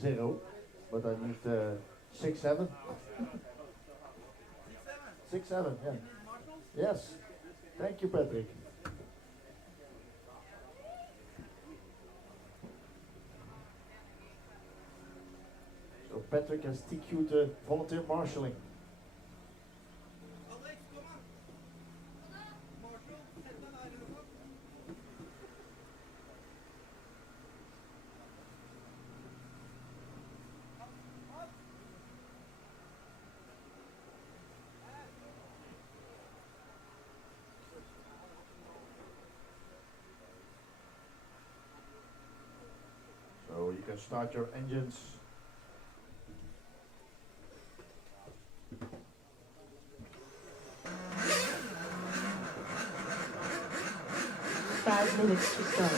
0, but I need 6, 7. 6, 7, yeah. Yes. Thank you, Patrick. So Patrick has TQ'd volunteer marshalling. So you can start your engines. Minutes to start.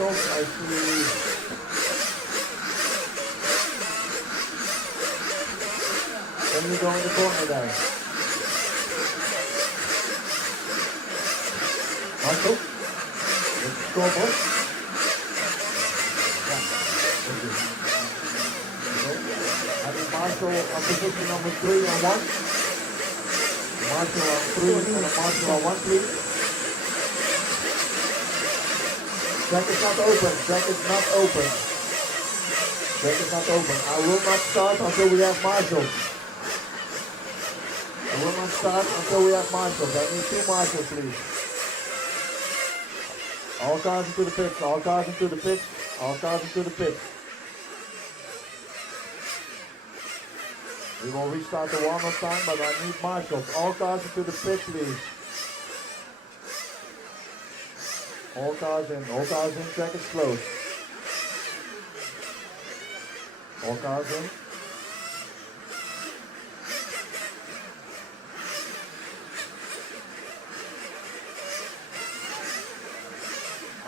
I see. Then you go in the corner there. Marshall, let's scoreboard. Yeah, thank you. Okay. I think Marshall on position number 3 and 1. Marshall on 3 and Marshall on 1, please. Track is not open. Track is not open. Track is not open. I will not start until we have marshals. I will not start until we have marshals. I need 2 marshals, please. All cars into the pits. All cars into the pits. All cars into the pits. We will restart the warm-up time, but I need marshals. All cars into the pit, please. All cars in, track is closed. All cars in.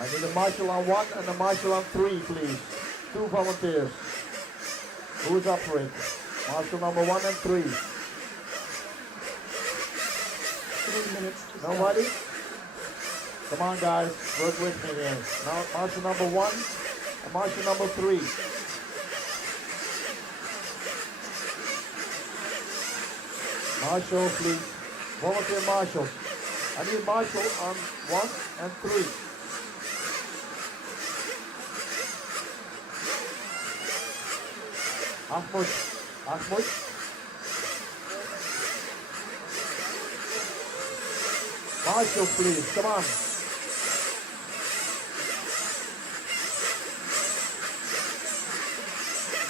I need a marshal on 1 and a marshal on 3, please. 2 volunteers. Who is up for it? Marshal number 1 and 3. 3 minutes to start. Nobody? Come on guys, work with me here. Now marshal number 1 and marshal number 3. Marshal, please. Volunteer marshals. I need marshal on 1 and 3. Hartmut. Marshal, please, come on.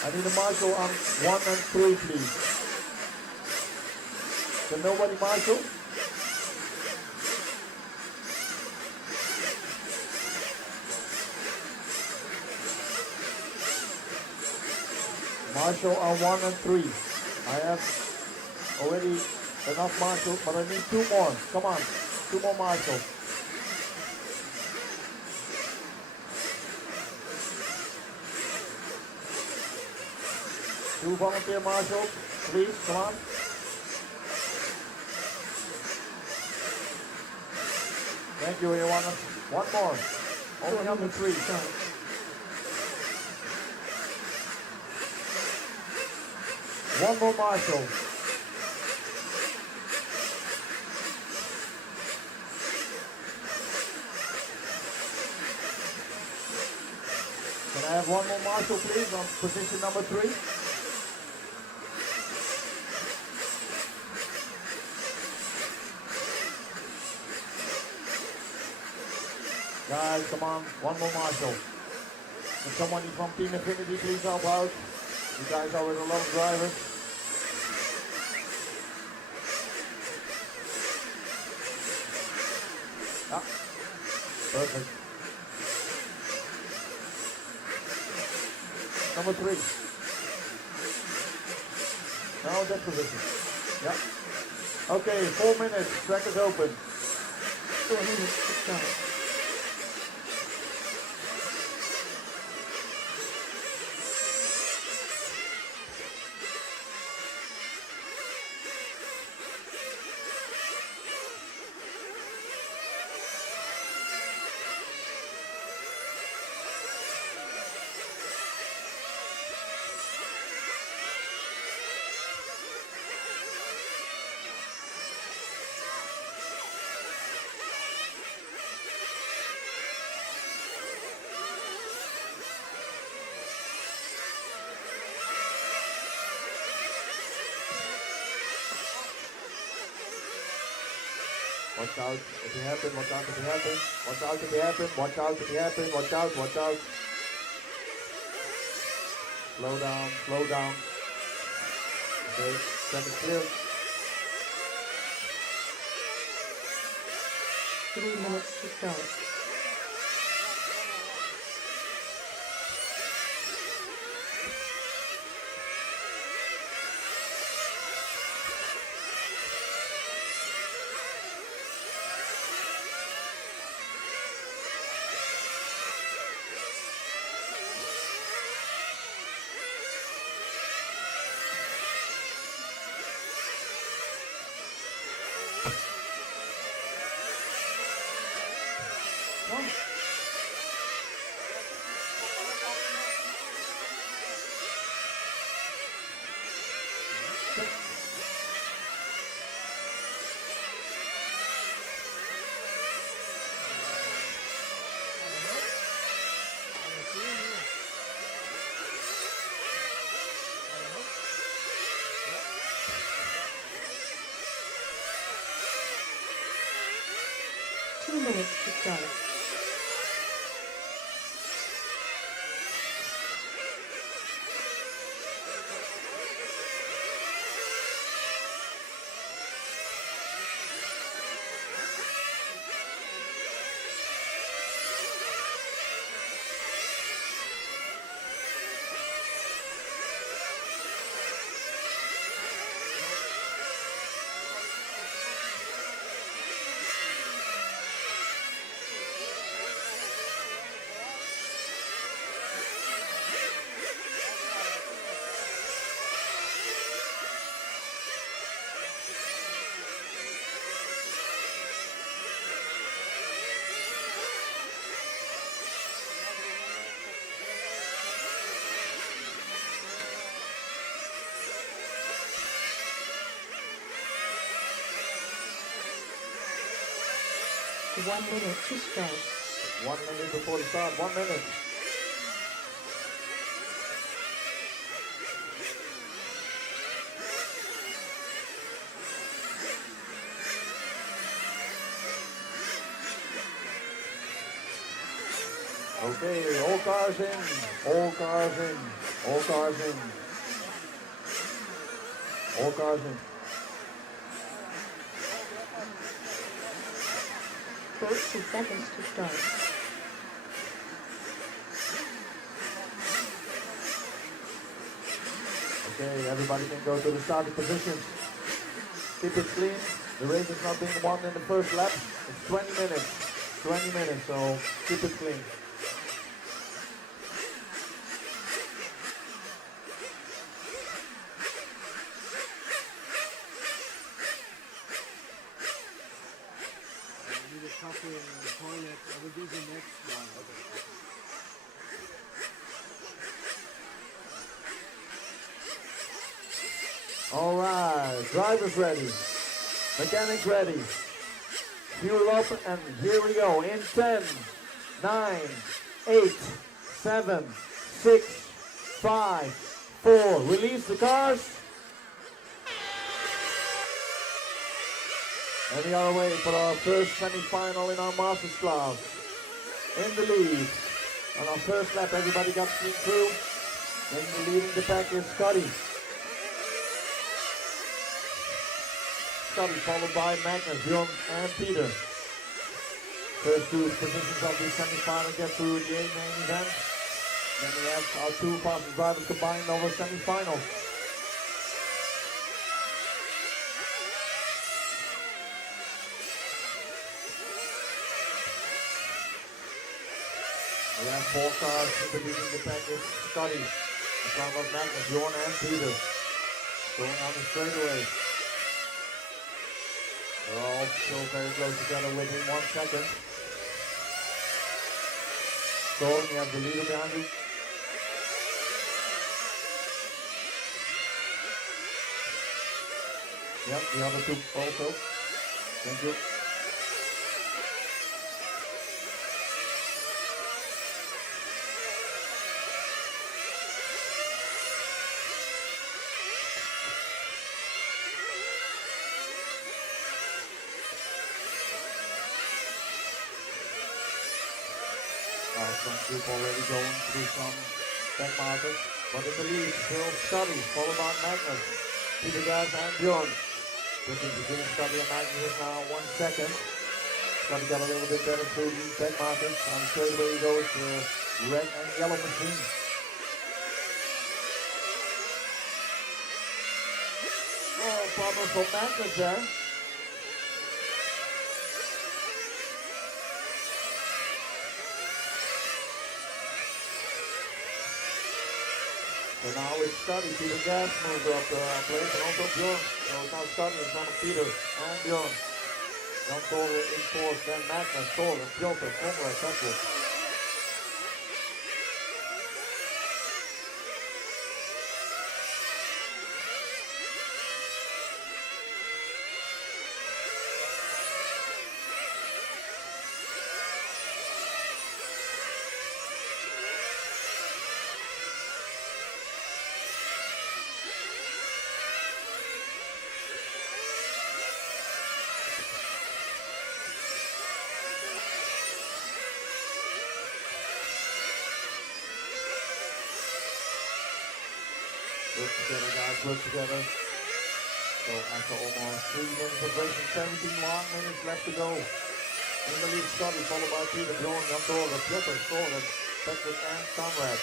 I need a marshal on 1 and 3, please. Can nobody marshal? Marshal on 1 and 3. I have already enough marshals, but I need 2 more. Come on, 2 more marshals. Two volunteer marshals, please, come on. Thank you, Johannes. 1 more. Only number 3. One more marshal. Can I have 1 more marshal, please, on position number 3? Guys, come on, 1 more marshal. Can somebody from Team Infinity please help out? You guys are with a lot of drivers. Yeah, perfect. Number 3. No, that position. Yeah. Okay, 4 minutes. Track is open. 4 minutes to start. Watch out if you happen, watch out if you happen, watch out if you happen, watch out if you happen, watch out, watch out. Slow down, slow down. Okay, track is clear. 3 minutes to start. Minutes to start. One minute to start. 1 minute before the start, 1 minute. Okay, all cars in, all cars in, all cars in, all cars in. 30 seconds to start. Okay, everybody can go to the starting positions. Keep it clean. The race is not being won in the first lap. It's 20 minutes. 20 minutes, so keep it clean. Toilet. I will do the next one. All right, drivers ready, mechanics ready. Fuel up, and here we go. In 10, 9, 8, 7, 6, 5, 4. Release the cars. And we are away for our first semi-final in our Masters class. In the lead. On our first lap, everybody got through. In the leading the pack is Scotty. Scotty followed by Magnus, Bjorn, and Peter. First two positions of the semi-final get through the main event. Then we have our two fastest drivers combined over semi-finals. We have four cars leading the pack is Scotty, in front of Magnus, Bjorn and Peter. Going on the straightaway. They're all still very close together within 1 second. So you have the leader behind you. Yep, the other two also. Thank you. Some group already going through some back markers, but in the lead, still Scotty, followed by Magnus, Peter Gas and Bjorn. Difference between Scotty and Magnus is now 1 second. Scotty got a little bit better through these back markers. On straight where he goes, the red and yellow machine. Oh, problem for Magnus there. So now it's Scotty, Peter Gas moves up the place, and also Bjorn. So it's now Scotty in front of Peter and Bjorn. Jan Tore in fourth, then Magnus, Tore, Piotr, Conrad, Patrick. Work together, guys, work together. So after almost 3 minutes of racing, 17 long minutes left to go. In the lead, Scotty, followed by Peter, Bjorn, Jan Tore, Piotr, Soren, Patrick and Conrad.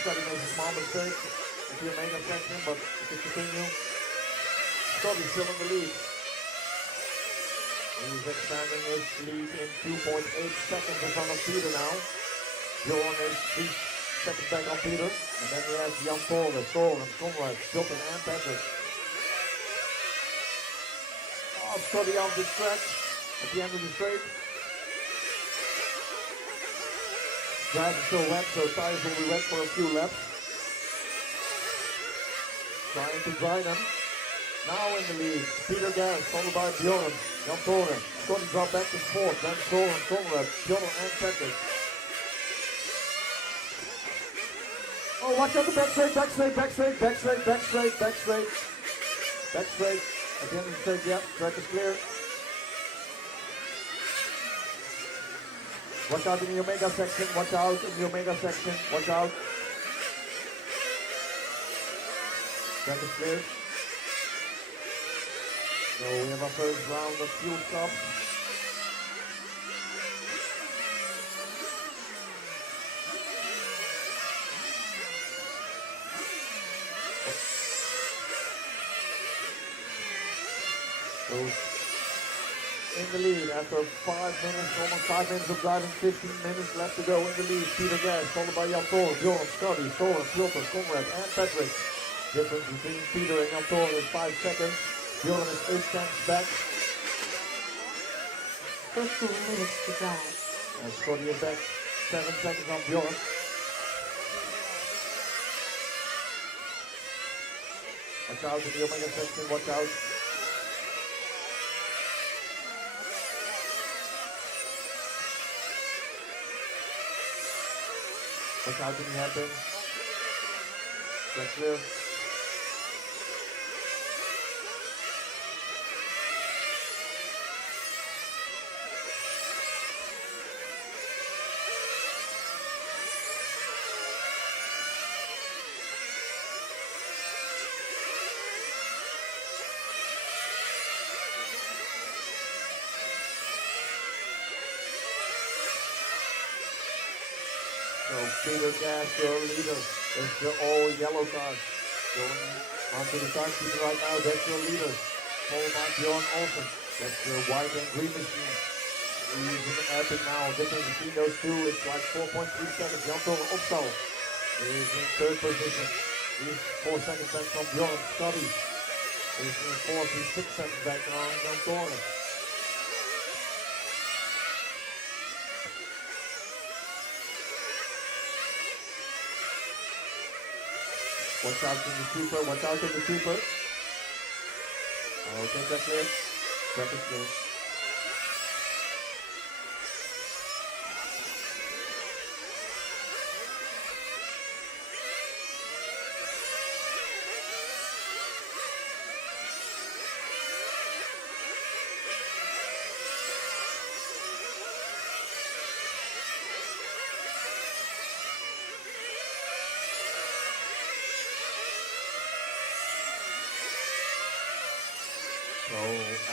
Scotty makes a small mistake in the mega section, but it can continue. Scotty still in the lead. He's expanding his lead in 2.8 seconds in front of Peter now. Bjorn is 3 seconds back on Peter. And then we have Jan Tore, Soren, Conrad, Jotten and Patrick. Oh, Scotty on the track at the end of the straight. Grass is still wet, so tires will be wet for a few laps. Trying to dry them. Now in the lead, Peter Gas, followed by Bjorn, Jan Tore. Scotty drop back to fourth, then Soren, Conrad, Bjorn and Patrick. Oh, watch out the back straight, back straight, back straight, back straight, back straight, back straight. Back straight. At the end of the straight, yeah, track is clear. Watch out in the Omega section, watch out in the Omega section, watch out. Track is clear. So we have our first round of fuel stops. So in the lead after 5 minutes, almost 5 minutes of driving, 15 minutes left to go in the lead. Peter Gas, followed by Jan Tore, Bjorn, Scotty, Soren, Piotr, Conrad and Patrick. Difference between Peter and Jan Tore is 5 seconds. Bjorn is 8 tenths back. 15 minutes to drive. And Scotty is back 7 seconds on Bjorn. Watch out in the Omega section, watch out. Watch out in the hairpin. That's clear. So Peter Gas, your leader. That's the all yellow car. Going onto the timekeeper right now. That's your leader. Followed by Bjorn Olsen. That's the white and green machine. We're using the epic now. Difference between those two, it's like 4.3 seconds. Jan Tore Opstal is in third position. He's 4 seconds back from Bjorn. Scotty is in fourth. He's 6 seconds back on Jan Tore. Watch out in the sweeper, watch out in the sweeper. Okay, that's clear. That is clear. So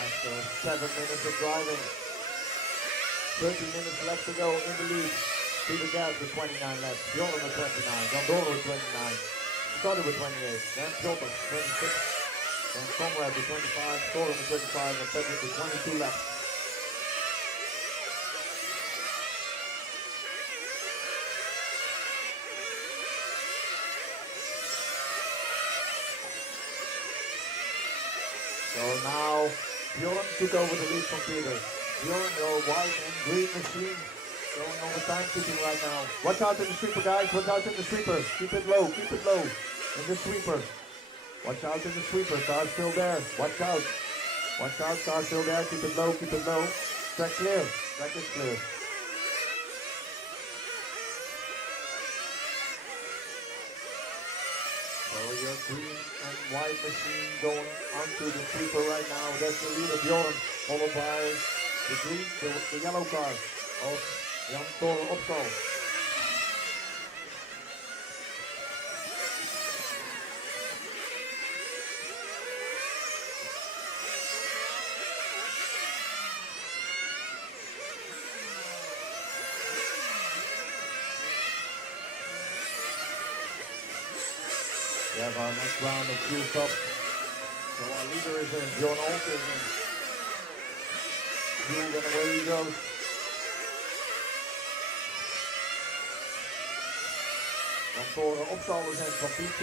after 7 minutes of driving, 30 minutes left to go in the lead. Peter Gas with 29 left, Bjorn with 29, Jan Tore with 29, Scotty with 28, then Piotr 26, then Conrad with 25, Tore with 25, and Patrick with 22 left. So now Bjorn took over the lead from Peter. Bjorn, your white and green machine going on the timekeeping right now. Watch out in the sweeper, guys. Watch out in the sweeper. Keep it low. Keep it low. In the sweeper. Watch out in the sweeper. Car's still there. Watch out. Watch out. Car's still there. Keep it low. Keep it low. Track clear. Track is clear. So your green and white machine going onto the sweeper right now. That's the leader Bjorn, followed by the green, the yellow car of Jan Tore Opstal. We have our next round of fuel stop. So our leader is in, Bjorn Olsen is in. Fuel, and away he goes. Jan Tore Opstal is in from P2.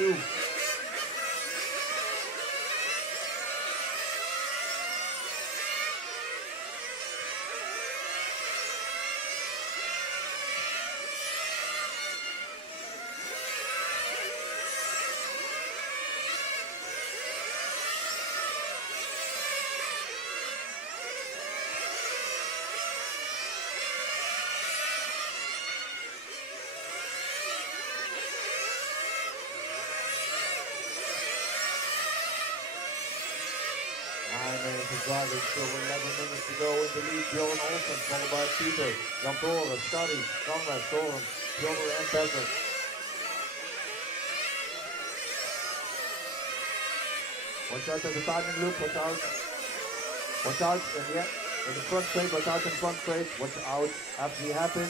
Driving, still 11 minutes to go in the lead. Bjorn Olsen, followed by Peter, Jan Tore, Scotty, Conrad, Soren, Piotr and Patrick. Watch out at the timing loop, watch out. Watch out in the front straight, watch out in front straight. Watch out after the hairpin.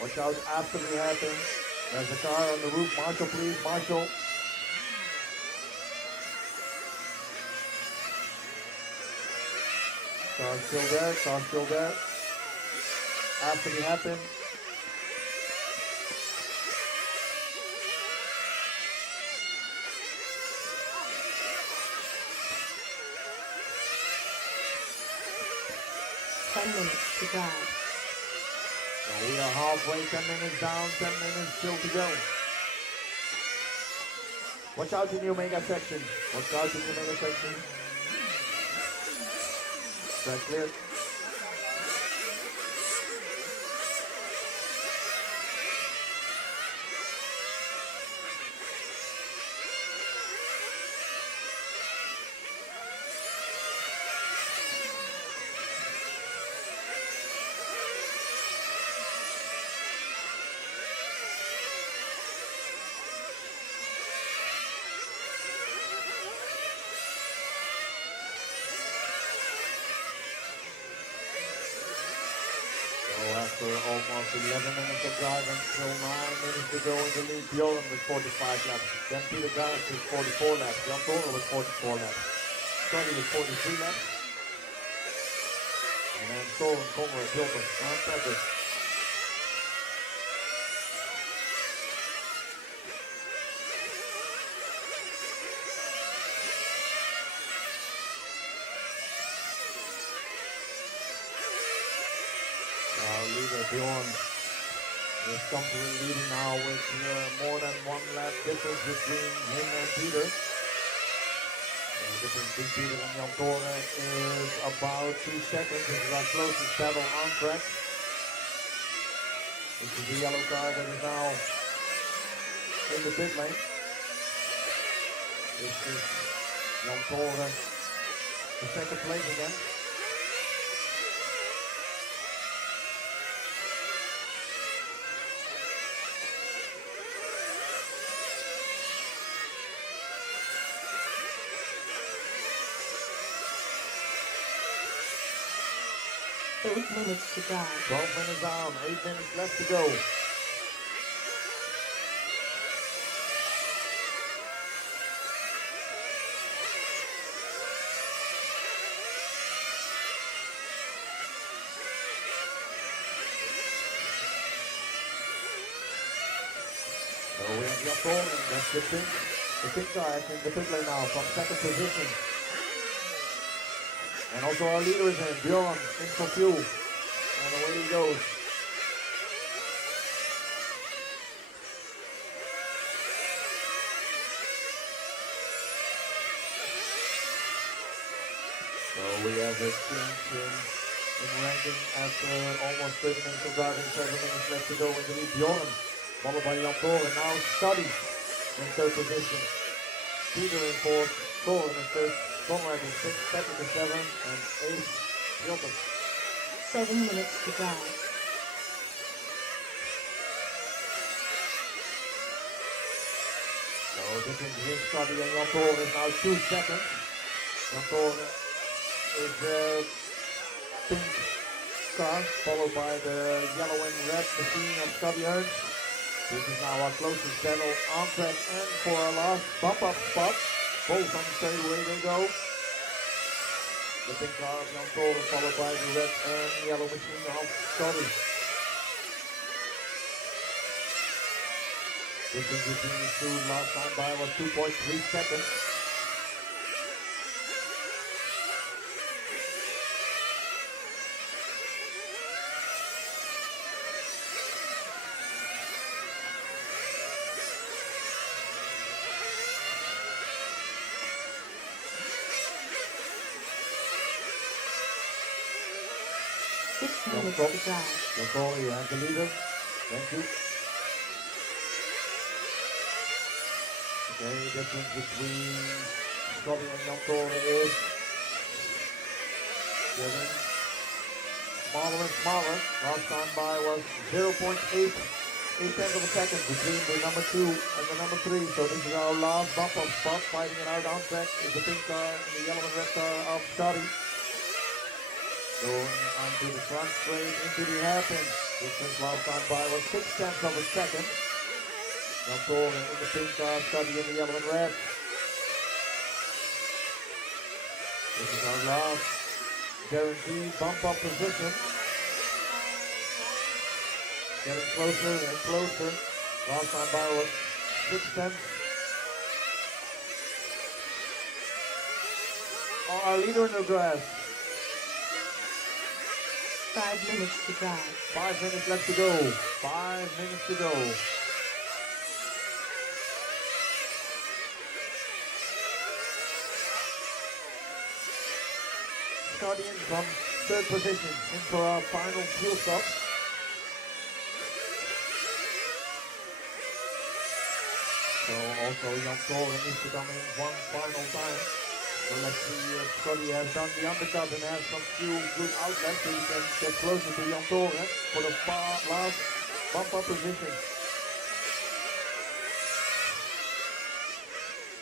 Watch out after the hairpin. There's a car on the roof. Marshall, please, Marshall. Car's still there, car's still there. After the hairpin. Minutes to drive. So we are halfway, 10 minutes down, 10 minutes still to go. Watch out in the Omega section. Watch out in the Omega section. Track clear. after almost 11 minutes of driving, still 9 minutes to go in the lead. Bjorn with 45 laps. Then Peter Gans with 44 laps. Jan Tore with 44 laps. Scotty with 43 laps. And then Soren, Conrad, Hilton, and Patrick. Our leader Bjorn is comfortably leading now with more than 1 lap difference between him and Peter. The difference between Peter and Jan Tore is about 2 seconds. This is our closest battle on track. This is the yellow car that is now in the pit lane. This is Jan Tore, the second place again. Eight minutes to drive. 12 minutes down, 8 minutes left to go. So we have Jan Tore, that's the pit car in the pit lane now from second position. And also our leader is in, Bjorn, in for fuel. And away he goes. So we have a change in ranking after almost 30 minutes of driving, 7 minutes left to go in the lead. Bjorn, followed by Jan Tore, and now Scotty in third position. Peter in fourth, Tore in fifth, Conrad in sixth, Patrick in seventh, and eighth, Hilton. 7 minutes to drive. So difference between Scotty and Jan Tore is now 2 seconds. Jan Tore is the pink car, followed by the yellow and red machine of Scotty Ernst. This is now our closest battle on track and for our last bump up spot. Both on the straightaway they go. The pink car of Jan Tore followed by the red and yellow machine of Scotty. Difference between the two last time by was 2.3 seconds. Minutes to drive. Jan Tore, you have the leader. Thank you. Okay, difference between Scotty and Jan Tore is getting smaller and smaller. Last time by was 0.8 tenths of a second between the number 2 and the number 3. So this is our last bump up spot. Fighting it out on track is the pink car and the yellow and red car of Scotty. Going onto the front straight into the hairpin. Distance last time by was 6 tenths of a second. Jan Tore in the pink car, Scotty in the yellow and red. This is our last guaranteed bump up position. Getting closer and closer. Last time by was 6 tenths. Our leader in the grass. 5 minutes to drive. 5 minutes left to go. 5 minutes to go. Scotty in from third position, in for our final fuel stop. So also Jan Tore needs to come in one final time. So let's see if Scotty has done the undercut and has some few good outlets so he can get closer to Jan Tore for the last bump up position.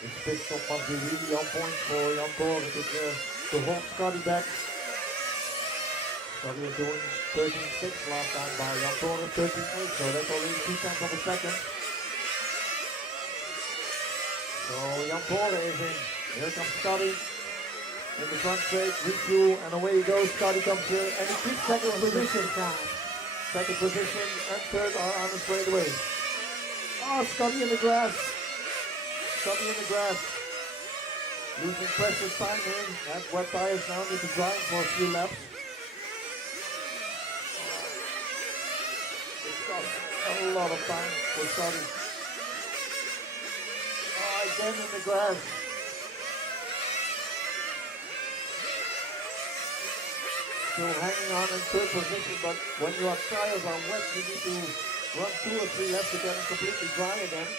This pit stop must be really on point for Jan Tore to hold Scotty back. Scotty is doing 13.6 last time by Jan Tore 13.8, so that's already 2/10 of a second. So Jan Tore is in. Here comes Scotty in the front straight, refuel, and away he goes. Scotty comes here, and he keeps second position. Second position and third are on the straightaway. Oh, Scotty in the grass. Scotty in the grass. Losing precious time here. That wet tires now need to dry for a few laps. It's got a lot of time for Scotty. Oh, again in the grass. Still hanging on in third position, but when your tires are wet, you need to run 2 or 3 laps to get them completely dry again.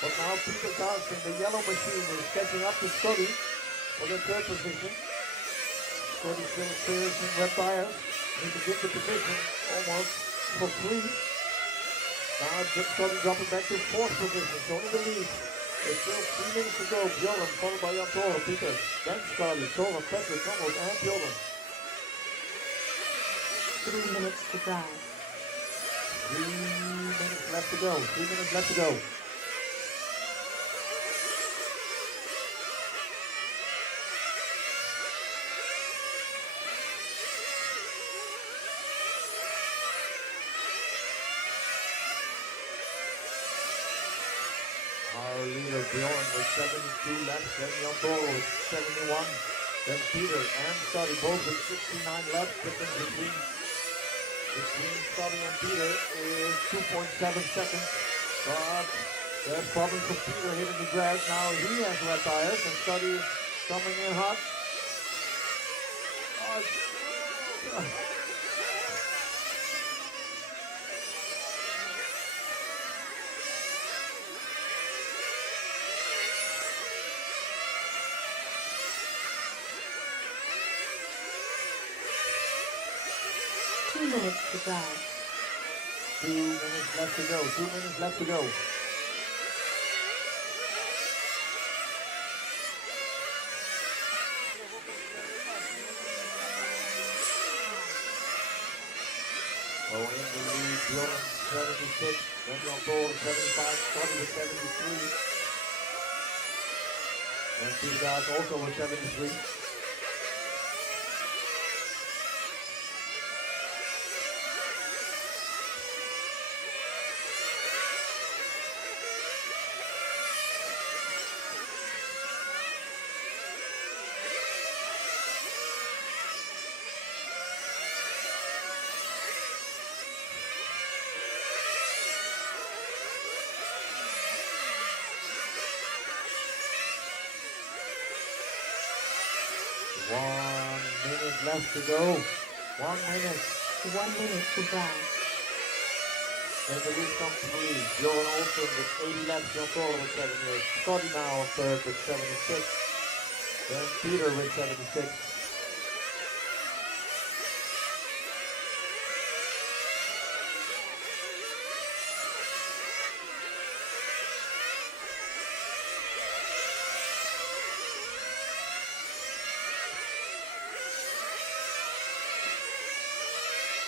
But now Peter Carlson, the yellow machine, is catching up to Scotty for the third position. Scotty still experiencing wet tires. Need to get the position almost for free. Now Scotty dropping back to 4th position, so in the lead. There's still 3 minutes to go. Bjorn followed by Jan Tore, Peter, then Scotty, Tore, Patrick, Thomas, and Bjorn. 3 minutes to drive. 3 minutes left to go. 3 minutes left to go. Our leader Bjorn with 72 laps, then Jan Tore with 71, then Peter and Scotty both with 69 laps. Difference between Scotty and Peter is 2.7 seconds. But there's problems for Peter hitting the grass. Now he has wet tires and Scotty is coming in hot. Oh, 2 minutes to drive. 2 minutes left to go. 2 minutes left to go. Oh, in the lead, Bjorn 76, then Jan Tore 75, Scotty with 73. And two guys also with 73. Left to go. 1 minute. 1 minute to drive. And the lead comes three. Bjorn Olsen with 80 laps. Jan Tore with 78. Scotty now on third with 76. Then Peter with 76.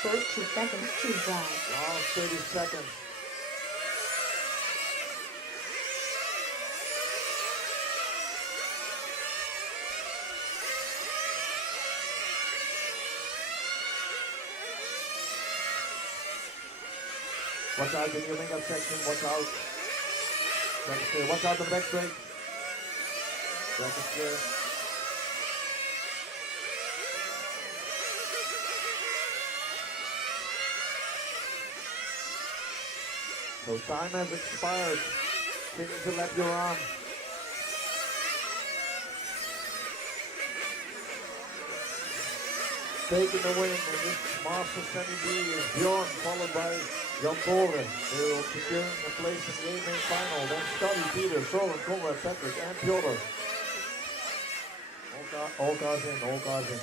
First 2 seconds to drive. Last 30 seconds. Watch out in your makeup section, watch out. Track is clear. Watch out the back straight. Track is clear. So time has expired. Finish the lap you're on. Taking the win in this Master Semi-B is Bjorn, followed by Jan Tore. They will securing a place in the A-main final. Then Scotty, Peter, Soren, Conrad, Patrick, and Piotr. All cars in, all cars in.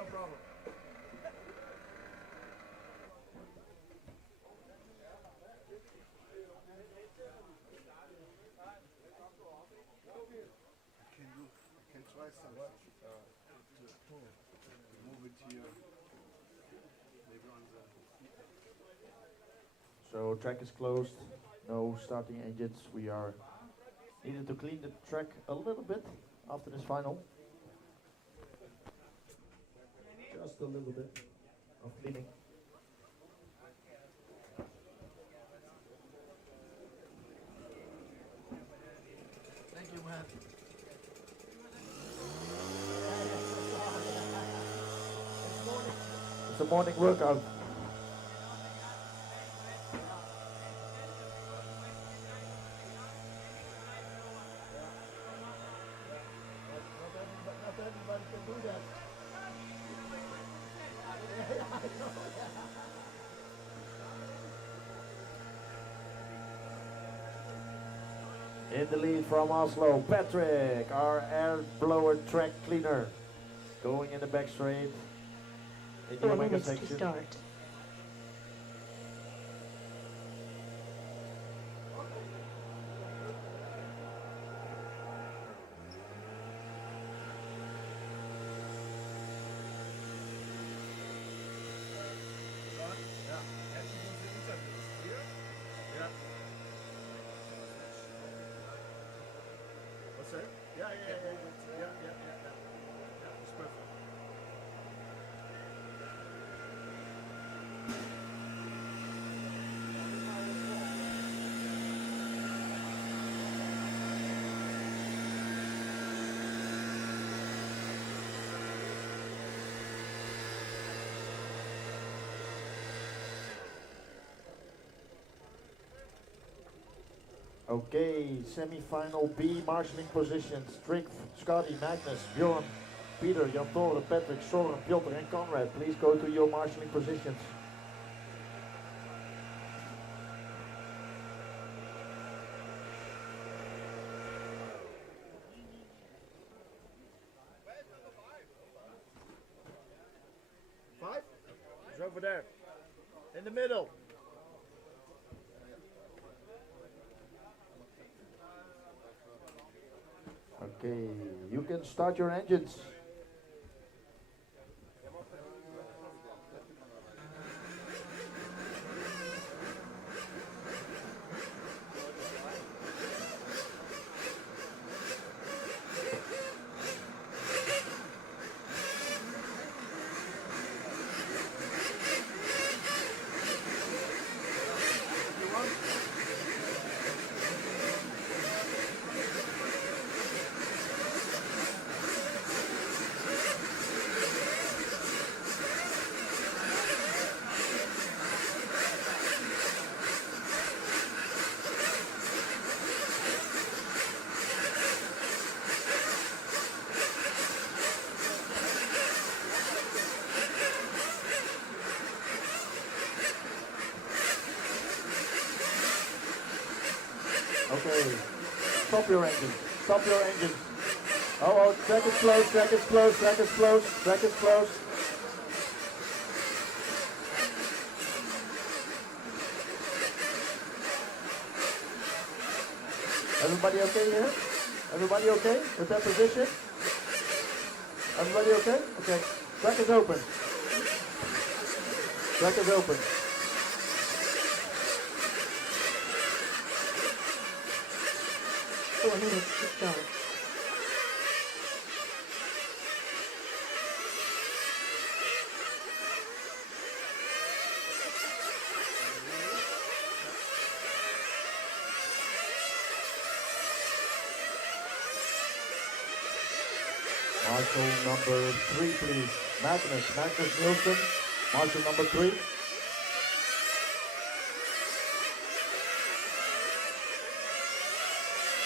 no problem. I can try something. To move it here. Maybe on the. So track is closed, no starting engines. We are needed to clean the track a little bit after this final. Just a little bit of cleaning. Thank you, man. It's a morning workout. Not everybody can do that. In the lead from Oslo, Patrick, our air blower track cleaner, going in the back straight in the 4 Omega minutes to section. start. What's that? Yeah. It's perfect. Okay, semi-final B, marshalling positions. Strick, Scotty, Magnus, Bjorn, Peter, Jan Tore, Patrick, Soren, Piotr and Conrad. Please go to your marshalling positions. Five? It's over there. In the middle. Okay, you can start your engines. Okay, stop your engine, stop your engine. Oh, track is closed, track is closed, track is closed, track is closed. Everybody okay here? Everybody okay with that position? Everybody okay? Okay, track is open. Track is open. Four minutes to start. Marshal number 3, please. Magnus Nielsen. Marshal number 3.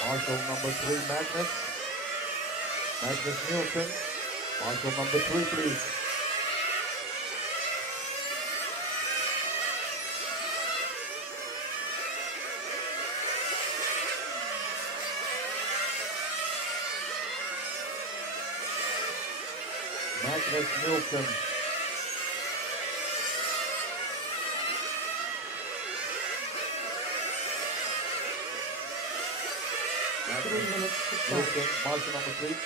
Marshal number 3, Magnus Nielsen. Marshal number 3, please. Magnus Nielsen. Three minutes to start. Nielsen, marshal number 3.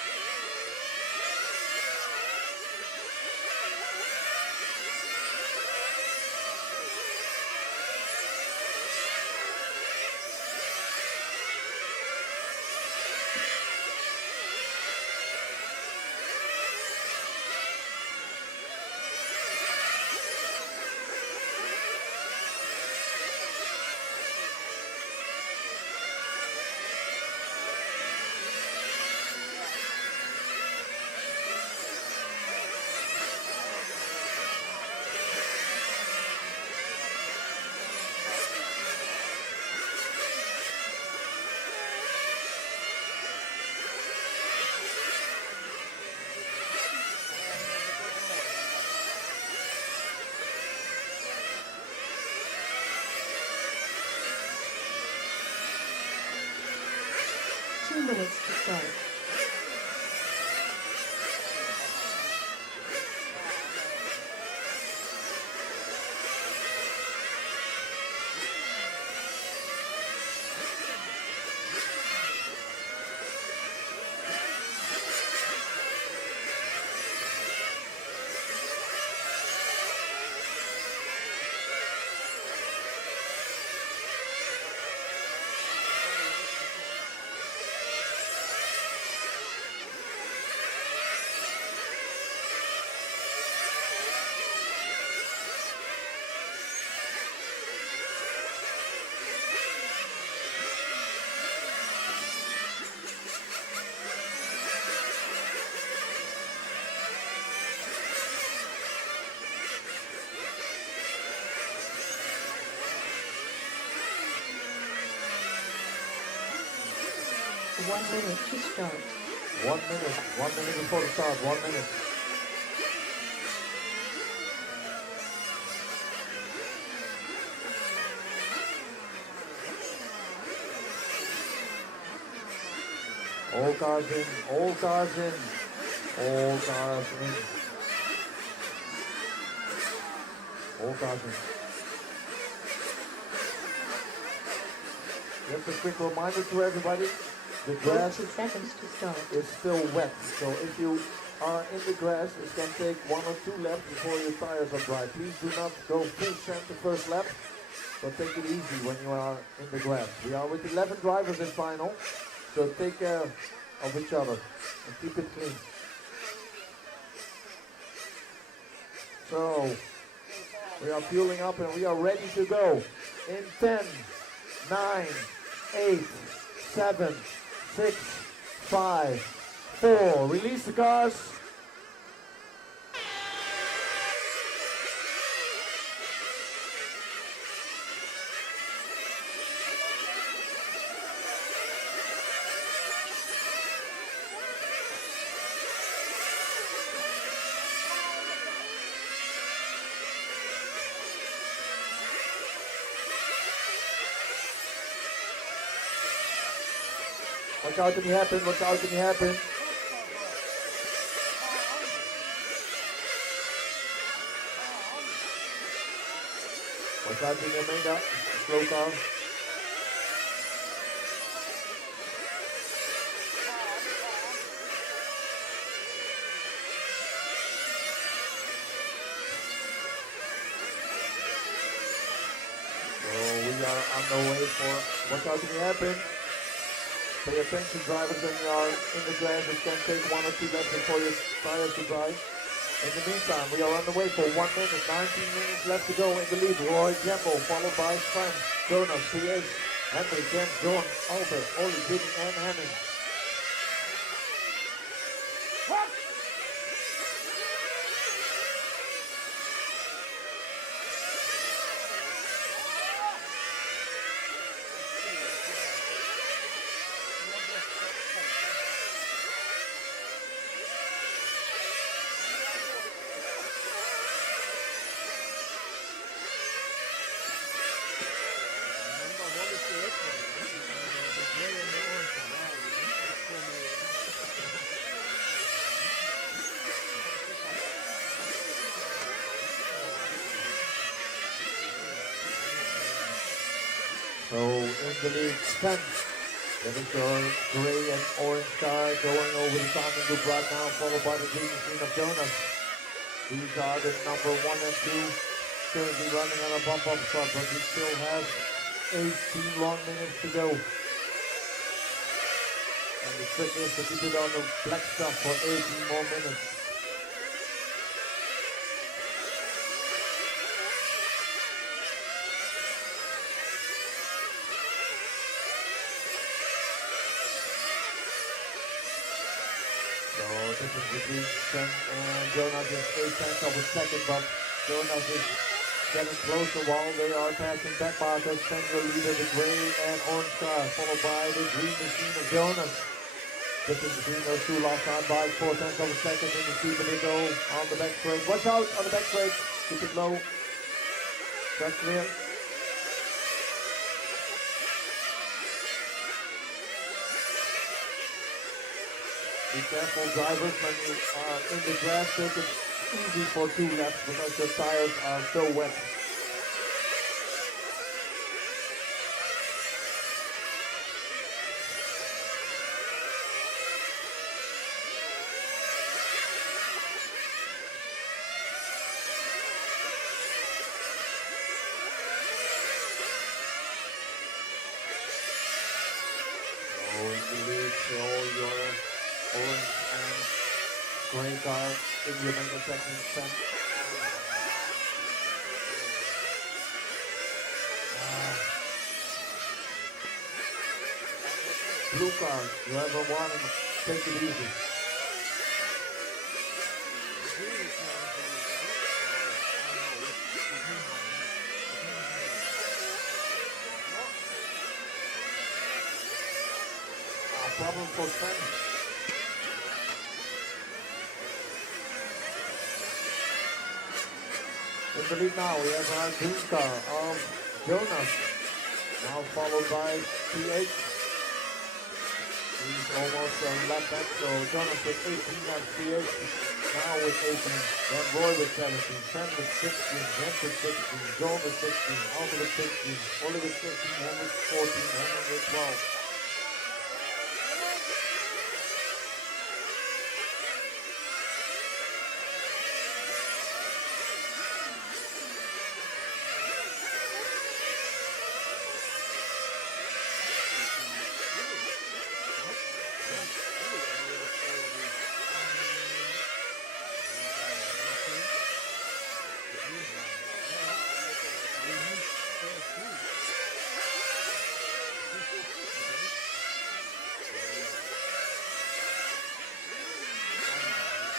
Two minutes to start. One minute to start. 1 minute. 1 minute before the start. 1 minute. All cars in. All cars in. All cars in. All cars in. Just a quick reminder to everybody. The grass 2 seconds to start. is still wet, so if you are in the grass, it can take 1 or 2 laps before your tires are dry. Please do not go full send the first lap, but take it easy when you are in the grass. We are with 11 drivers in final, so take care of each other and keep it clean. So, we are fueling up and we are ready to go in 10, 9, 8, 7, 6, 5, 4. Release the cars. Watch out, can you happen? Watch out, can you happen? Watch out, can you make that? Slow car. So we are on the way for watch out, can you happen? Pay attention, drivers, when you are in the grass. It can take 1 or 2 laps before your tires to dry. In the meantime, we are on the way for 1 minute, 19 minutes left to go in the lead. Roy Jembo, followed by Sven, Jonas, C.H., Henry, Ken, John, Albert, Ollie, Bidden, and Henning. So in the lead, 10. That is your gray and orange car going over the timing loop right now, followed by the green machine of Jonas. These are the number 1 and 2, currently running on a bump-up spot, but we still have 18 long minutes to go. And the trick is to keep it on the black stuff for 18 more minutes. So this is between Sven and Jonas is 8 tenths of a second, but Jonas is getting closer while they are passing back markers. Sven will leader, the gray and orange car, followed by the green machine of Jonas. Difference between those two last time by 4 tenths of a second in the steep and they go on the back straight. Watch out on the back straight, keep it low. Track clear. Be careful, drivers, when you are in the grass, take it easy for 2 laps because your tires are so wet. So in the lead, all your orange and gray car in your main attacking stand. Blue car, you have a warning, take it easy. Problem for Sven. In the lead now, we have our green car of Jonas, now followed by PH. He's almost a lap back, so Jonas with 18 and PH now with 18, then Roy with 17, Sven with 16, Jens with 16, John with 16, Aldo with 16, Oli with 15, Henrik 14, Henrik with 12.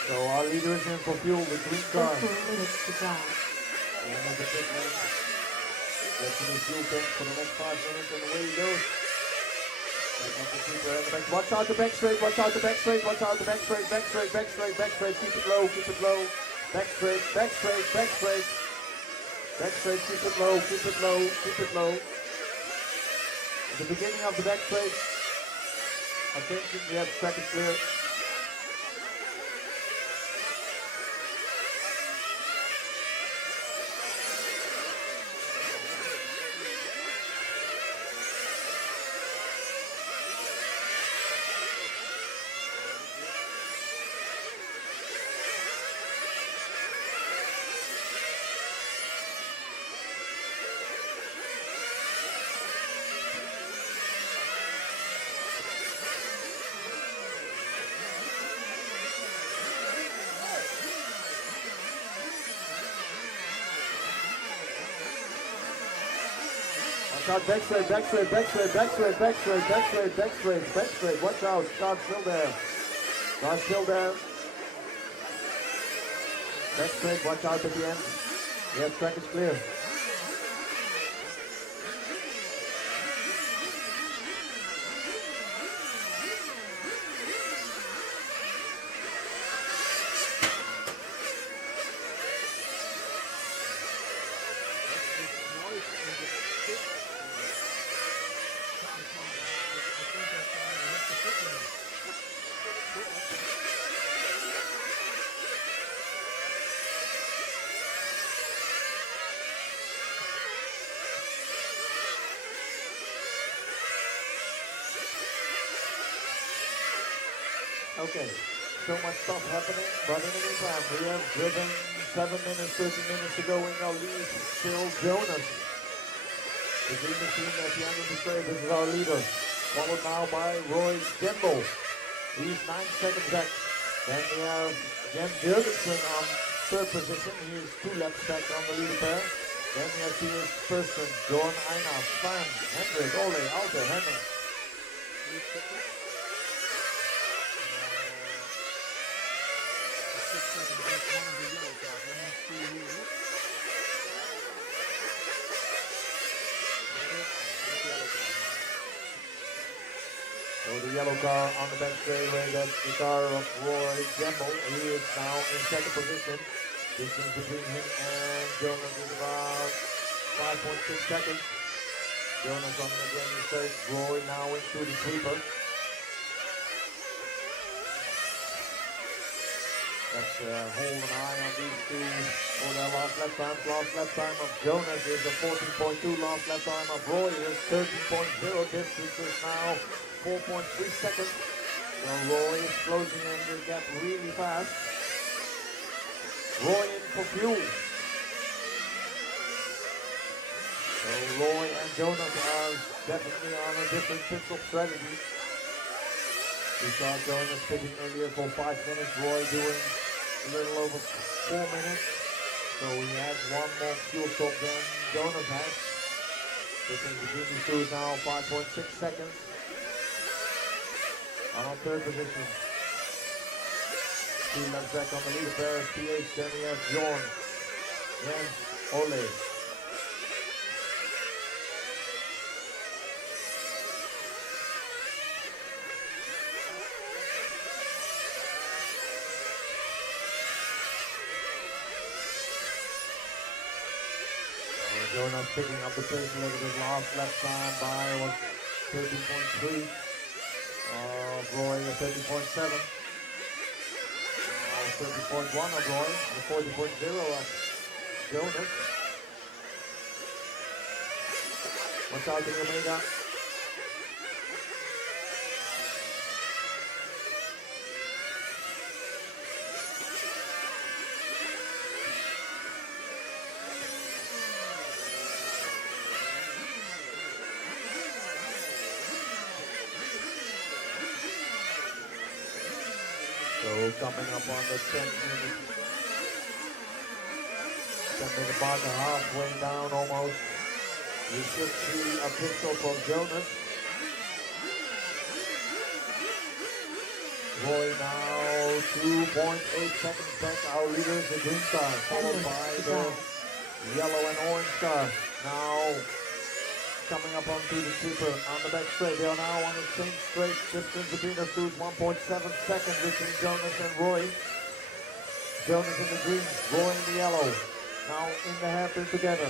So our leader is in for fuel, the green car. 15 minutes to drive. And at the pit lane, gets in his fuel tank for the next 5 minutes and away he goes. Back up the keeper at the back. Watch out the back straight, watch out the back straight, watch out the back straight, back straight, back straight, back straight, keep it low, keep it low. Back straight, back straight, back straight. Back straight, keep it low, keep it low, keep it low. At the beginning of the back straight, attention, we have track is clear. Start back straight, back straight, back straight, back straight, back straight, back straight, back straight, back straight. Watch out, start still there. Start still there. Back straight, watch out at the end. Yes, track is clear. Okay, so much stuff happening, but in the meantime, we have driven 7 minutes, 13 minutes to go in our lead. Still Jonas. The green machine at the end of the straight. This is our leader. Followed now by Roy Gembo. He's 9 seconds back. Then we have Jens Jurgensen on third position. He is 2 laps back on the leader pair. Then we have Piers Persson, Jorn Eina, Svan, Hendrik, Ole, Alter, Henning. So the yellow car on the back straightaway, that's the car of Roy Gembo. He is now in second position. Distance between him and Jonas is about 5.6 seconds. Jonas on the green straight, Roy now into the sweeper. Let's hold an eye on these two for their last lap time. Last lap time of Jonas is a 14.2. Last lap time of Roy is 13.0. Distance is now 4.3 seconds. So Roy is closing in the gap really fast. Roy in for fuel. So Roy and Jonas are definitely on a different pit stop strategy. We saw Jonas pitting earlier for 5 minutes. Roy doing a little over 4 minutes. So he has one more fuel stop than Jonas has. Difference between these two is now 5.6 seconds. On third position. 2 laps back on the leader pair, PH, then we have Jorn, Jens, Ole. Jonas picking up the pace a little bit. Last lap time by was 13.3. Roy at 30.7. 30.1 of Roy, and 40.0 of Jonas. Watch out in Omega. So coming up on the 10-minute mark, halfway down almost. We should see a pit stop from Jonas. Roy now 2.8 seconds back. Our leader is the green car, followed by the yellow and orange car. Now coming up onto the sweeper on the back straight. They are now on the same straight. Distance between the two is 1.7 seconds between Jonas and Roy. Jonas in the green, Roy in the yellow. Now in the hairpin together.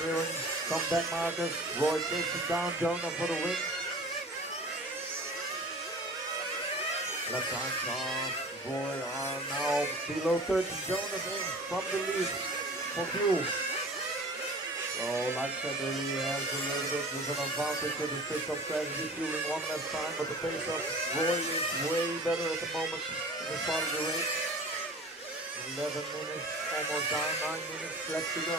Clearing some back markers. Roy takes it down, Jonas for the win. Left times of Roy are now below 30. Jonas in from the lead for fuel. So, like I said earlier, he has a little bit of an advantage with his pit stop strategy, fueling one less time, but the pace of Roy is way better at the moment in this part of the race. 11 minutes, almost down, 9 minutes left to go.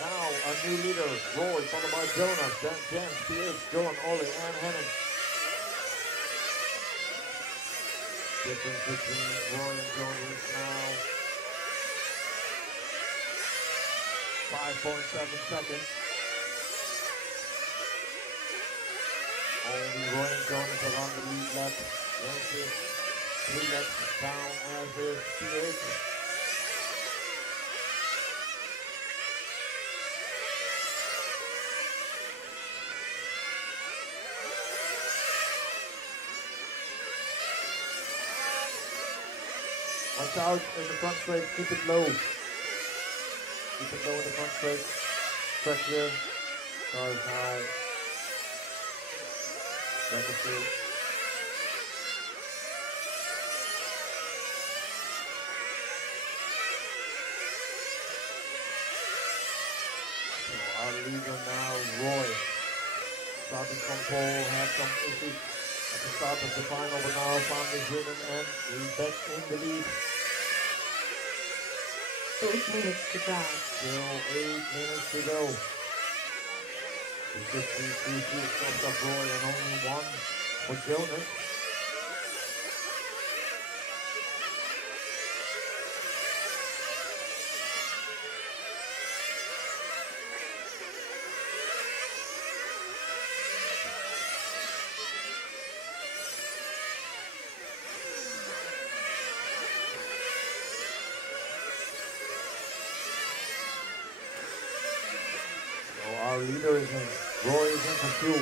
Now, a new leader, Roy, followed by Jonas, then Jens, PH, Jorn, Ole, and Henning. Difference between Roy and Jorn is now 5.7 seconds. Only Roy and Jonas are on the lead lap. Jens is 3 laps down as is PH. Watch out in the front straight, keep it low. Keep it low in the front straight. Track clear. Car is now back to field. So our leader now, Roy. Starting from pole, had some issues at the start of the final, but now found his rhythm and he's back in the lead. 8 minutes to drive. Still 8 minutes to go. The 52 stops up Roy and only one for Jonas. Our leader is in. Roy is in for two.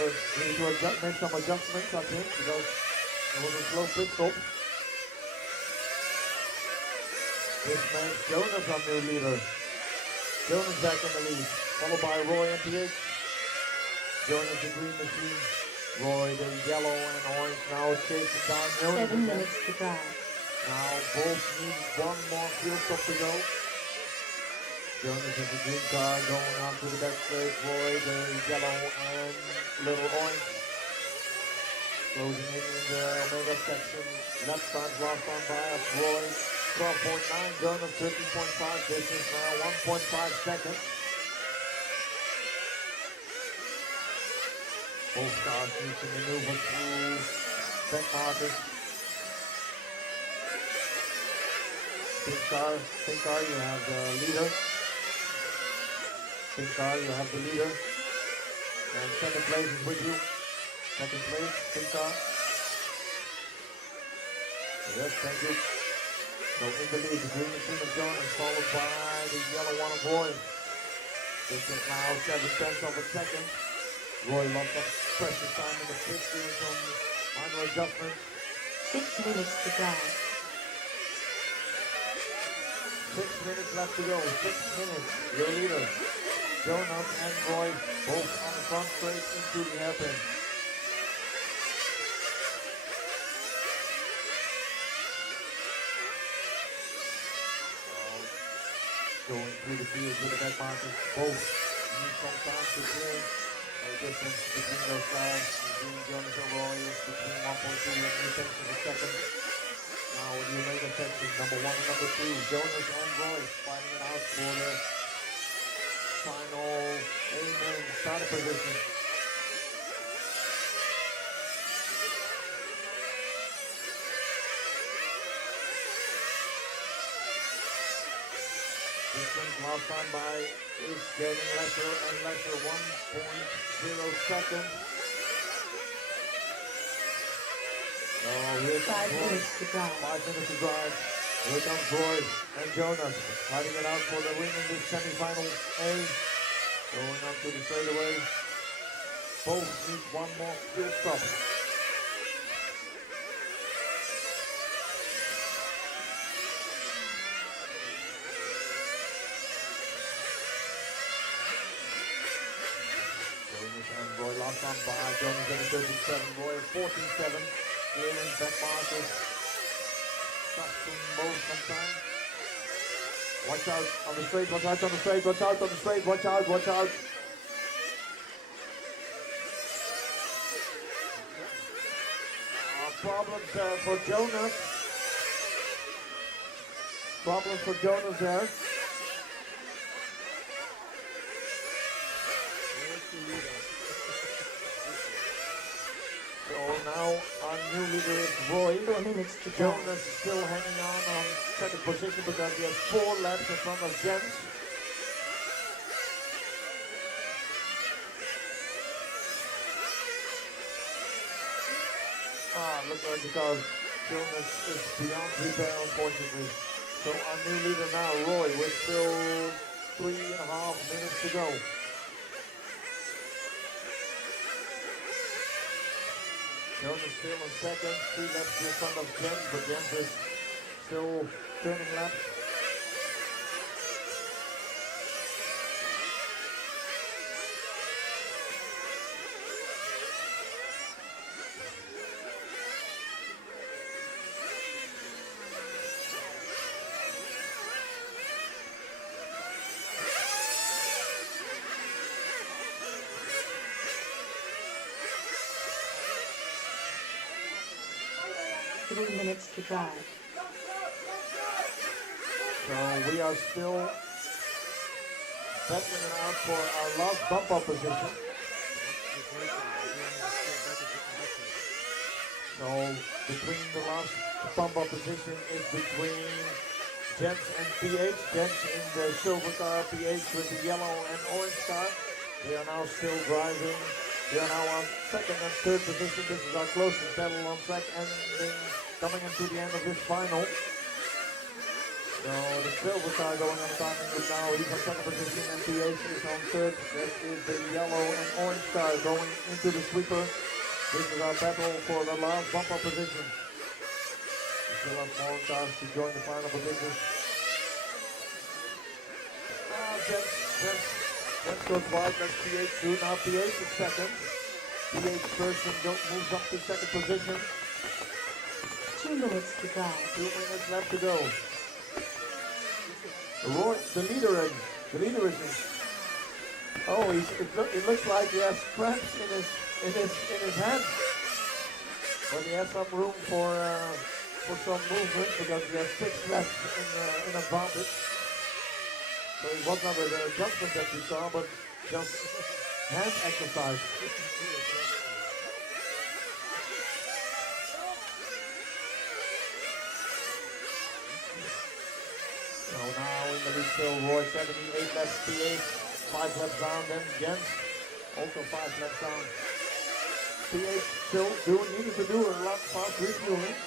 We need to make some adjustments, I think, because there was a slow pit stop. This makes Jonas our new leader. Jonas back in the lead, followed by Roy and PH. Jonas the green machine. Roy the yellow and orange now chasing down Jonas 7 again. minutes to drive. Now both need one more field stop to go. Jonas is the green car going on to the back straight. Roy the yellow and little orange. Closing in the Omega section. Left start, last time by us. Roy 12.9, Jonas 13.5. This is now 1.5 seconds. Both cars need to maneuver through back markers. Pink car, you have the leader. Pink car, you have the leader. And second place is with you. Second place, pink car. Yes, thank you. So in the lead, the green machine of Jonas, followed by the yellow one of Roy. This is now 7/10 of a second. Roy lost some precious time in the pit, doing some minor adjustments. 6 minutes to drive. 6 minutes left to go. 6 minutes. Your leader, Jonas and Roy, both on the front straight into the hairpin. Going through the field with the back markers. Both need some time to clear. No difference between those cars. Between Jonas and Roy is between 1.2 and 3 seconds of a second. Now in the Omega section, number 1 and number 2, Jonas and Roy fighting it out for the final Ermen starter position. Distance last time by is getting lesser and lesser, 1.0 seconds. So here comes 5 minutes to drive. 5 minutes to drive. Here comes Roy and Jonas fighting it out for the win in this semi-final A. Going up to the straightaway. Both need one more field stop. Jonas and Roy last time by. Jonas at a 13.7, Roy at 14.7. Clearing back markers. Touching both sometimes. Watch out on the straight, watch out on the straight, watch out on the straight, watch out, watch out. Problems for Jonas. Problems for Jonas there. So now our new leader is Roy. 4 minutes to drive. Jonas is still hanging on second position because he has 4 laps in front of Jens. Look like because Jonas is beyond repair, unfortunately. So our new leader now, Roy, with still 3.5 minutes to go. Jonas still in second, 3 laps in front of Jens, but Jens is still turning laps. 3 minutes to drive. So we are still battling it out for our last bump up position. So between the last bump up position is between Jens and PH. Jens in the silver car, PH with the yellow and orange car. They are now still driving. They are now on second and third position. This is our closest battle on track, ending coming into the end of this final. So the silver car going on timing is now, he's on second position and PH is on third. This is the yellow and orange car going into the sweeper. This is our battle for the last bump up position. We still have more cars to join the final position. Jens goes wide, that's PH through. Now PH is second. PH first and moves up to second position. 2 minutes to drive. 2 minutes left to go. Roy, the leader is in. Oh, it looks like he has cramps in his hand. But he has some room for some movement because he has 6 left in advantage. So it was not an adjustment that we saw, but just hand exercise. So now in the lead still Roy, 78 left, PH, 5 laps down, then Jens, also 5 laps down. PH still needed to do a lot fast refueling.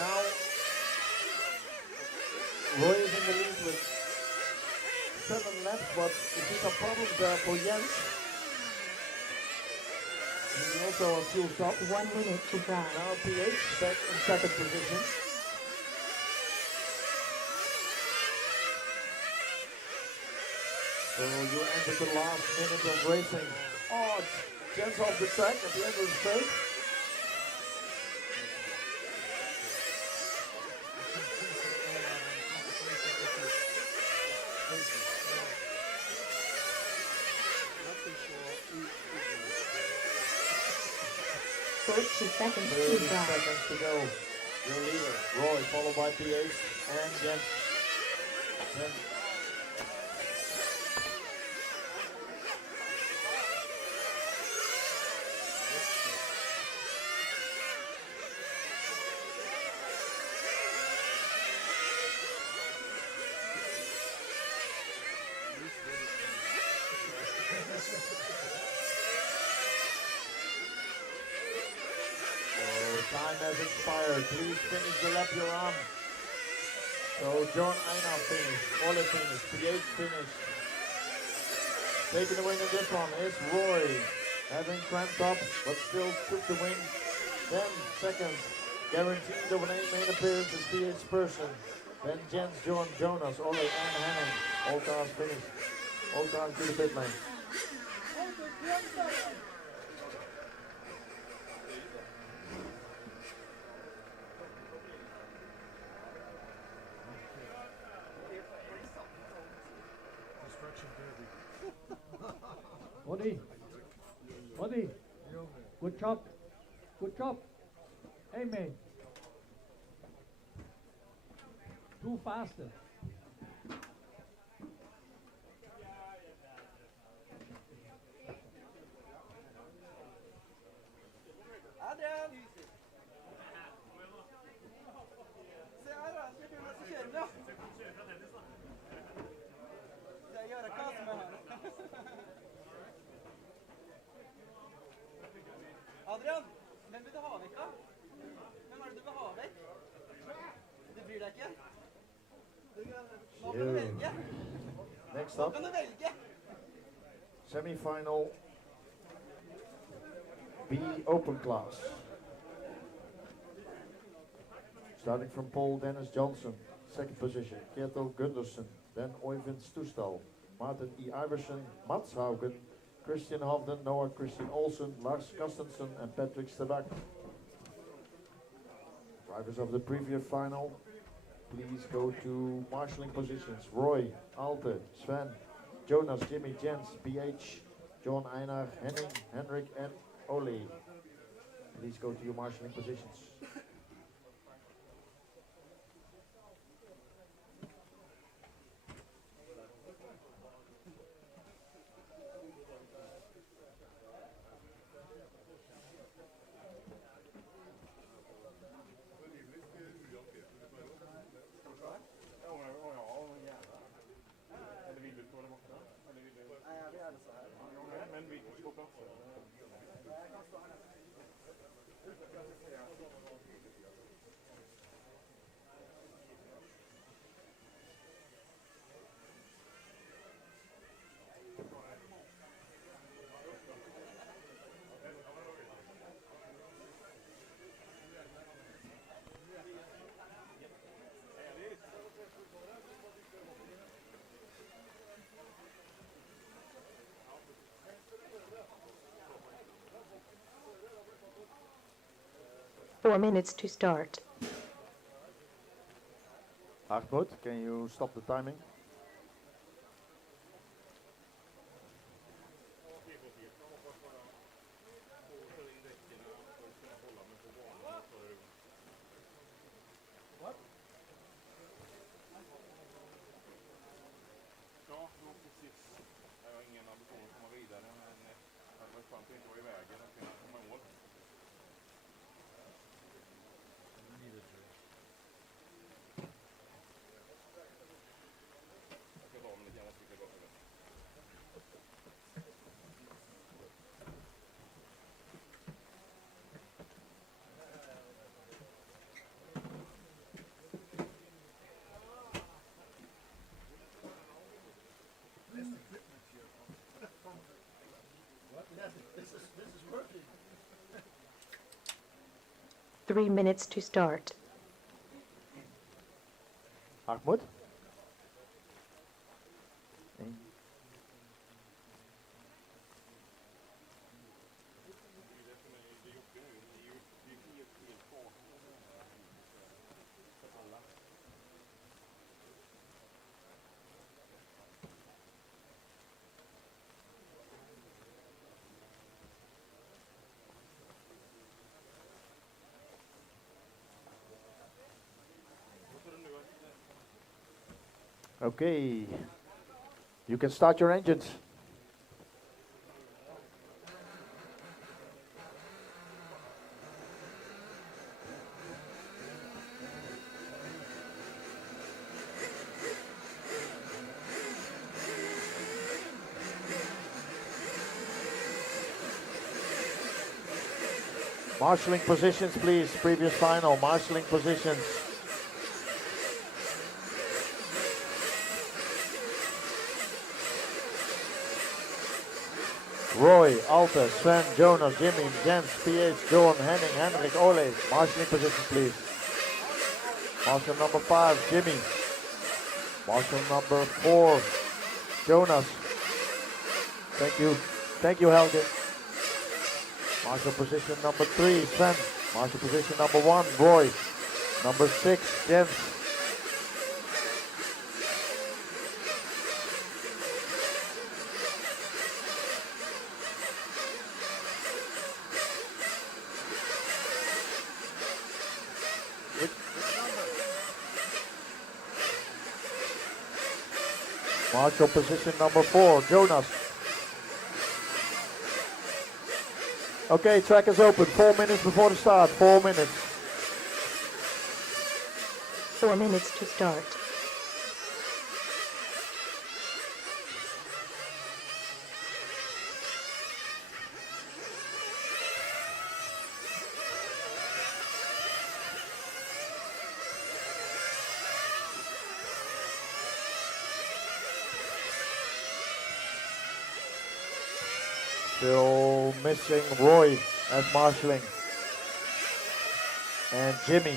Now Roy is in the lead with 7 laps, but you see some problems there for Jens. He's also on fuel stop. 1 minute to drive. Now PH back in second position. So you enter the last minute of racing. Oh, Jens off the track at the end of the straight. Seconds 30 to drive. seconds to go. Your leader, Roy, followed by PH and Jens. Time has expired. Please finish the lap you're on. So John Einar finished. Ole finished. PH finished. Taking the win in this one is Roy. Having cramped up, but still took the win. Then second, guaranteed of an main appearance is PH person. Then Jens, John, Jonas, Ole and Hanno. All cars finished. All cars to the pit lane. Buddy, good job, good job. Hey mate, too faster. Adrian! Se her da, skal du måtte kjøre da? Det gjør hva som her. Adrian, hvem vil du ha vekk da? Hvem det du vil ha vekk? Du bryr deg ikke? Hva kan du velge? Next Hva up, kan du velge? semi-final B open class. Starting from pole, Dennis Johnson, second position, Kjetil Gundersen, then Oyvind Stoestal, Martin E. Iversen, Mats Haugen, Christian Hovden, Noah Christian Olsen, Lars Carstensen, and Patrick Stabak. Drivers of the previous final, please go to marshalling positions. Roy, Alte, Sven, Jonas, Jimmy, Jens, PH, John Einar, Henning, Henrik, and Ole. please go to your marshalling positions. Four minutes to start. Hartmut, can you stop the timing? This is working. 3 minutes to start. Hartmut? Okay, you can start your engines. Marshalling positions, please. Previous final, marshalling positions. Roy, Alte, Sven, Jonas, Jimmy, Jens, PH, John, Henning, Henrik, Ole. Marshalling position, please. Marshal number 5, Jimmy. Marshal number 4, Jonas. Thank you. Thank you, Helge. Marshal position number 3, Sven. Marshal position number 1, Roy. Number 6, Jens. Marshal position number 4, Jonas. Okay, track is open. 4 minutes before the start. 4 minutes. 4 minutes to start. Still missing Roy as marshalling. And Jimmy.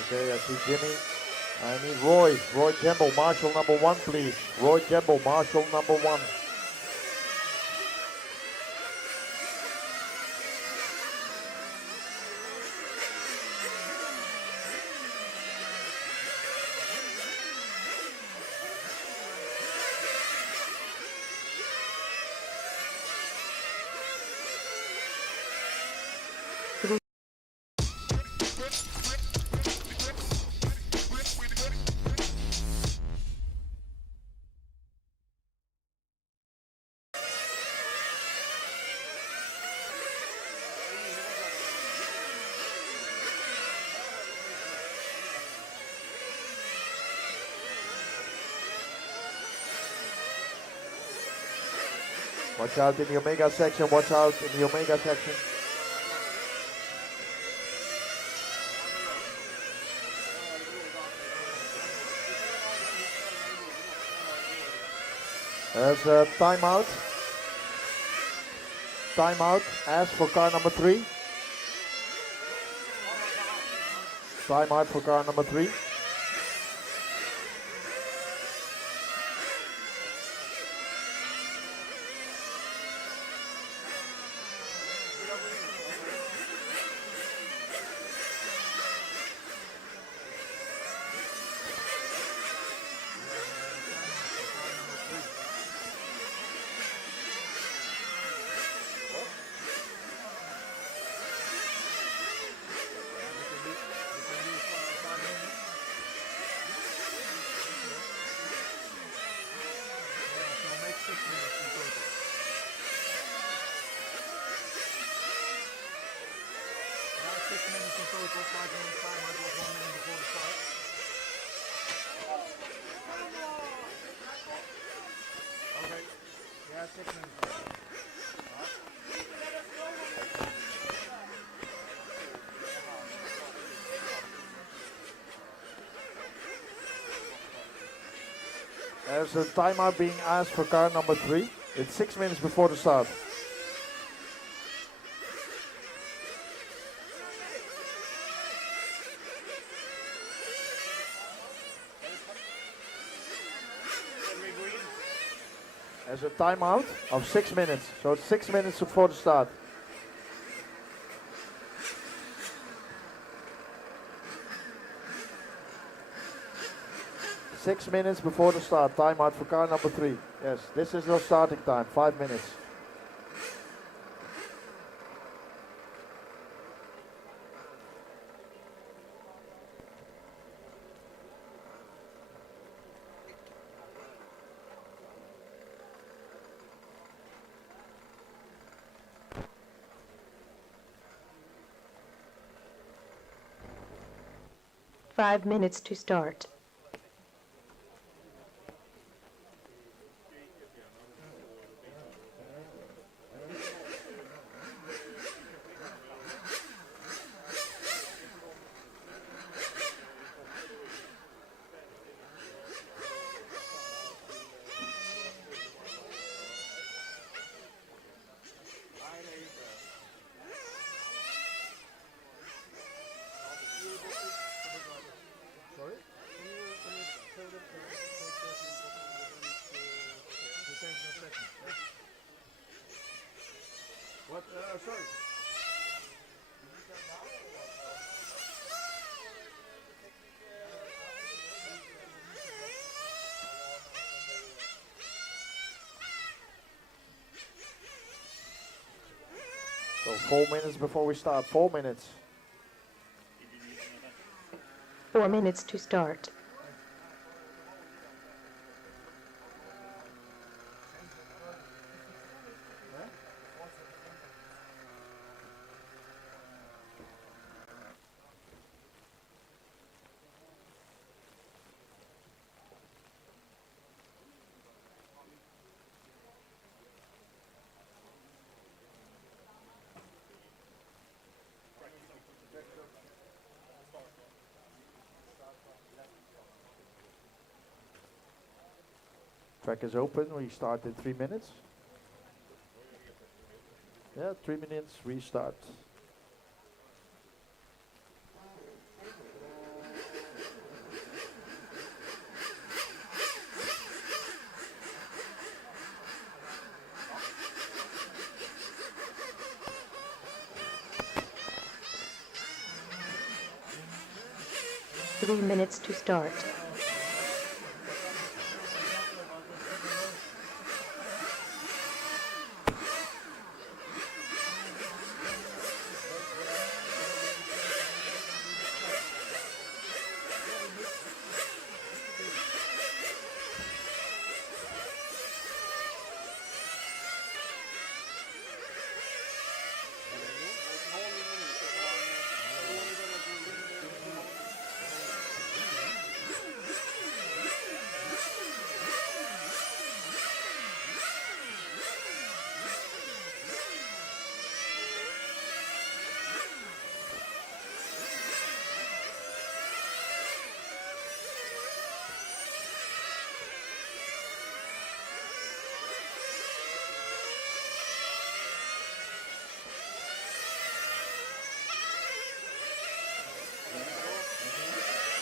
Okay, I see Jimmy. I need Roy. Roy Jemble, marshal number 1, please. Roy Jemble, marshal number 1. Watch out in the Omega section, watch out in the Omega section. There's a timeout. Timeout, as for car number 3. Timeout for car number 3. There's a timeout being asked for car number 3. It's 6 minutes before the start. There's a timeout of 6 minutes, so it's 6 minutes before the start. Six minutes before the start, timeout for car number 3. Yes, this is your starting time, 5 minutes. Five minutes to start. What? Sorry. So 4 minutes before we start, 4 minutes. 4 minutes to start. Track is open, we start in 3 minutes. Yeah, 3 minutes, restart. Three minutes to start.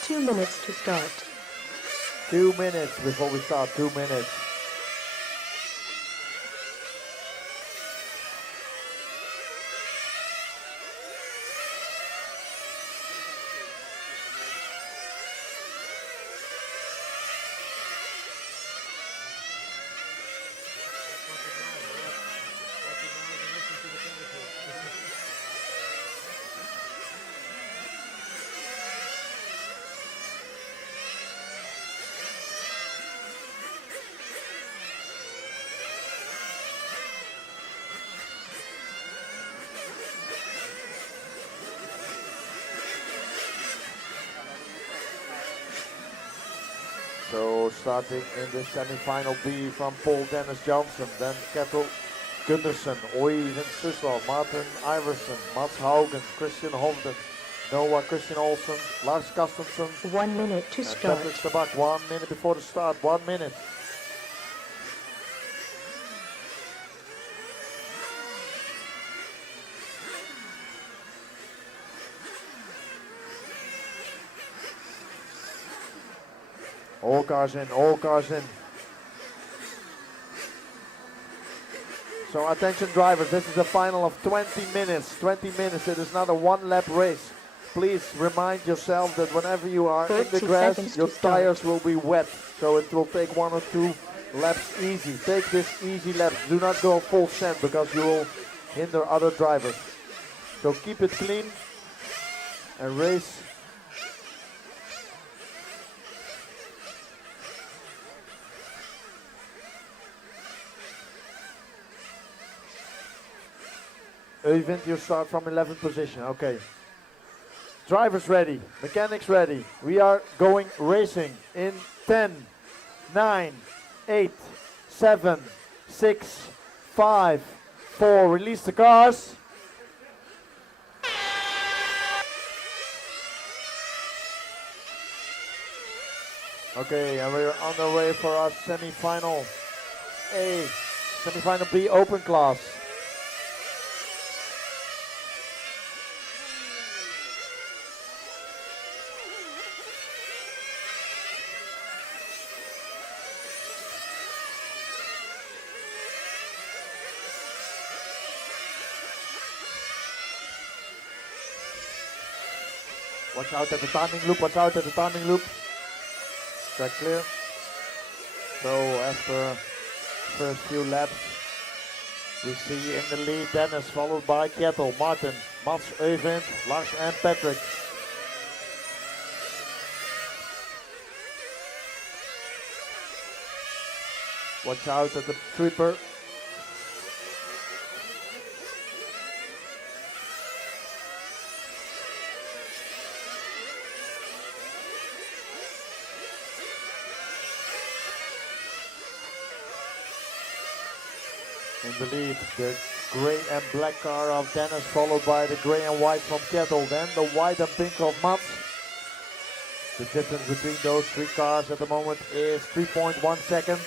2 minutes to start. 2 minutes before we start, 2 minutes. So starting in the semi-final B from Paul Dennis Johnson, then Kettle Gundersen, Oyvind Sussel, Martin Iversen, Mats Haugen, Christian Hovden, Noah Christian Olsen, Lars Carstensen, 1 minute to and start. Patrick Stabak. 1 minute before the start, 1 minute. All cars in, all cars in. So attention drivers, this is a final of 20 minutes. 20 minutes, it is not a one lap race. Please remind yourself that whenever you are in the 30 grass, seconds your to start. tires will be wet. So it will take 1 or 2 laps easy. Take this easy laps. Do not go full send because you will hinder other drivers. So keep it clean and race. Oyvind, you start from 11th position, okay. Drivers ready, mechanics ready. We are going racing in 10, 9, 8, 7, 6, 5, 4. Release the cars. Okay, and we're on the way for our semi-final A, semi-final B open class. Watch out at the timing loop, watch out at the timing loop. Track clear. So after first few laps, we see in the lead Dennis, followed by Kjetil, Martin, Mats, Oyvind, Lars and Patrick. Watch out at the sweeper. In the lead, the grey and black car of Dennis, followed by the grey and white from Kjetil. Then the white and pink of Mats. The difference between those three cars at the moment is 3.1 seconds.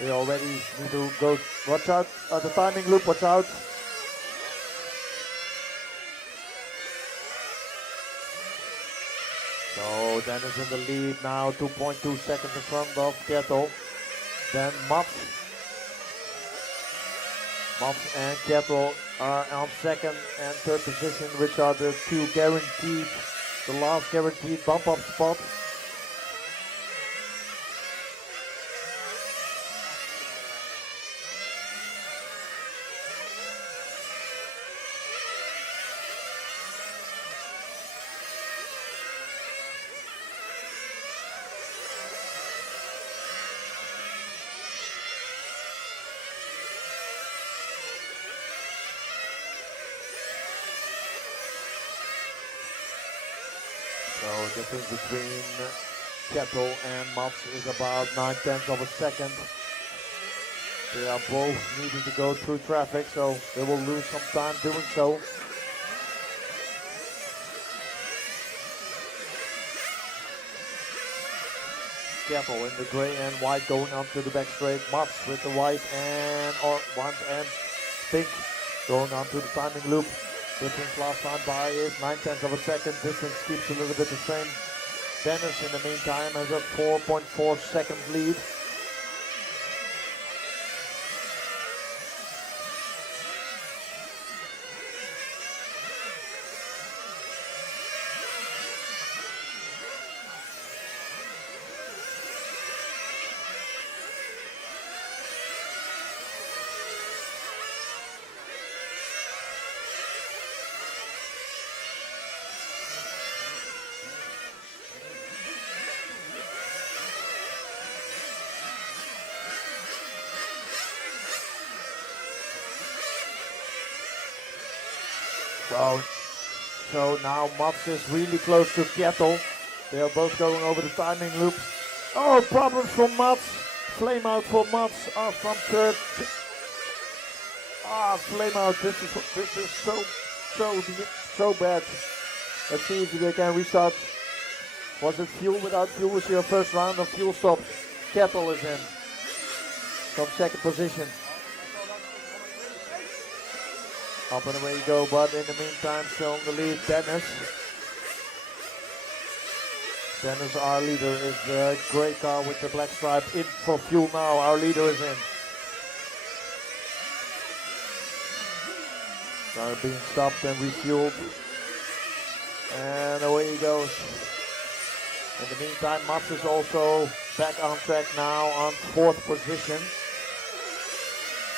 They already need to go. Watch out at the timing loop, watch out. So Dennis in the lead now, 2.2 seconds in front of Kjetil. Then Mats. Mats and Kjetil are on second and third position, which are the two guaranteed, the last guaranteed bump up spot. So difference between Kjetil and Mats is about 9/10 of a second. They are both needing to go through traffic, so they will lose some time doing so. Kjetil in the grey and white going onto the back straight. Mats with the white and pink going onto the timing loop. Difference last time by is 9/10 of a second. Distance keeps a little bit the same. Dennis in the meantime has a 4.4 second lead. So now Mats is really close to Kettle. They are both going over the timing loop. Oh, problems for Mats. Flame out for Mats from third. Flame out. This is so bad. Let's see if they can restart. Was it fuel? Without fuel was your first round of fuel stop. Kettle is in from second position. Up and away you go, but in the meantime still in the lead, Dennis. Dennis, our leader, is the grey car with the black stripe in for fuel now. Our leader is in. Car being stopped and refueled. And away he goes. In the meantime, Mats is also back on track now on fourth position.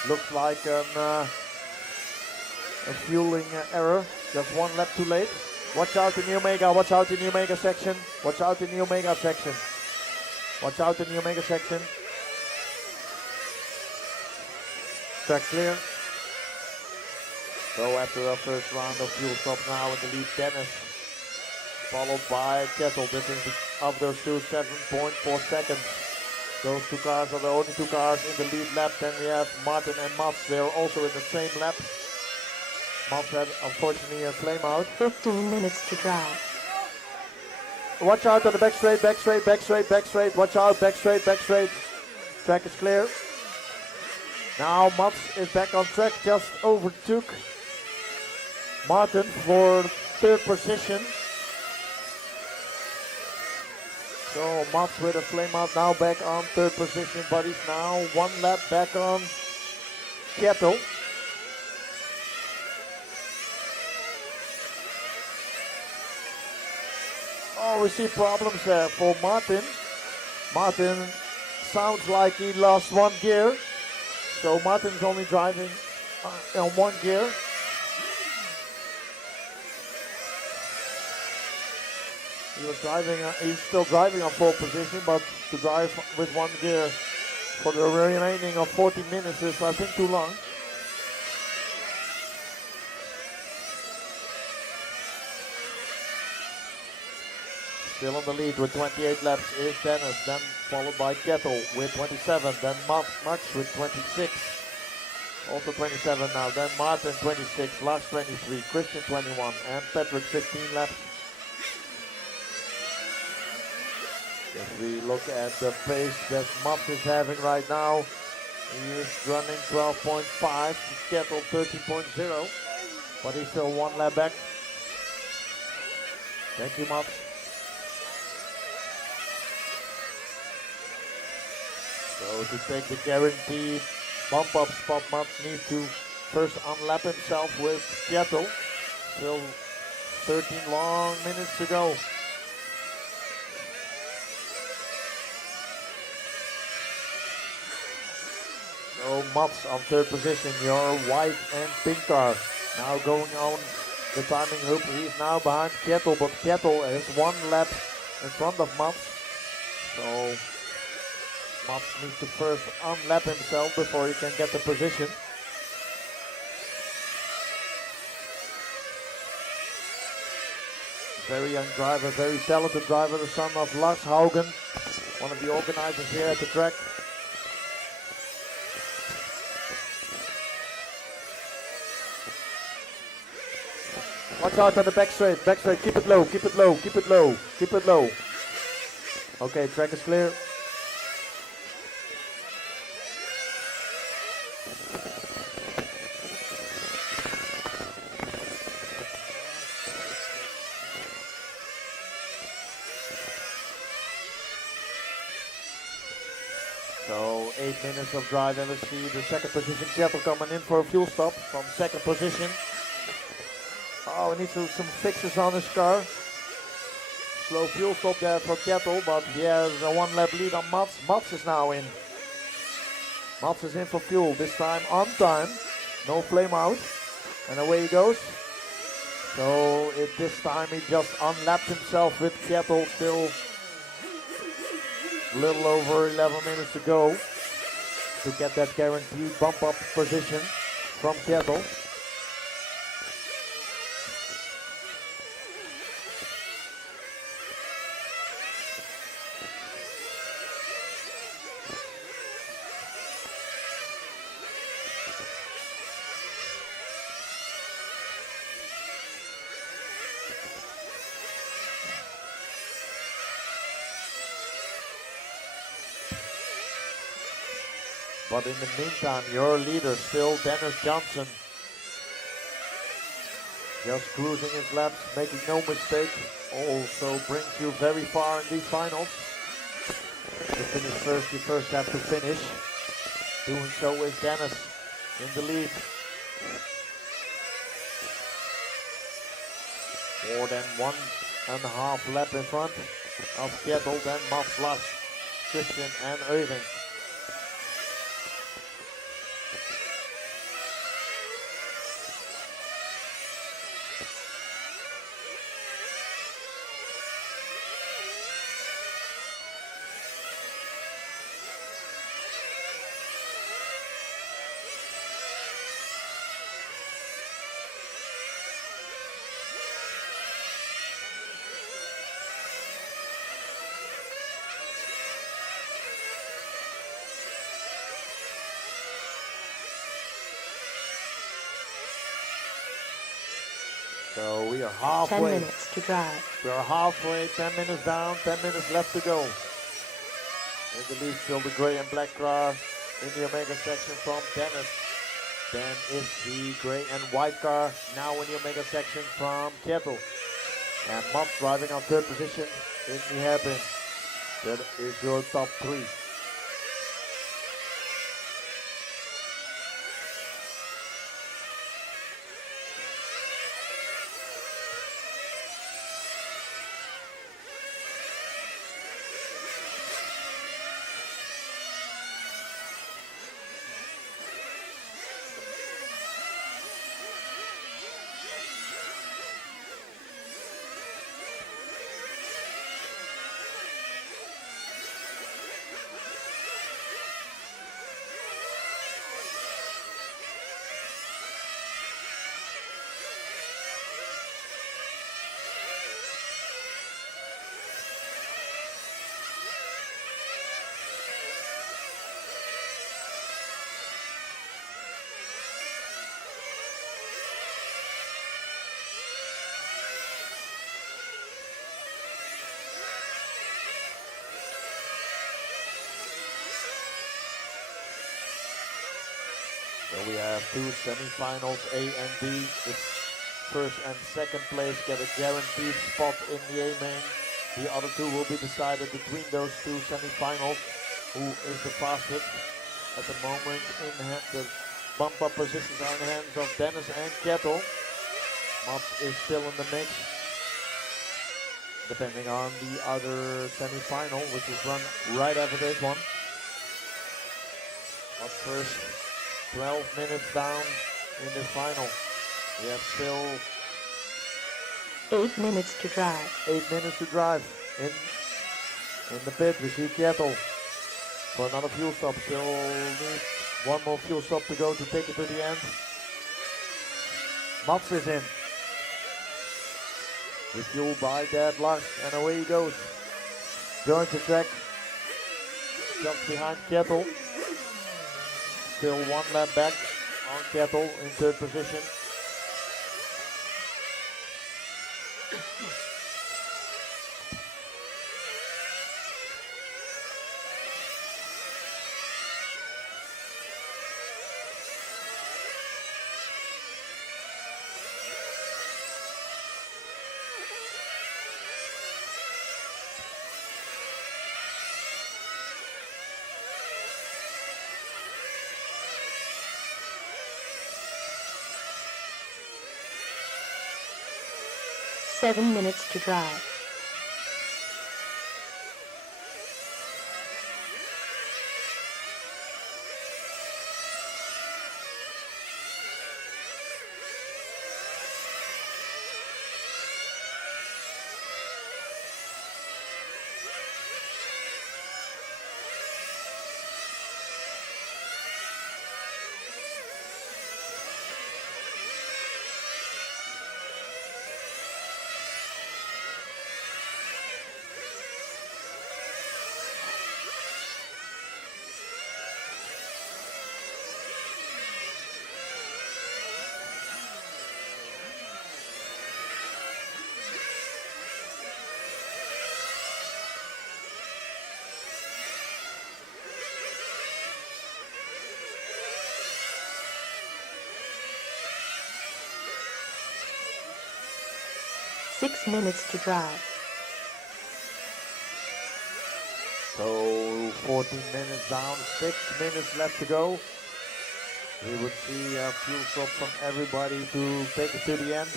Looks like a fueling error, just one lap too late. Watch out in the Omega, watch out in the Omega section. Watch out in the Omega section. Watch out in the Omega section. Track clear. So after our first round of fuel stop now in the lead, Dennis. Followed by Kettle. This is of those two, 7.4 seconds. Those two cars are the only two cars in the lead lap. Then we have Martin and Mats. They are also in the same lap. Mats had unfortunately a flame out. 15 minutes to drive. Watch out on the back straight, back straight, back straight, back straight. Watch out, back straight, back straight. Track is clear. Now Mats is back on track, just overtook Martin for third position. So Mats with a flame out now back on third position, but he's now one lap back on Kettle. Oh, we see problems there for Martin. Martin sounds like he lost one gear. So Martin's only driving on one gear. He's still driving on pole position, but to drive with one gear for the remaining of 40 minutes is, I think, too long. Still on the lead with 28 laps is Dennis, then followed by Kettle with 27, then Max with 26, also 27 now, then Martin 26, Lars 23, Christian 21, and Patrick 15 laps. If we look at the pace that Mats is having right now, he is running 12.5, Kettle 13.0, but he's still one lap back. Thank you, Mats. So to take the guaranteed bump up spot, Mats needs to first unlap himself with Kettle. Still 13 long minutes to go. So Mats on third position, your white and pink car. Now going on the timing loop. He's now behind Kettle, but Kettle is one lap in front of Mats. So Mats needs to first unlap himself before he can get the position. Very young driver, very talented driver, the son of Lars Haugen, one of the organizers here at the track. Watch out on the back straight, keep it low, keep it low, keep it low, keep it low. Okay, track is clear. 8 minutes of drive, and let's see the second position. Kettle coming in for a fuel stop from second position. Oh, he needs some fixes on his car. Slow fuel stop there for Kettle, but he has a 1 lap lead on Mats. Mats is now in. Mats is in for fuel, this time on time. No flame out. And away he goes. So this time he just unlapped himself with Kettle. Still a little over 11 minutes to go to get that guaranteed bump up position from Kettle. But in the meantime, your leader still Dennis Johnson. Just cruising his laps, making no mistake. Also brings you very far in these finals. To finish first, you first have to finish. Doing so is Dennis in the lead. More than 1.5 lap in front of Kettle, then Mats Lars, Christian and Euring. So we are halfway. 10 minutes to drive. We are halfway, 10 minutes down, 10 minutes left to go. In the lead still the gray and black car in the Omega section from Dennis. Then is the gray and white car now in the Omega section from Kettle. And Mats driving on third position in the hairpin. That is your top three. So we have two semi-finals, A and B. The first and second place get a guaranteed spot in the A main. The other two will be decided between those two semi-finals. Who is the fastest? At the moment, the bump-up positions are in the hands of Dennis and Kettle. Mats is still in the mix, depending on the other semi-final, which is run right after this one. But first, 12 minutes down in the final. We have still 8 minutes to drive. 8 minutes to drive. In the pit, we see Kettle for another fuel stop. Still need one more fuel stop to go to take it to the end. Mats is in. Refueled by Dad Lars, and away he goes. Joins the track. Jumps behind Kettle. Still 1 lap back on Kettle in third position. 7 minutes to drive. 6 minutes to drive. So 14 minutes down, 6 minutes left to go. We would see a fuel stop from everybody to take it to the end.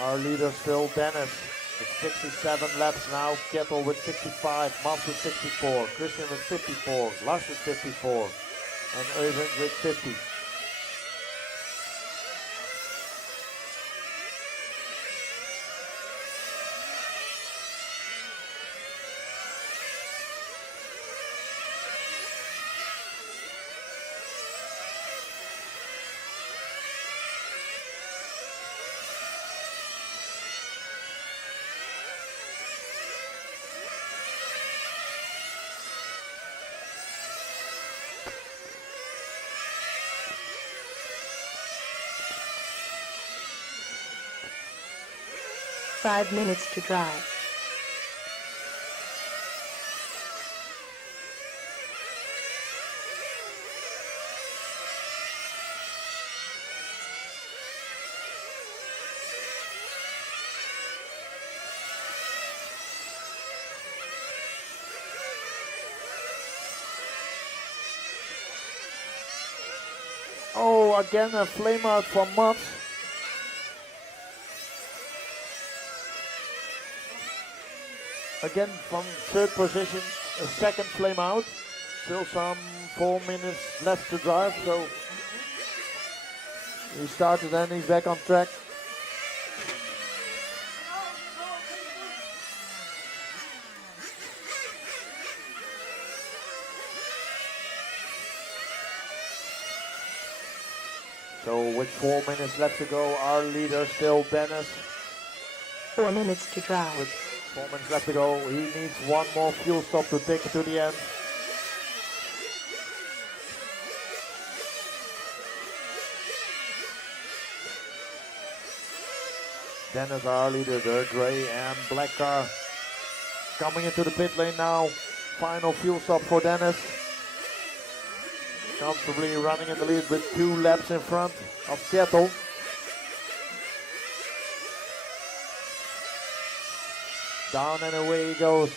Our leader still Dennis with 67 laps now. Kettle with 65, Mas with 64, Christian with 54, Lars with 54, and Ermen with 50. Five minutes to drive. Oh, again a flame out from Mats. Again from third position, a second flame out. Still some 4 minutes left to drive, so he started and he's back on track. So with 4 minutes left to go, our leader still Dennis. 4 minutes to drive. With 4 minutes left to go, he needs one more fuel stop to take it to the end. Dennis, our leader, the gray and black car, coming into the pit lane now. Final fuel stop for Dennis. Comfortably running in the lead with 2 laps in front of Seattle. Down and away he goes.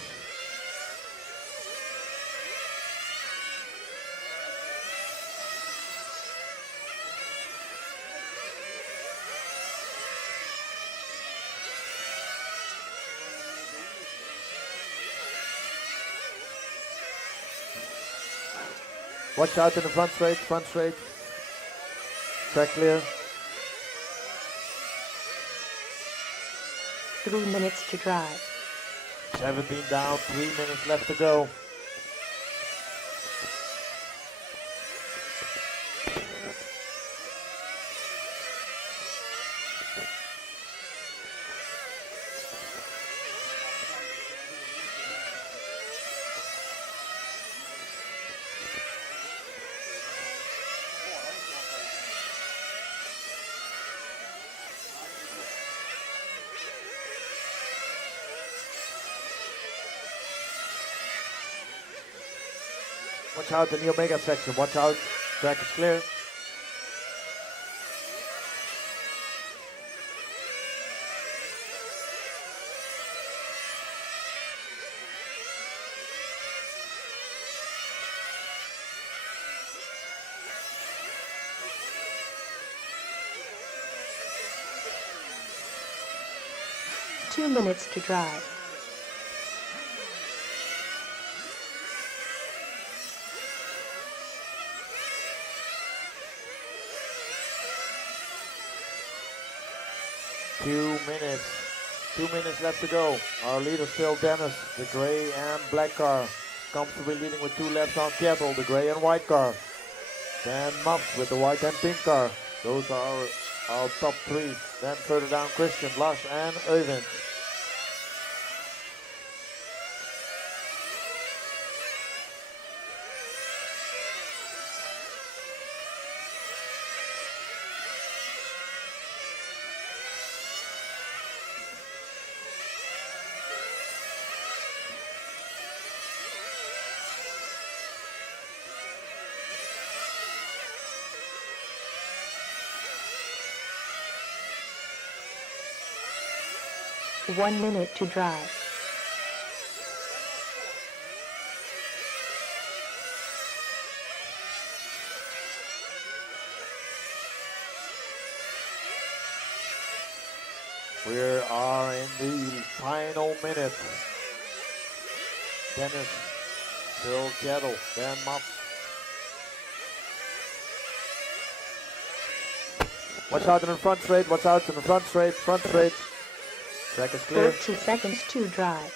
Watch out in the front straight, track clear. 3 minutes to drive. 17 down, 3 minutes left to go. Watch out in the Omega section, watch out, track is clear. 2 minutes to drive. Two minutes. 2 minutes left to go. Our leader still Dennis, the gray and black car. Comfortably leading with 2 laps on Kettle, the gray and white car. Then Mats with the white and pink car. Those are our top 3. Then further down Christian, Lars and Øyvind. One minute to drive. We are in the final minute. Dennis, still Kettle, then Mats. Watch out in the front straight, watch out in the front straight, Track is clear. 30 seconds to drive.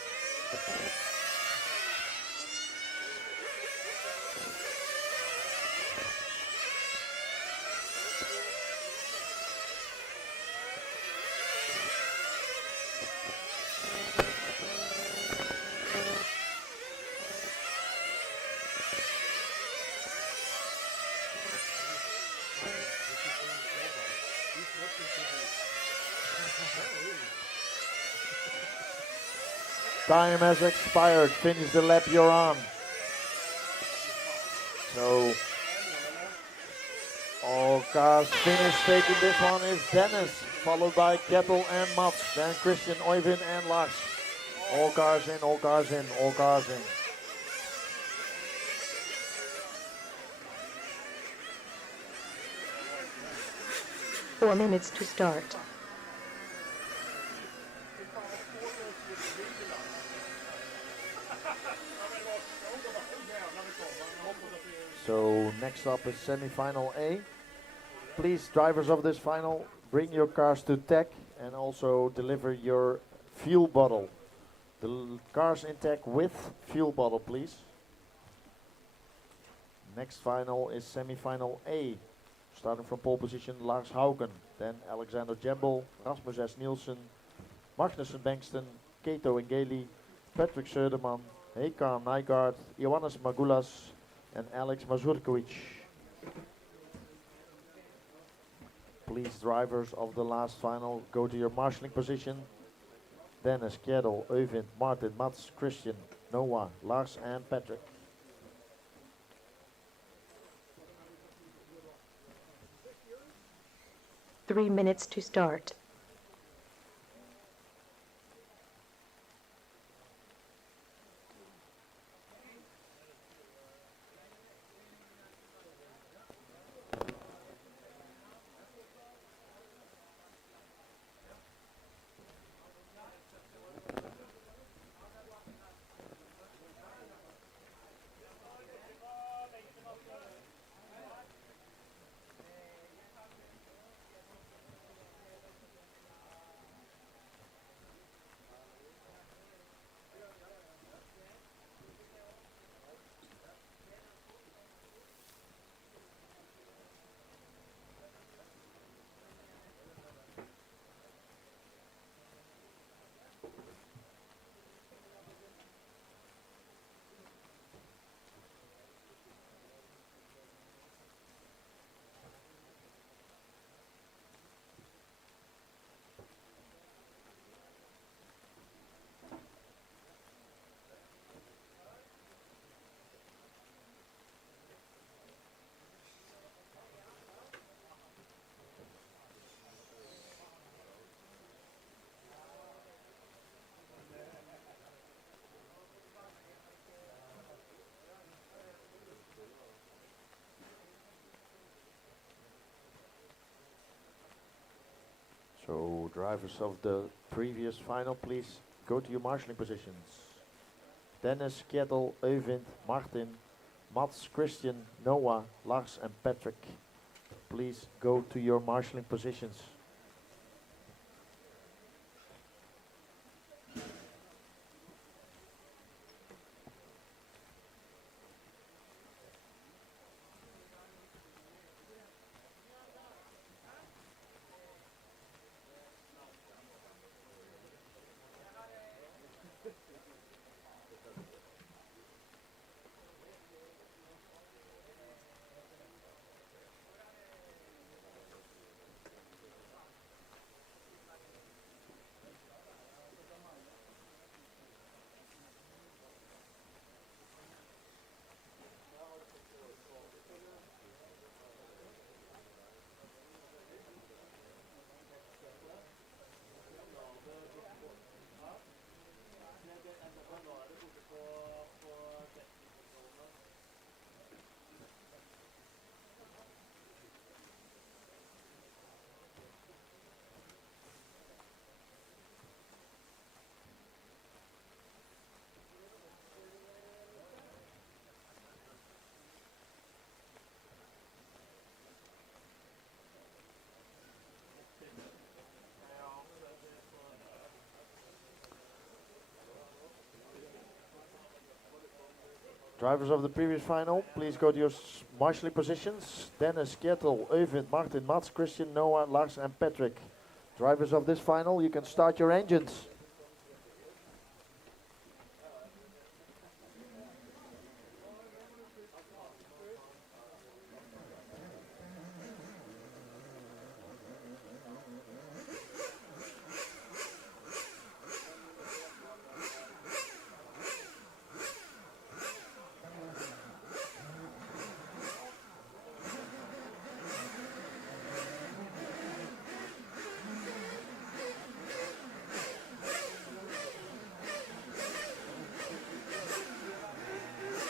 Time has expired. Finish the lap you're on. So all cars finished. Taking this one is Dennis, followed by Kettle and Mats. Then Christian, Øyvind and Lars. All cars in, all cars in, all cars in. Four minutes to start. So next up is semi-final A. Please, drivers of this final, bring your cars to tech and also deliver your fuel bottle. The cars in tech with fuel bottle, please. Next final is semi-final A. Starting from pole position, Lars Haugen, then Alexander Jembel, Rasmus S. Nielsen, Magnussen Bengtsen, Keto Ngeli, Patrick Söderman, Hekan Nygaard, Ioannis Magoulas, and Alex Mazurkovic. Please, drivers of the last final, go to your marshalling position. Dennis, Kjetil, Øyvind, Martin, Mats, Christian, Noah, Lars and Patrick. Three minutes to start. So drivers of the previous final, please go to your marshalling positions. Dennis, Kjetil, Øyvind, Martin, Mats, Christian, Noah, Lars and Patrick. Please go to your marshalling positions. Drivers of the previous final, please go to your marshalling positions. Dennis, Kjetil, Øyvind, Martin, Mats, Christian, Noah, Lars and Patrick. Drivers of this final, you can start your engines.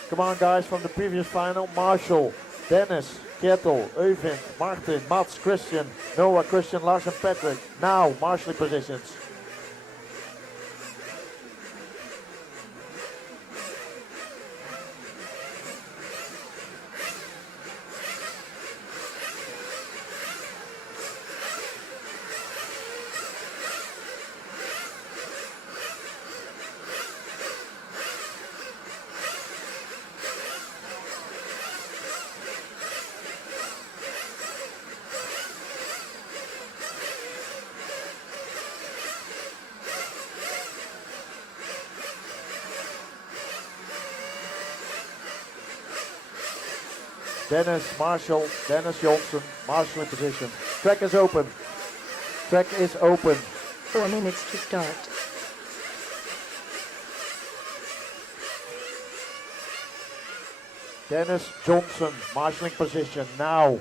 Come on guys, from the previous final, Marshall, Dennis, Kjetil, Øyvind, Martin, Mats, Christian, Noah, Christian, Lars and Patrick. Now, marshalling positions. Dennis, Marshall, Dennis Johnson, marshalling position. Track is open. Track is open. 4 minutes to start. Dennis Johnson, marshalling position now.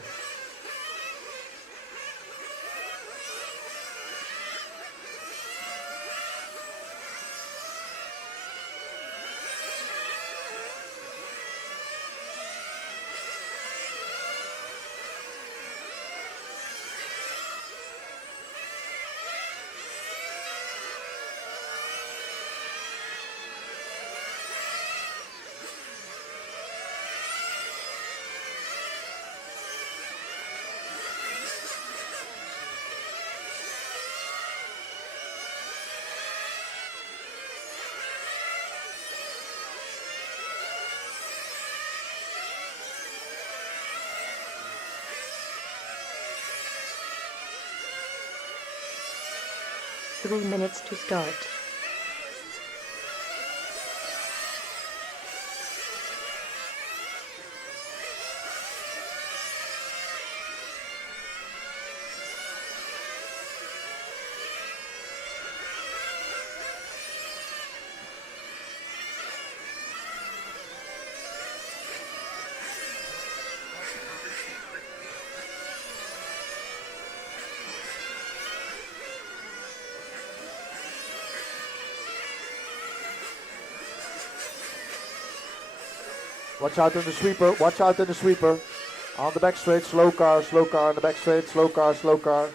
Three minutes to start. Watch out in the sweeper, watch out in the sweeper. On the back straight, slow car on the back straight, slow car, slow car.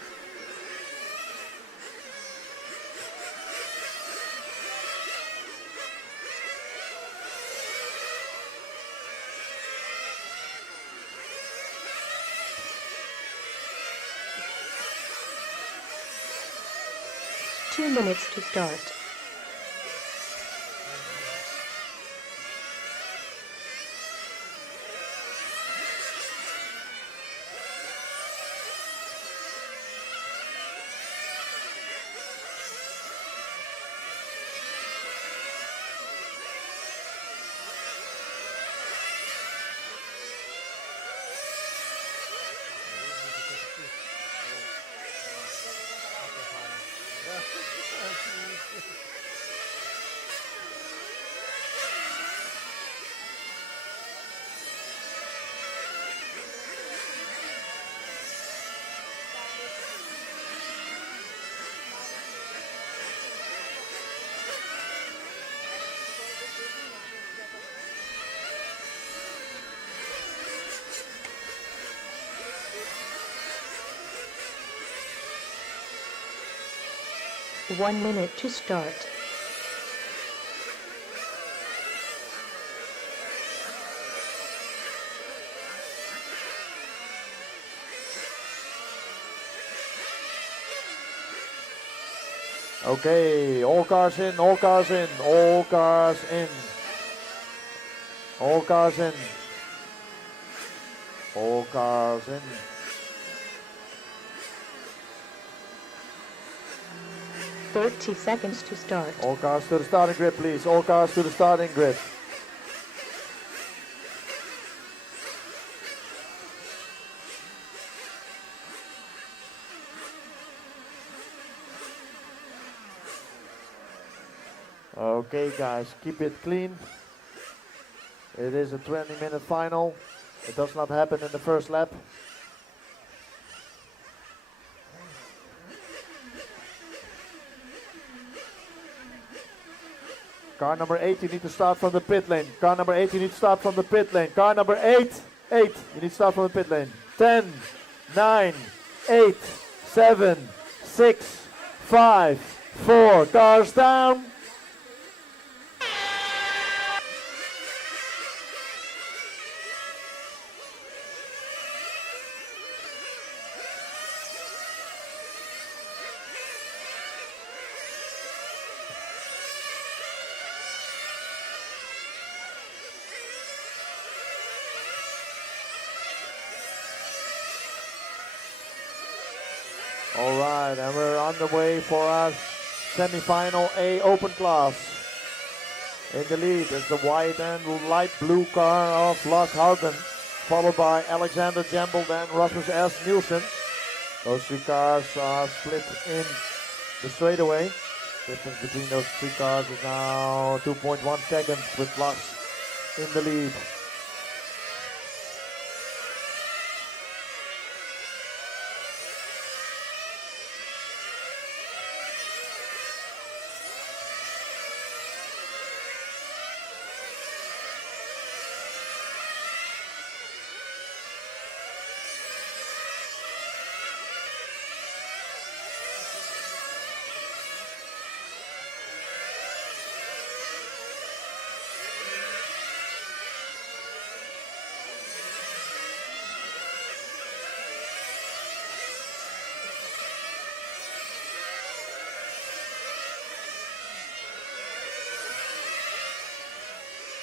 2 minutes to start. One minute to start. Okay, all cars in, all cars in, all cars in. All cars in. All cars in. 30 seconds to start. All cars to the starting grid, please. All cars to the starting grid. Okay guys, keep it clean. It is a 20-minute final. It does not happen in the first lap. Car number 8, you need to start from the pit lane. Car number 8, you need to start from the pit lane. Car number 8, you need to start from the pit lane. 10, 9, 8, 7, 6, 5, 4, cars down. All right, and we're on the way for our semi-final A open class. In the lead is the white and light blue car of Lars Houghton, followed by Alexander Jembel and Rasmus S. Nielsen. Those three cars are split in the straightaway. Difference between those three cars is now 2.1 seconds with Lars in the lead.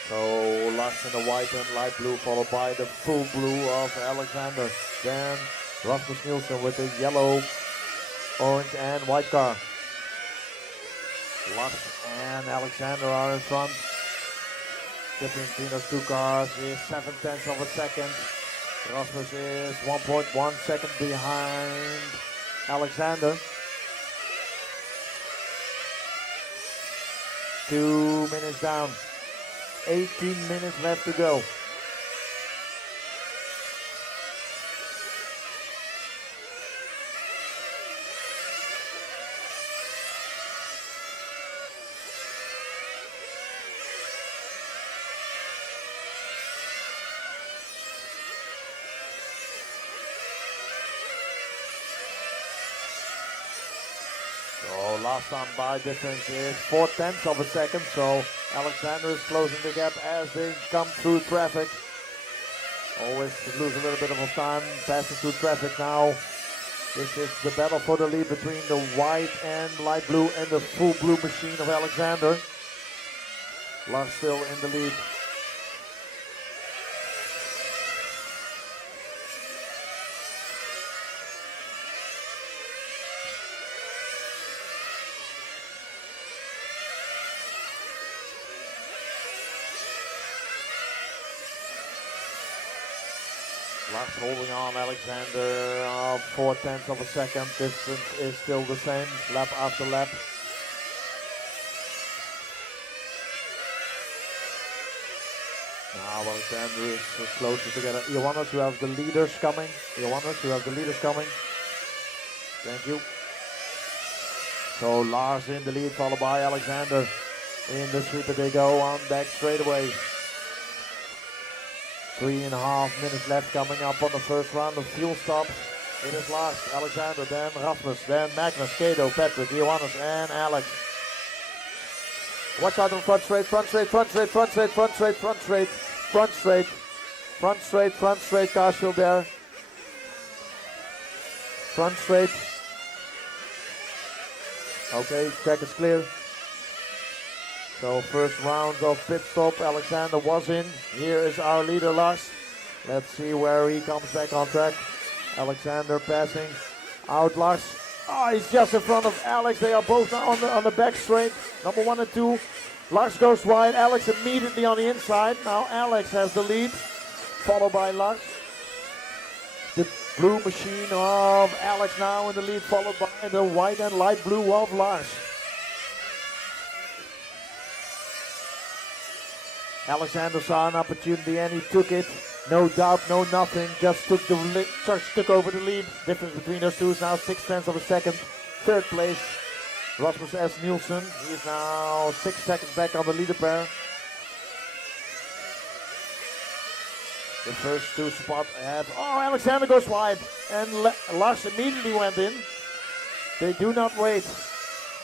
So Lars in the white and light blue, followed by the full blue of Alexander. Then Rasmus Nielsen with the yellow, orange and white car. Lars and Alexander are in front. Difference between those two cars is 7/10 of a second. Rasmus is 1.1 second behind Alexander. 2 minutes down. 18 minutes left to go. So last time by difference is 4/10 of a second, so Alexander is closing the gap as they come through traffic. Always lose a little bit of time passing through traffic now. This is the battle for the lead between the white and light blue and the full blue machine of Alexander. Lars still in the lead. Lars holding on Alexander 4/10 of a second. Distance is still the same, lap after lap. Now Alexander is closer together. Johannes, you have the leaders coming. Johannes, you have the leaders coming. Thank you. So Lars in the lead, followed by Alexander. In the sweeper they go on back straight away. 3.5 minutes left coming up on the first round of fuel stops. It is Lars, Alexander, then Rasmus, then Magnus, Kato, Patrick, Johannes and Alex. Watch out on front straight, front straight, front straight, front straight, front straight, front straight, front straight, front straight, front straight, car still there. Front straight. Okay, track is clear. So first round of pit stop, Alexander was in. Here is our leader Lars. Let's see where he comes back on track. Alexander passing out Lars. Oh, he's just in front of Alex. They are both now on the back straight. Number 1 and 2. Lars goes wide, Alex immediately on the inside. Now Alex has the lead, followed by Lars. The blue machine of Alex now in the lead, followed by the white and light blue of Lars. Alexander saw an opportunity and he took it. No doubt, no nothing. Just took over the lead. Difference between those two is now 6/10 of a second. Third place, Rasmus S. Nielsen. He is now 6 seconds back on the leader pair. The first two spot ahead. Oh, Alexander goes wide, and Lars immediately went in. They do not wait.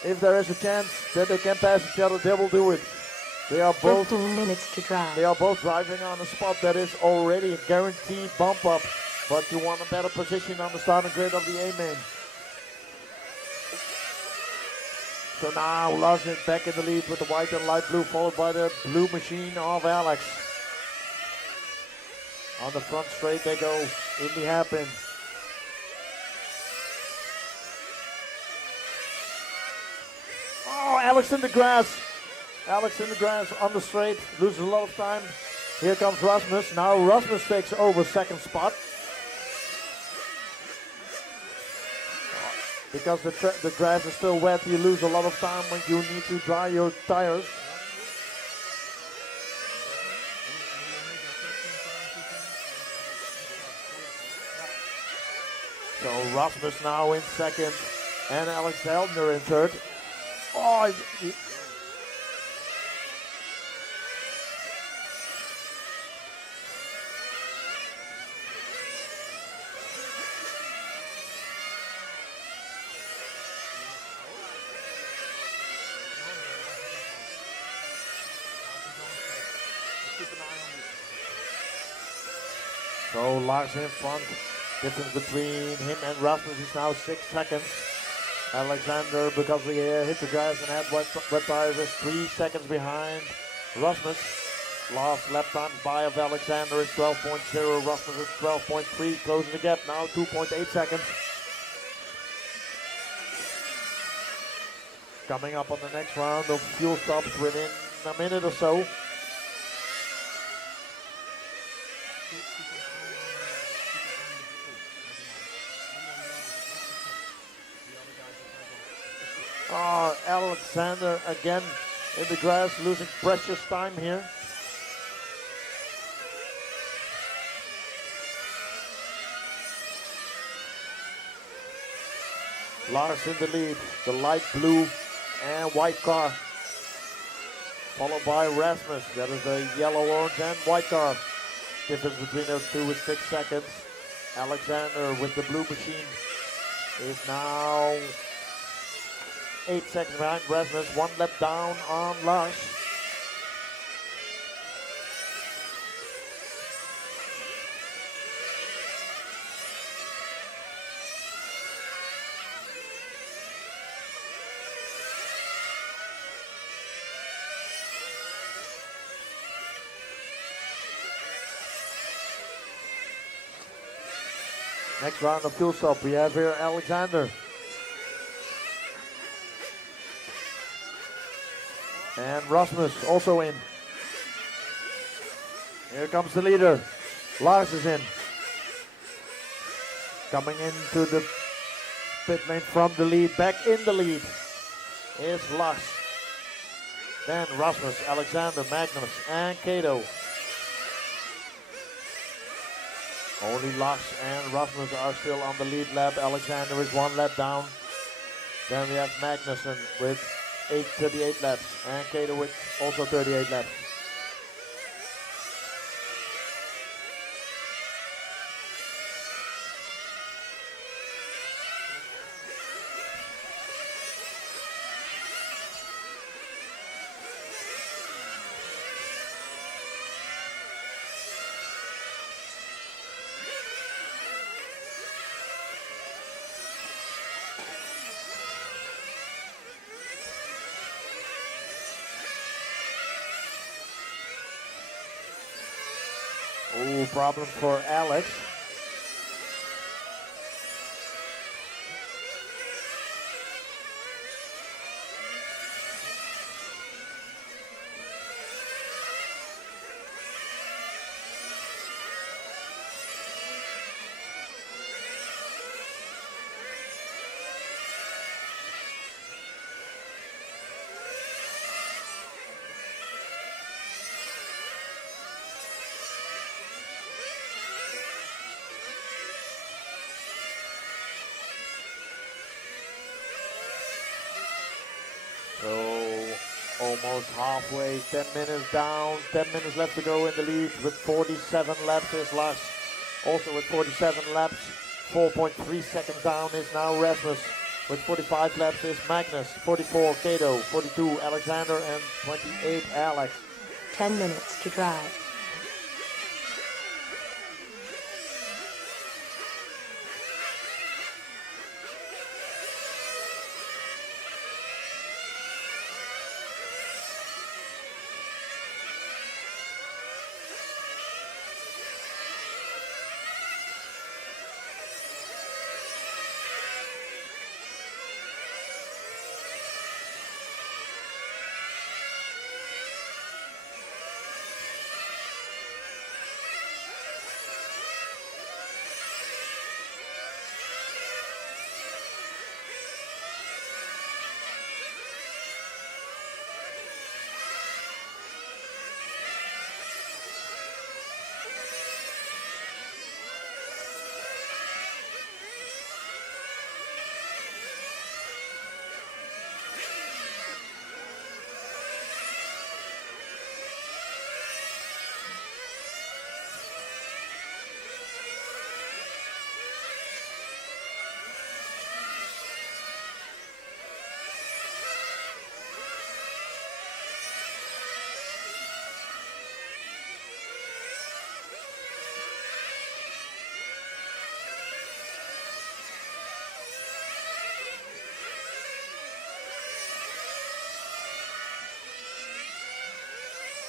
If there is a chance that they can pass each other, they will do it. They are both 15 minutes to drive. They are both driving on a spot that is already a guaranteed bump up, but you want a better position on the starting grid of the A main. So now Lars is back in the lead with the white and light blue, followed by the blue machine of Alex. On the front straight they go. Indy happen. Oh, Alex in the grass. Alex in the grass on the straight, loses a lot of time. Here comes Rasmus. Now Rasmus takes over second spot. Because the grass is still wet, you lose a lot of time when you need to dry your tires. So Rasmus now in second and Alexander in third. Oh, so Lars in front. Difference between him and Rasmus is now 6 seconds. Alexander, because he hit the grass and had wet tires, is 3 seconds behind Rasmus. Last lap time by of Alexander is 12.0. Rasmus is 12.3, closing the gap now 2.8 seconds. Coming up on the next round of fuel stops within a minute or so. Oh, Alexander again in the grass, losing precious time here. Lars in the lead, the light blue and white car. Followed by Rasmus, that is a yellow, orange and white car. Difference between those two is 6 seconds. Alexander with the blue machine is now 8 seconds behind Rasmus, 1 lap down on Lars. Next round of fuel stop, we have here Alexander. And Rasmus also in. Here comes the leader. Lars is in. Coming into the pit lane from the lead, back in the lead is Lars. Then Rasmus, Alexander, Magnus, and Kato. Only Lars and Rasmus are still on the lead lap. Alexander is 1 lap down. Then we have Magnussen with 38 laps, and Kato with also 38 laps. Ooh, problem for Alex. So almost halfway, 10 minutes down, 10 minutes left to go in the lead with 47 laps is Lars. Also with 47 laps, 4.3 seconds down is now Rasmus. With 45 laps is Magnus, 44 Kato, 42 Alexander, and 28 Alex. 10 minutes to drive.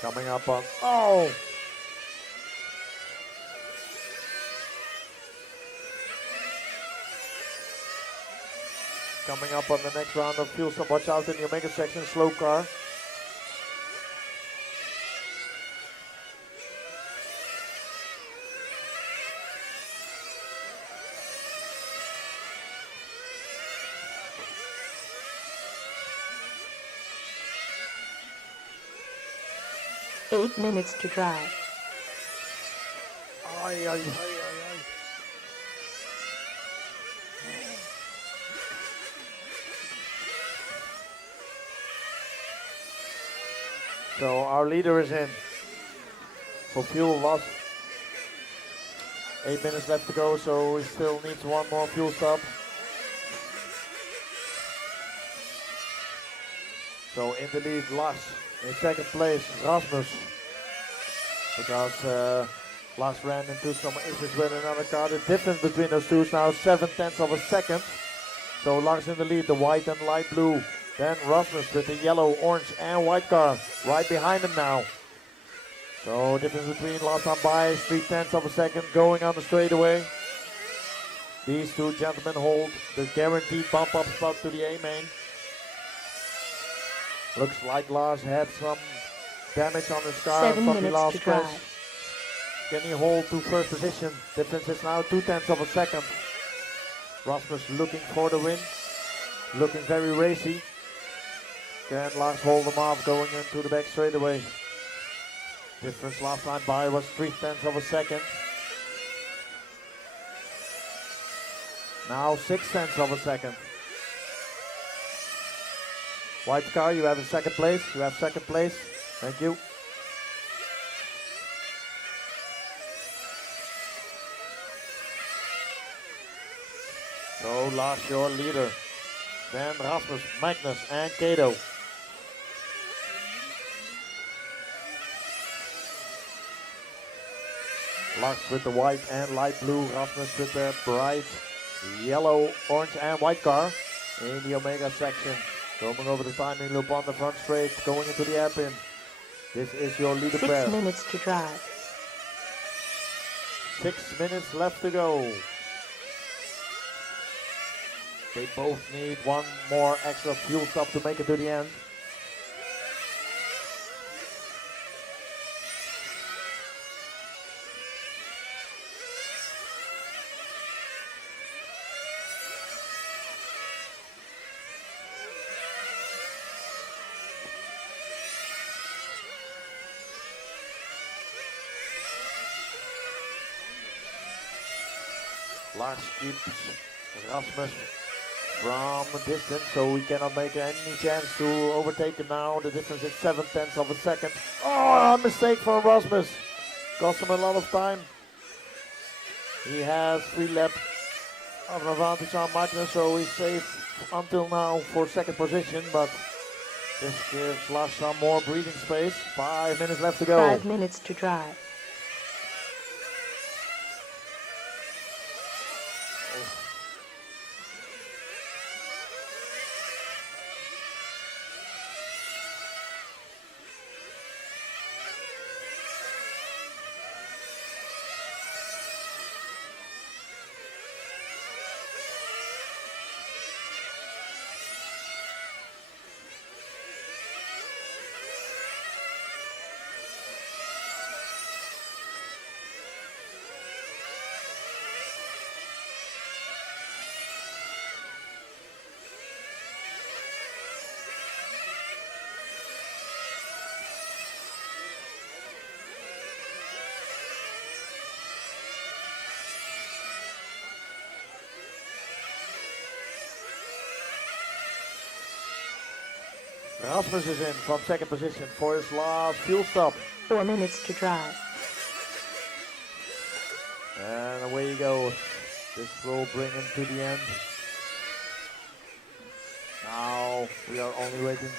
Coming up on, oh! Coming up on the next round of fuel stop, watch out in the Omega section, slow car. Eight minutes to drive. Ay, ay, ay, ay, ay. So our leader is in for fuel loss. 8 minutes left to go, so he still needs one more fuel stop. So in the lead, Lars. In second place, Rasmus. Because Lars ran into some issues with another car. The difference between those two is now 7/10 of a second. So Lars in the lead, the white and light blue. Then Rasmus with the yellow, orange and white car right behind him now. So difference between last time by is 3/10 of a second going on the straightaway. These two gentlemen hold the guaranteed bump up spot to the A main. Looks like Lars had some damage on his car 7 from the minutes last to crash. drive. Can he hold to first position? Difference is now 0.2 of a second. Rasmus looking for the win, looking very racy. Can Lars hold him off going into the back straightaway? Difference last time by was 0.3 of a second. Now 0.6 of a second. White car, you have a second place. You have second place. Thank you. So Lars, your leader. Then Rasmus, Magnus, and Kato. Lars with the white and light blue. Rasmus with the bright yellow, orange, and white car in the Omega section. Coming over the timing loop on the front straight, going into the hairpin. This is your leader 6 pair. minutes to drive. 6 minutes left to go. They both need one more extra fuel stop to make it to the end. Lars keeps Rasmus from a distance, so we cannot make any chance to overtake him now. The difference is 0.7 of a second. Oh, a mistake from Rasmus. Cost him a lot of time. He has 3 laps of an advantage on Magnus, so he's safe until now for second position, but this gives Lars some more breathing space. 5 minutes left to go. 5 minutes to drive. Rasmus is in from second position for his last fuel stop. 4 minutes to drive. And away he goes. This will bring him to the end. Now we are only waiting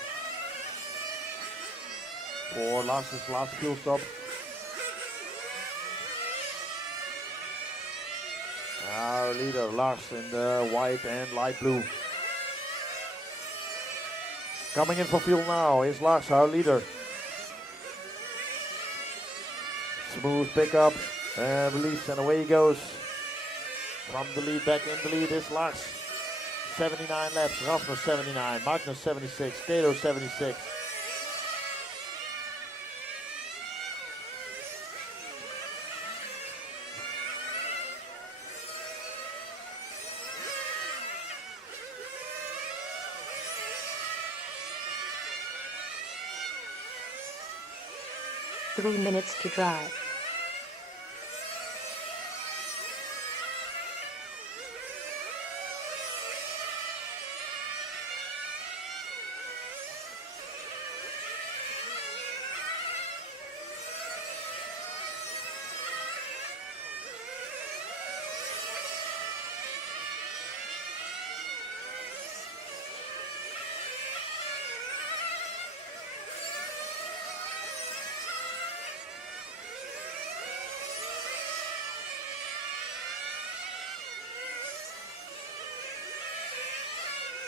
for Lars's last fuel stop. Our leader Lars in the white and light blue. Coming in for fuel now is Lars, our leader. Smooth pickup and release, and away he goes. From the lead, back in the lead is Lars. 79 laps, Rasmus 79, Magnus 76, Kato 76. Three minutes to drive.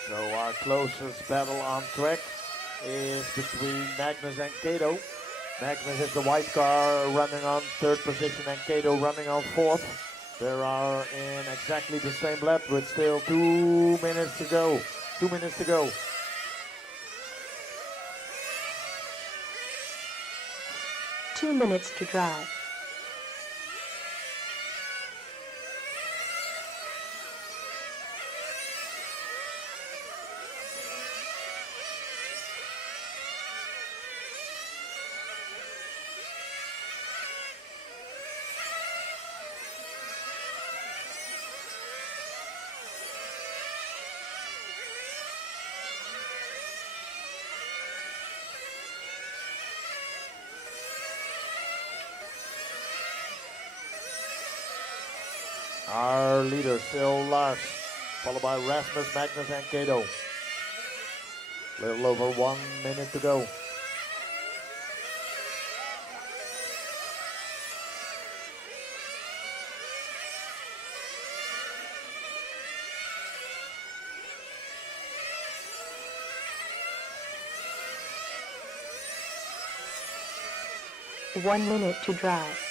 So our closest battle on track is between Magnus and Kato. Magnus is the white car running on third position and Kato running on fourth. There are in exactly the same lap with still 2 minutes to go. 2 minutes to go. Two minutes to drive. Our leader still Lars, followed by Rasmus, Magnus and Kato. Little over 1 minute to go. One minute to drive.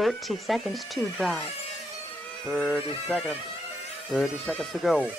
Thirty seconds to drive. 30 seconds. 30 seconds to go.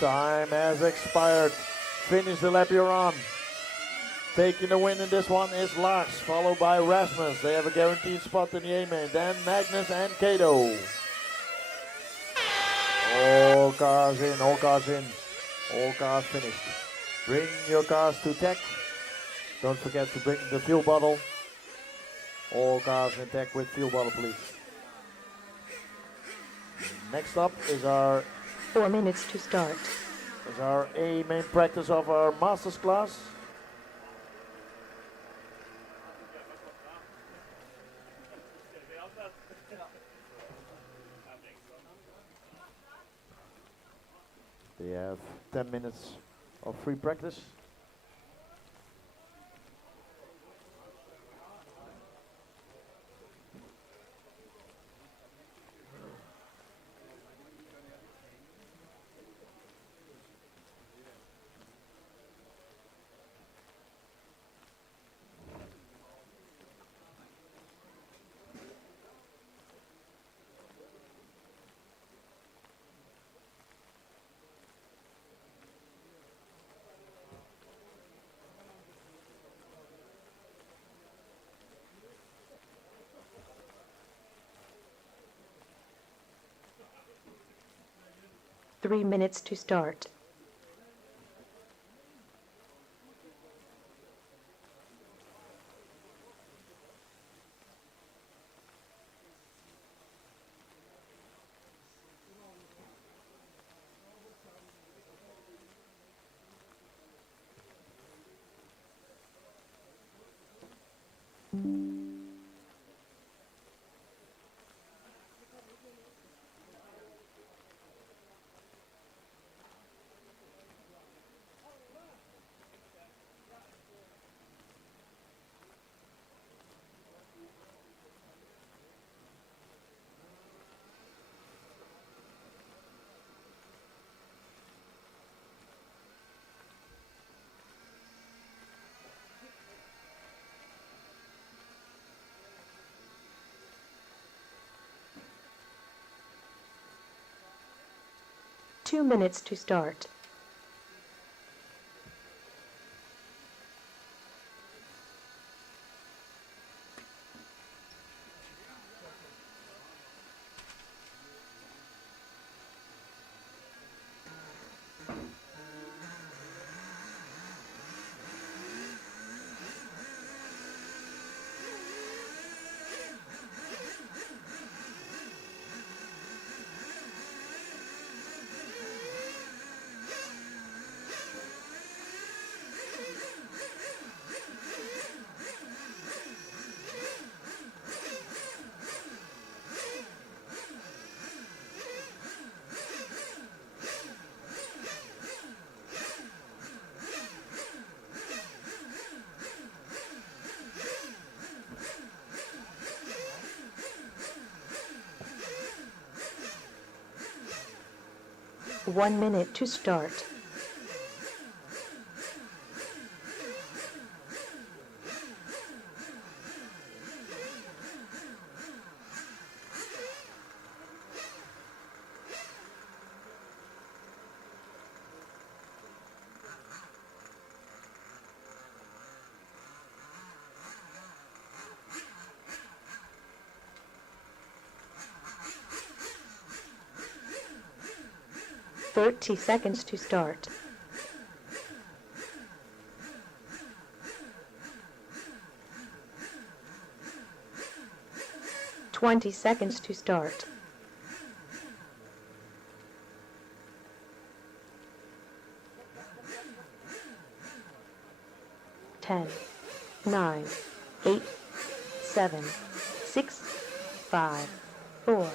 Time has expired. Finish the lap you're on. Taking the win in this one is Lars, followed by Rasmus. They have a guaranteed spot in the A-main. Then Magnus and Kato. All cars in, all cars in. All cars finished. Bring your cars to tech. Don't forget to bring the fuel bottle. All cars in tech with fuel bottle, please. Next up is our 4 minutes to start. main practice of our masters class. They have 10 minutes of free practice. Three minutes to start. Two minutes to start. 1 minute to start. Thirty seconds to start. 20 seconds to start. 10, 9, 8, 7, 6, 5, 4.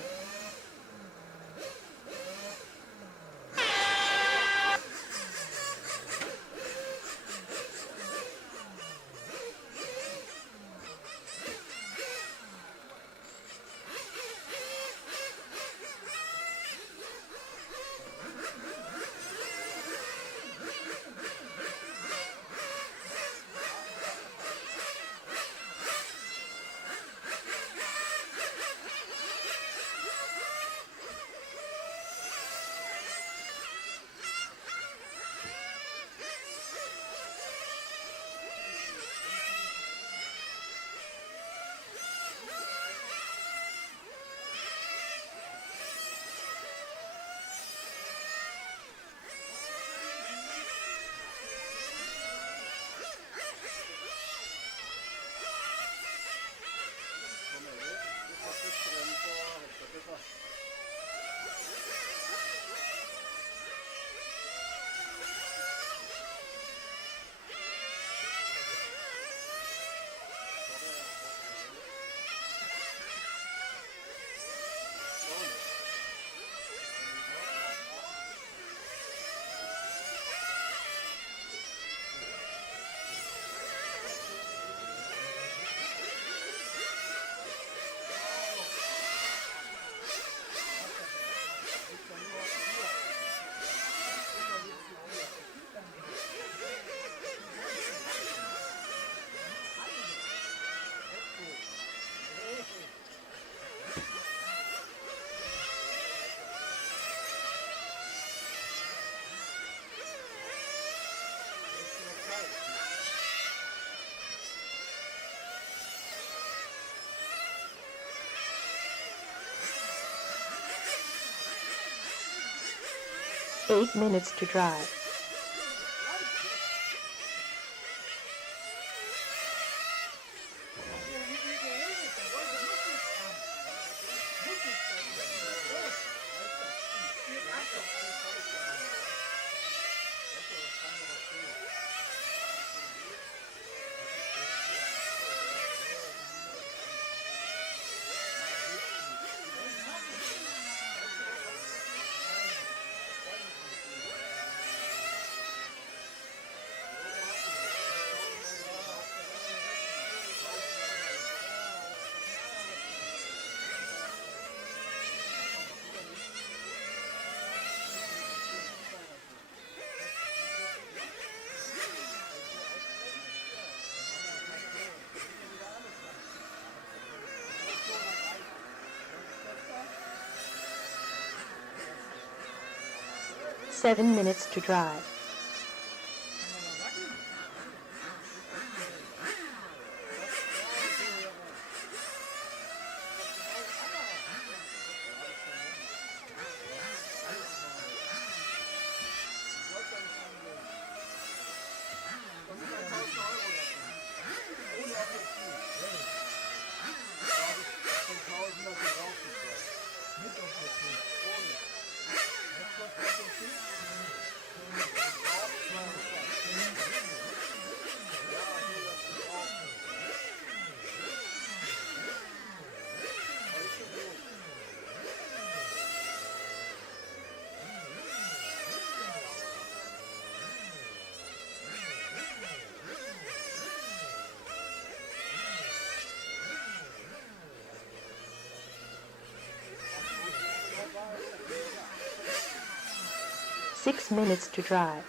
Eight minutes to drive. Seven minutes to drive. 6 minutes to drive.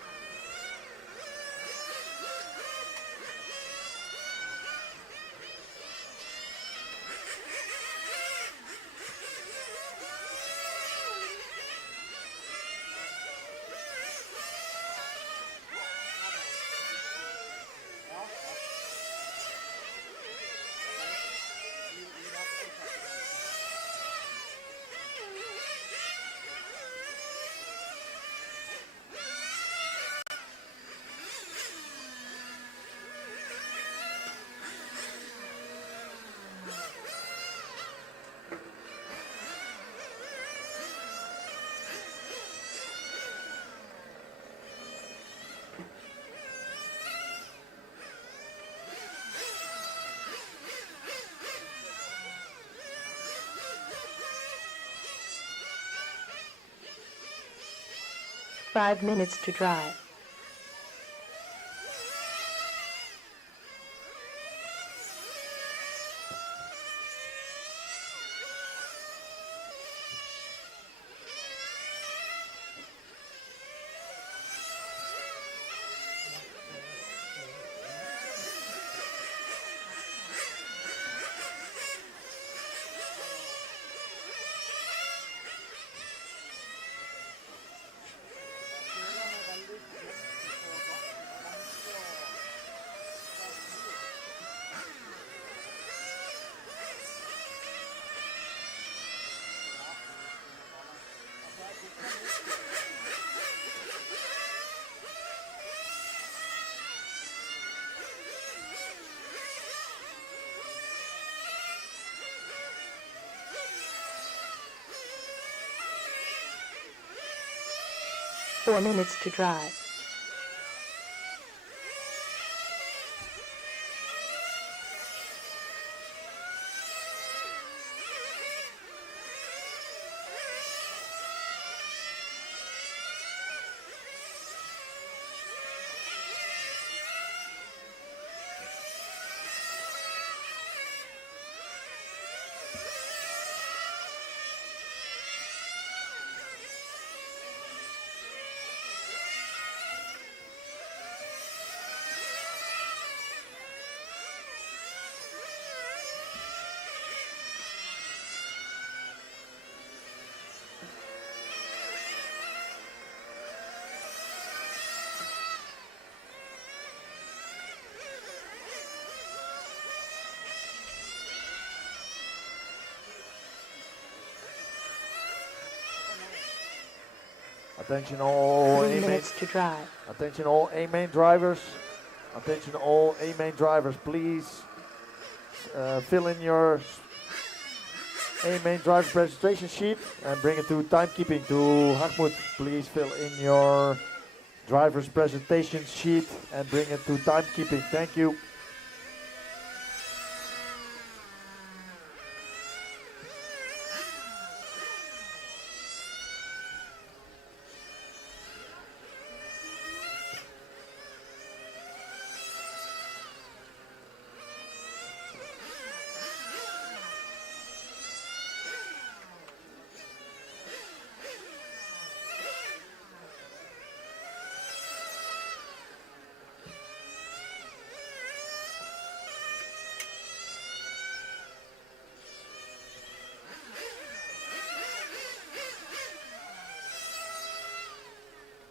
5 minutes to drive. 4 minutes to drive. Attention all 3 A-main. minutes to drive. Attention all A-main drivers. Attention all A-main drivers, please fill in your A-main driver registration sheet and bring it to timekeeping to Hartmut. Please fill in your driver's presentation sheet and bring it to timekeeping. Thank you.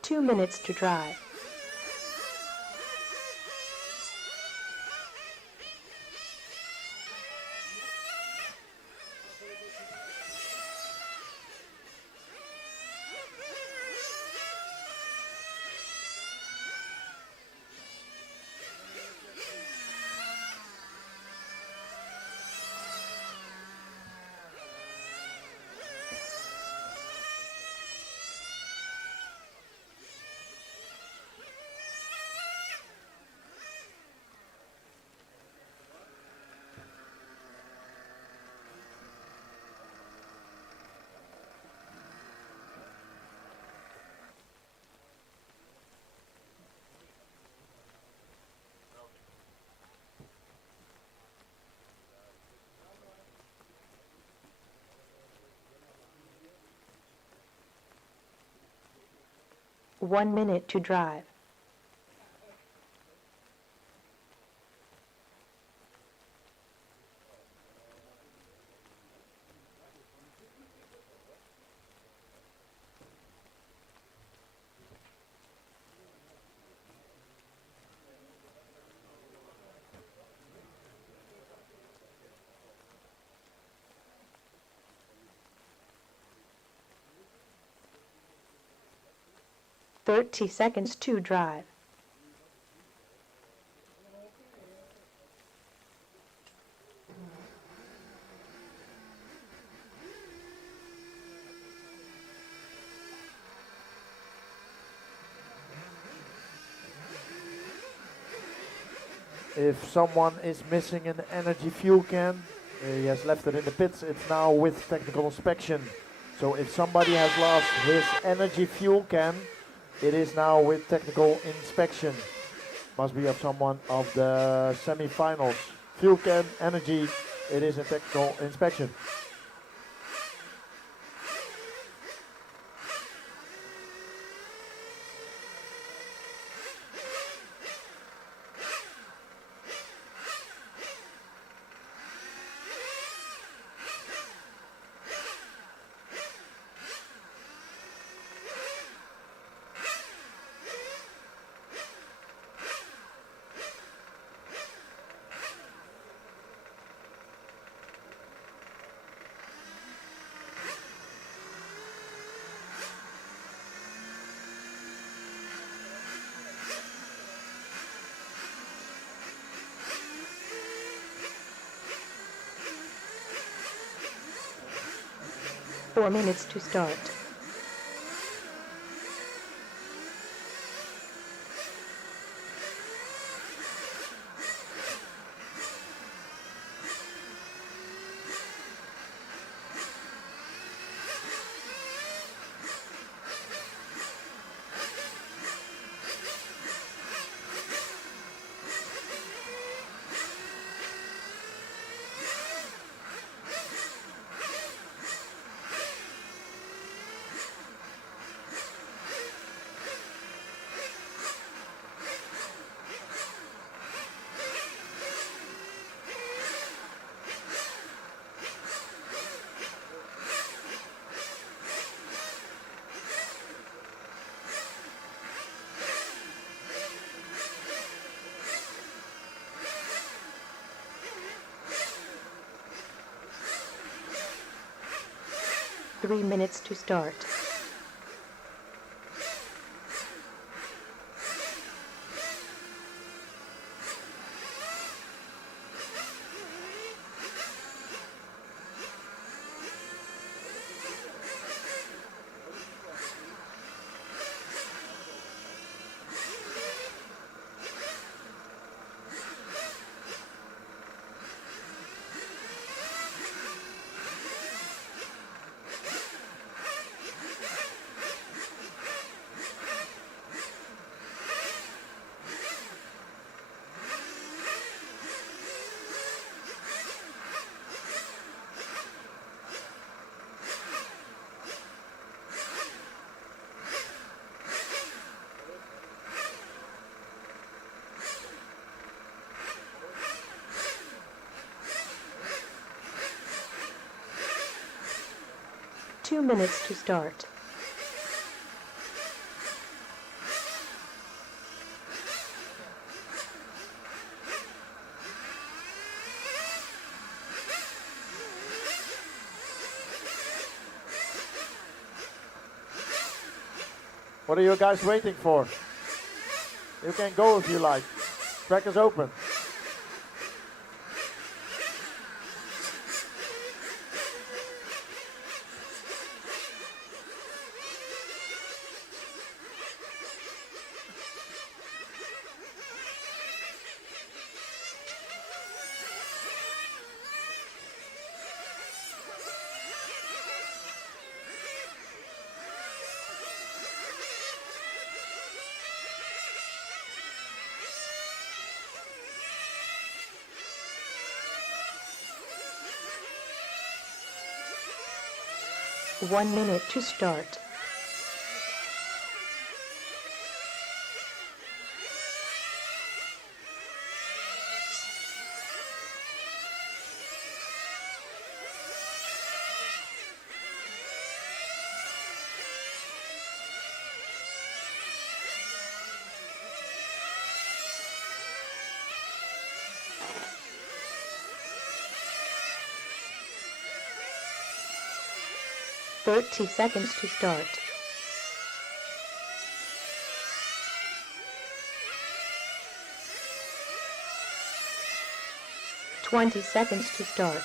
Two minutes to drive. 1 minute to drive. Thirty seconds to drive. If someone is missing an energy fuel can, he has left it in the pits, it's now with technical inspection. So if somebody has lost his energy fuel can, it is now with technical inspection. Must be of someone of the semi-finals. Fuel can, energy, it is in technical inspection. Four minutes to start. Three minutes to start. Two minutes to start. What are you guys waiting for? You can go if you like. Track is open. One minute to start. 30 seconds to start. 20 seconds to start.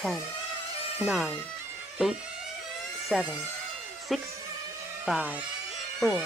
10, 9, 8, 7, 6, 5, 4.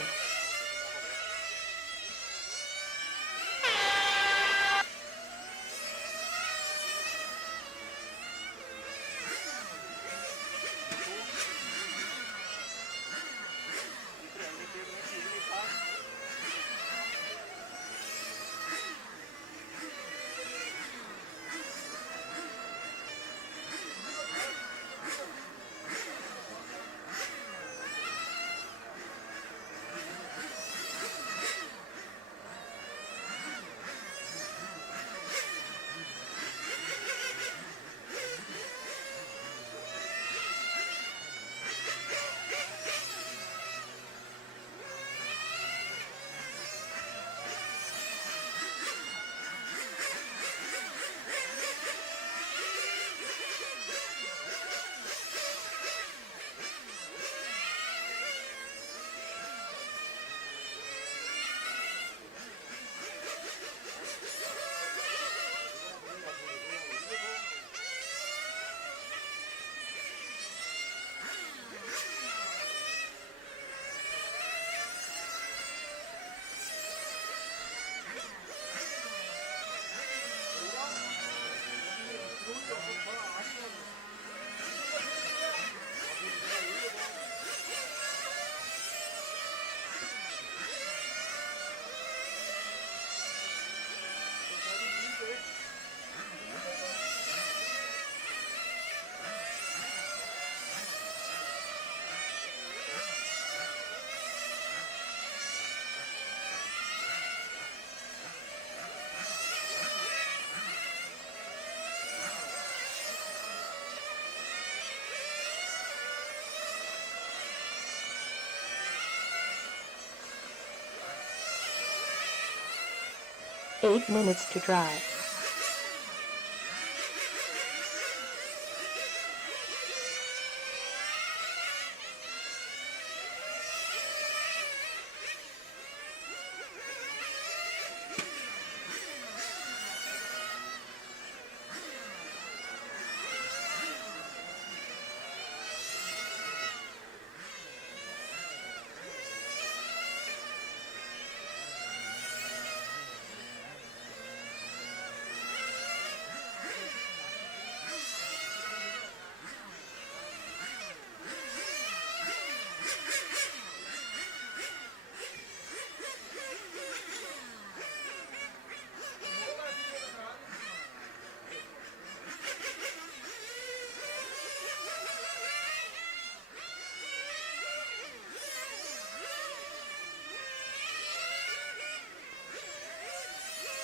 Eight minutes to drive.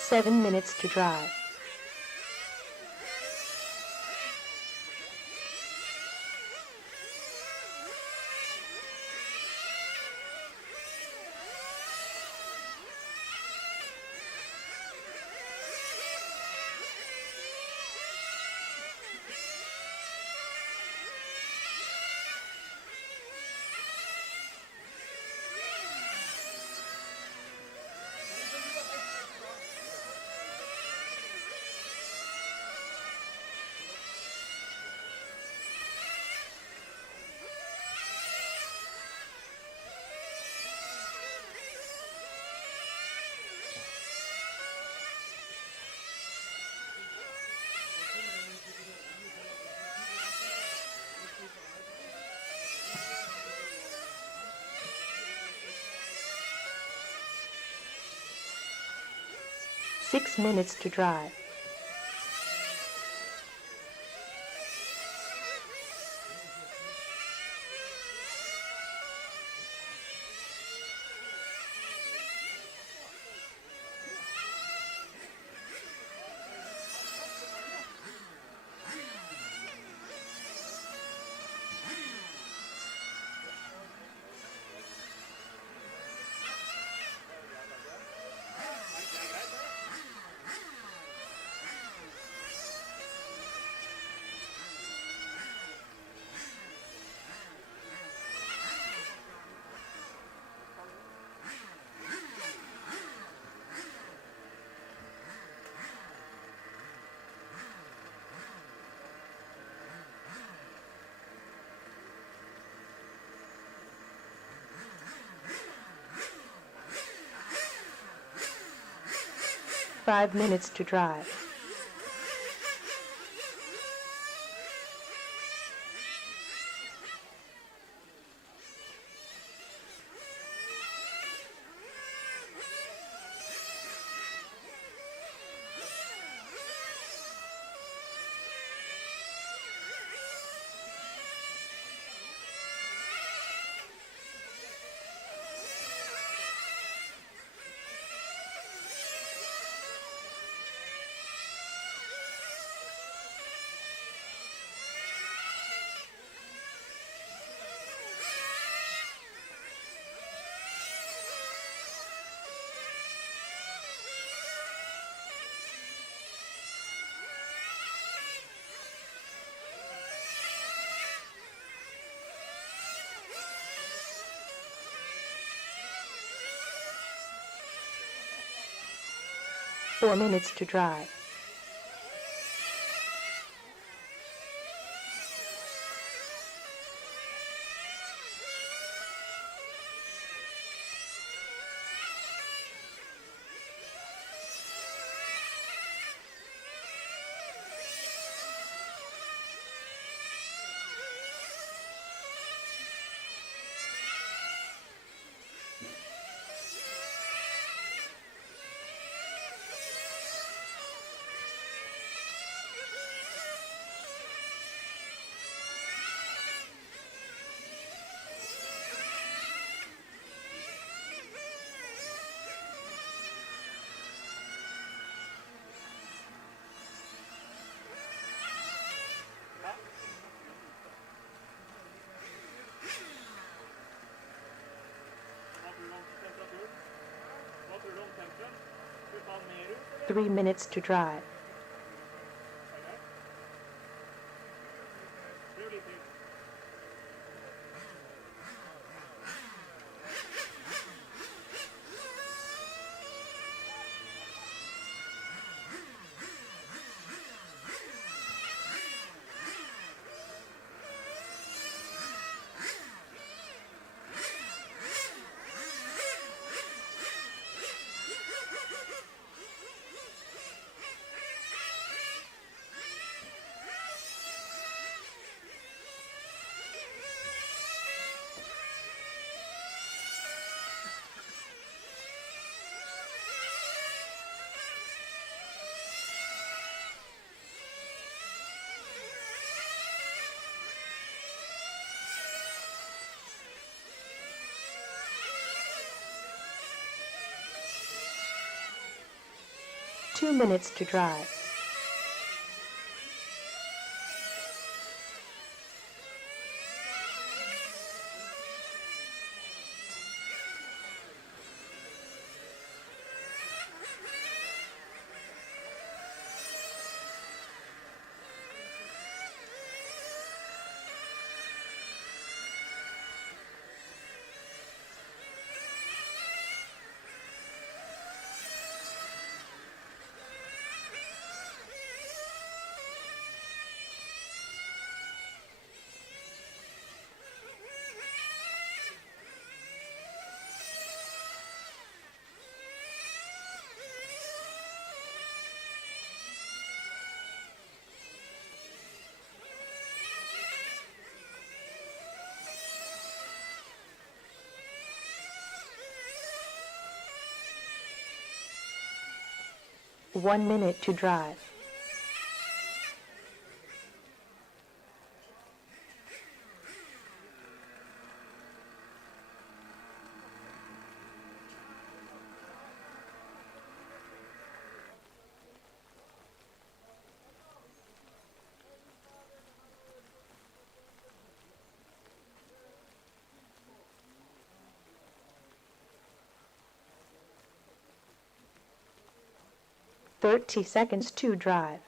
Seven minutes to drive. Six minutes to drive. 5 minutes to drive. 4 minutes to drive. 3 minutes to drive. Two minutes to drive. One minute to drive. Thirty seconds to drive.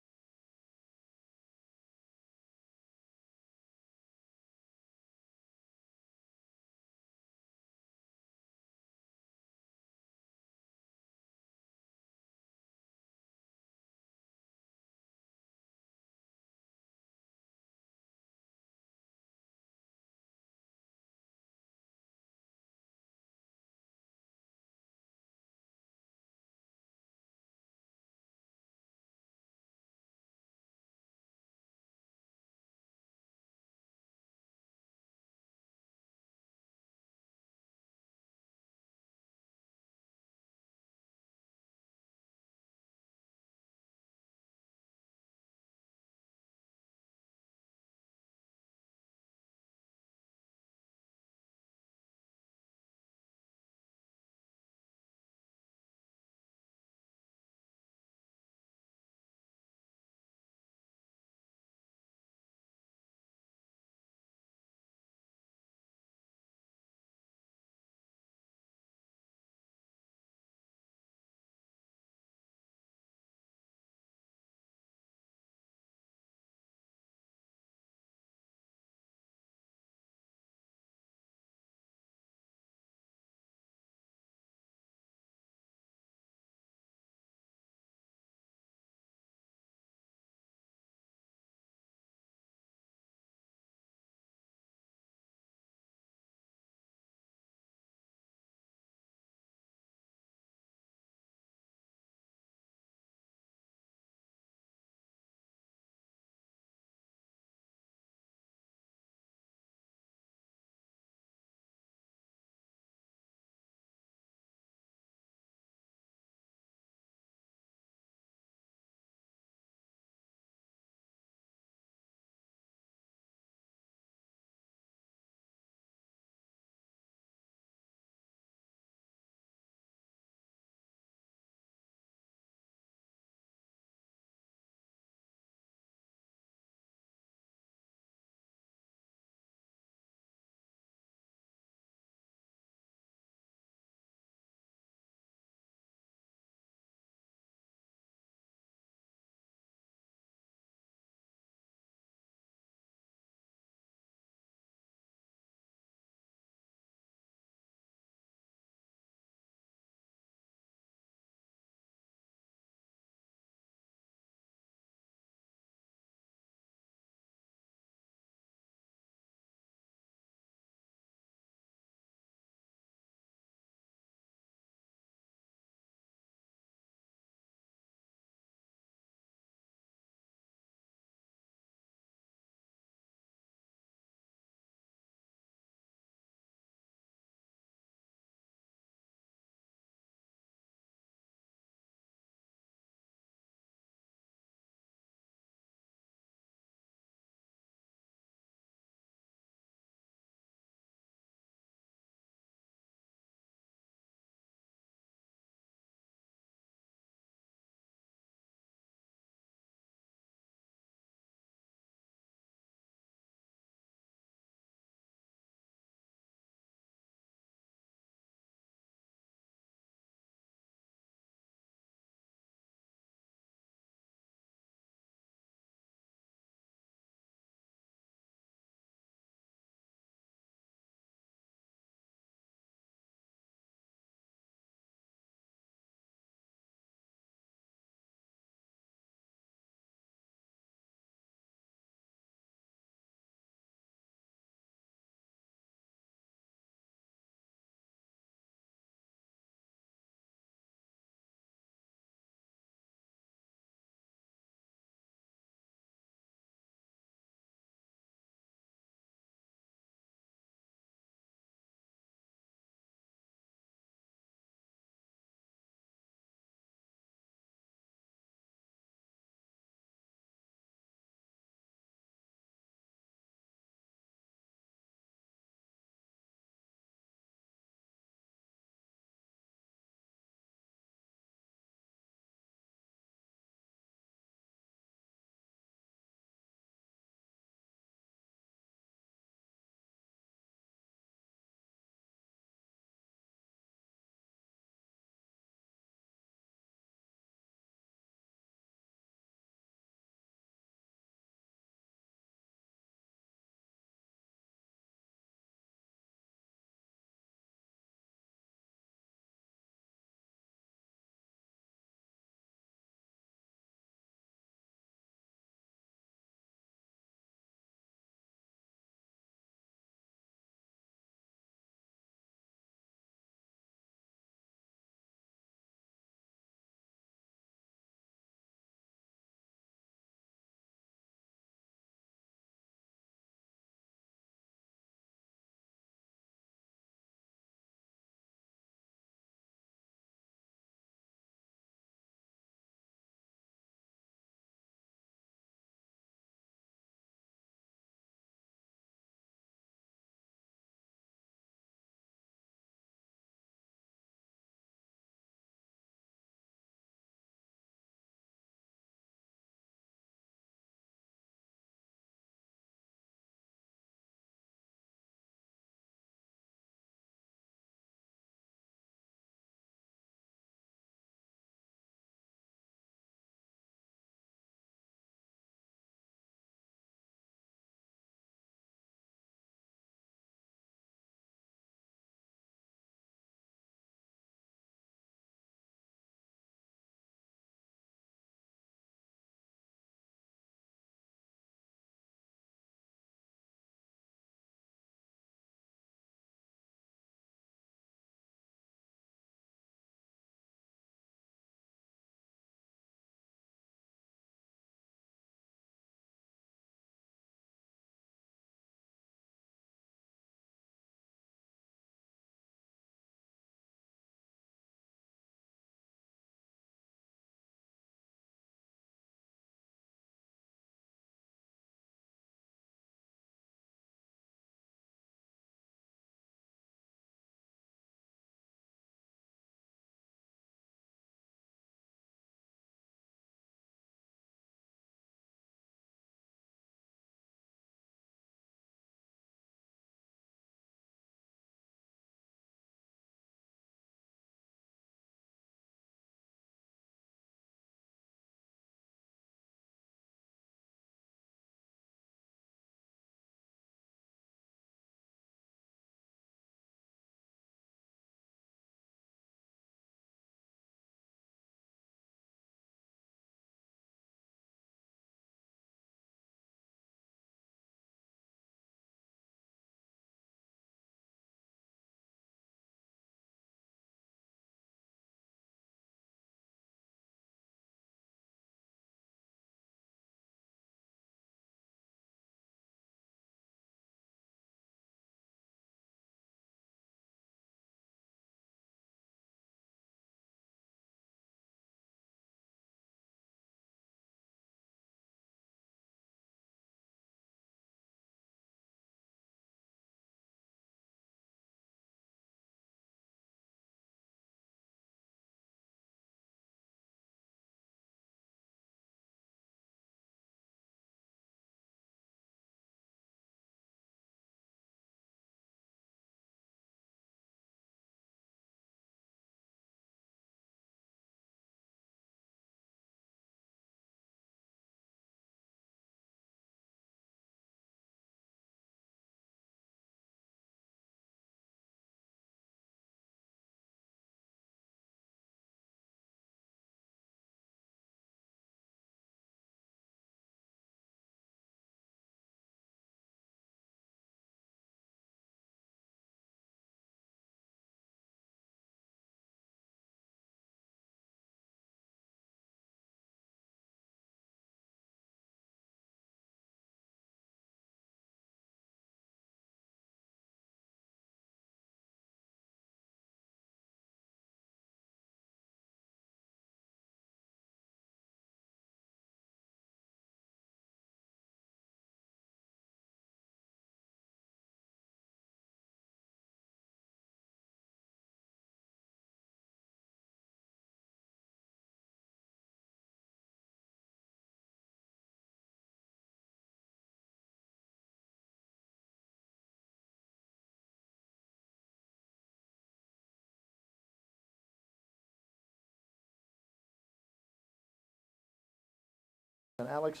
And Alex,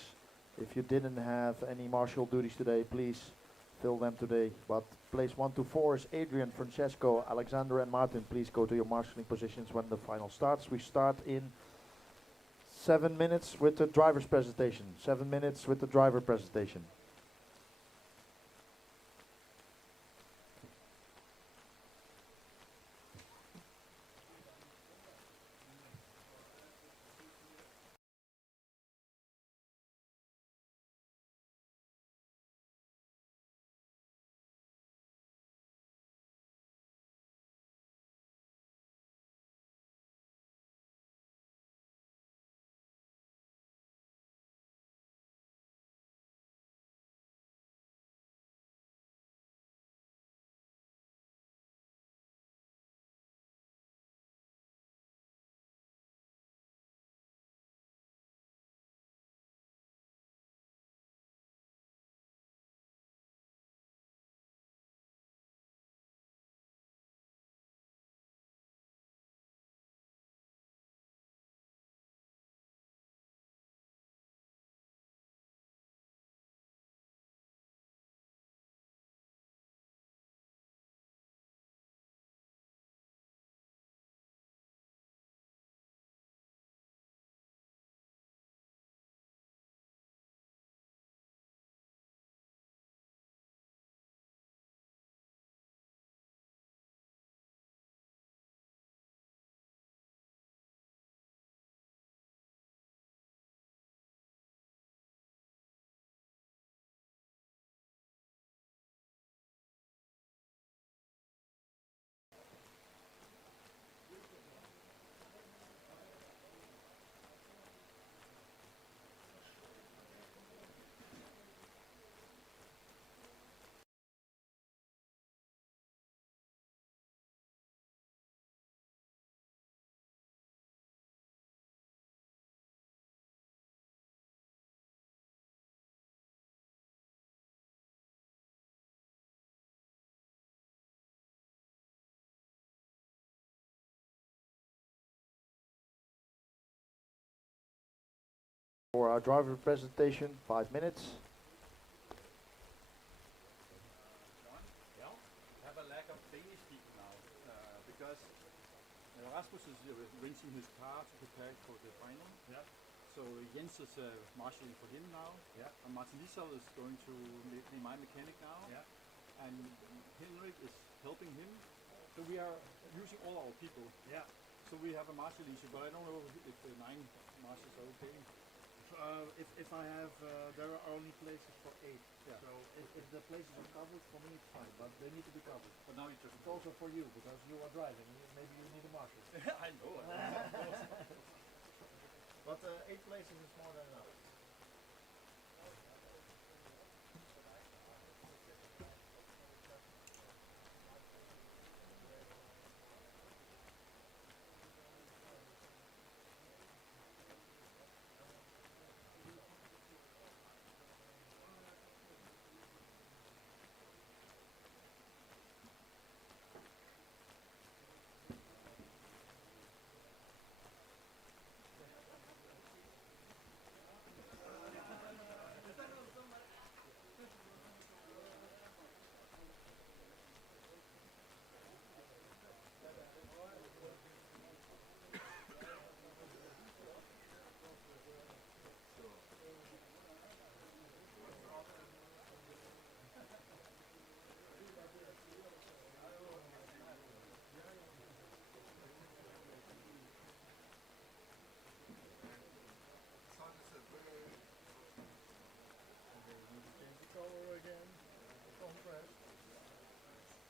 if you didn't have any marshal duties today, please fill them today. But place 1 to 4 is Adrian, Francesco, Alexander and Martin. Please go to your marshalling positions when the final starts. We start in 7 minutes with the driver's presentation. 7 minutes with the driver presentation. For our driver presentation, 5 minutes. Yeah, we have a lack of Danish people now because Rasmus is rinsing his car to prepare for the final. Yeah. So Jens is marshalling for him now. Yeah. And Martin Liesel is going to be my mechanic now. Yeah. And Henrik is helping him. So we are using all our people. Yeah. So we have a marshal issue, but I don't know if the 9 marshals are okay. If I have, there are only places for 8. Yeah. So if the places are covered, for me it's fine, but they need to be covered. But now you just It's also for you, because you are driving, maybe you need a marshal. I know. But 8 places is more than enough.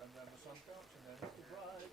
And then the sun comes and then it's bright.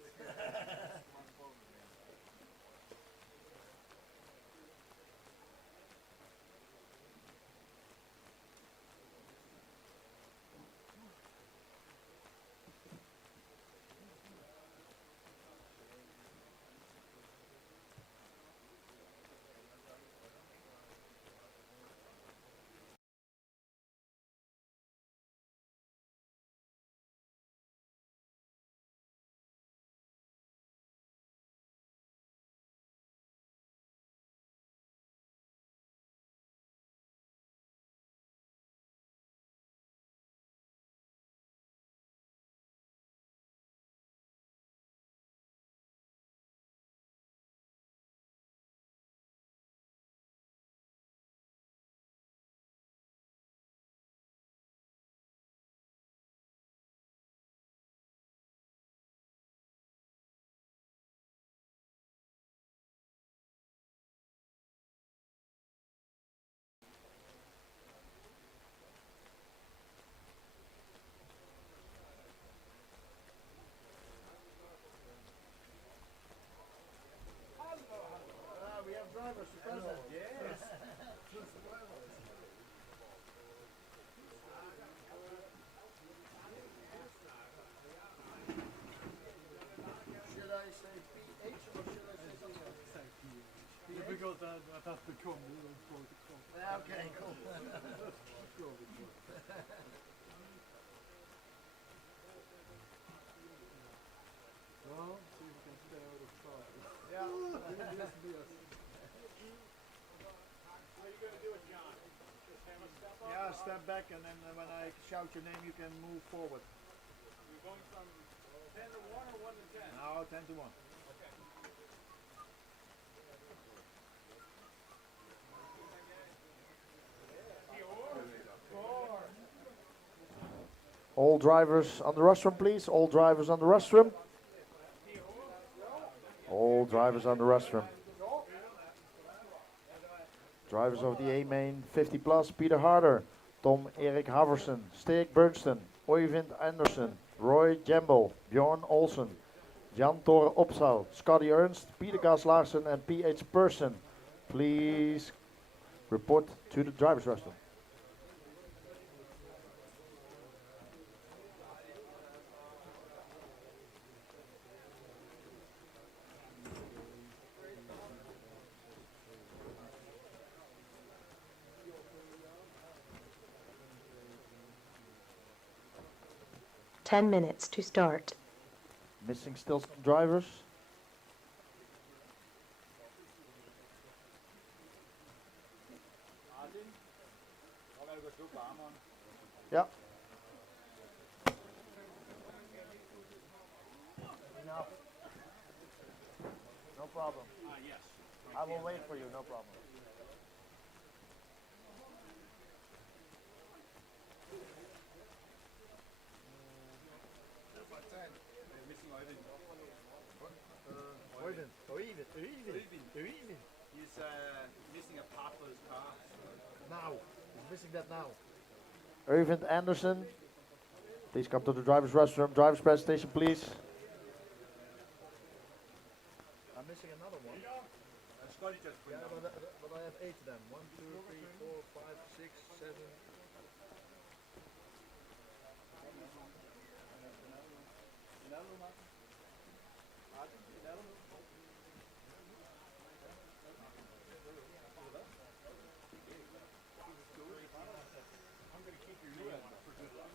that's become the protocol. Okay, cool. Well, see if we can stay out of trouble. Yeah. Yes. Yeah, step back, and then when I shout your name, you can move forward. We're going from 10 to 1 or 1 to 10? Now 10 to 1. All drivers on the rostrum, please. All drivers on the rostrum. All drivers on the rostrum. Drivers of the A main 50 plus: Peter Harder, Tom Erik Haversen, Steek Bernston, Oyvind Andersen, Roy Jambel, Bjorn Olsen, Jan Tore Opsal, Scotty Ernst, Peter Gas Larsen, and PH Person. Please report to the drivers rostrum. Ten minutes to start. Missing still some drivers. Yeah. Enough. No problem. Yes. I will wait for you, no problem. Missing Oyvind. Oyvind. He's missing a part for his car. Now. He's missing that now. Oyvind Andersen, please come to the driver's rostrum. Driver's presentation, please. I'm missing another one. Scotty just Yeah, bring but I have 8 of them. 1, 2, 3, 4, 5, 6, 7. I'm going to keep your name for good luck.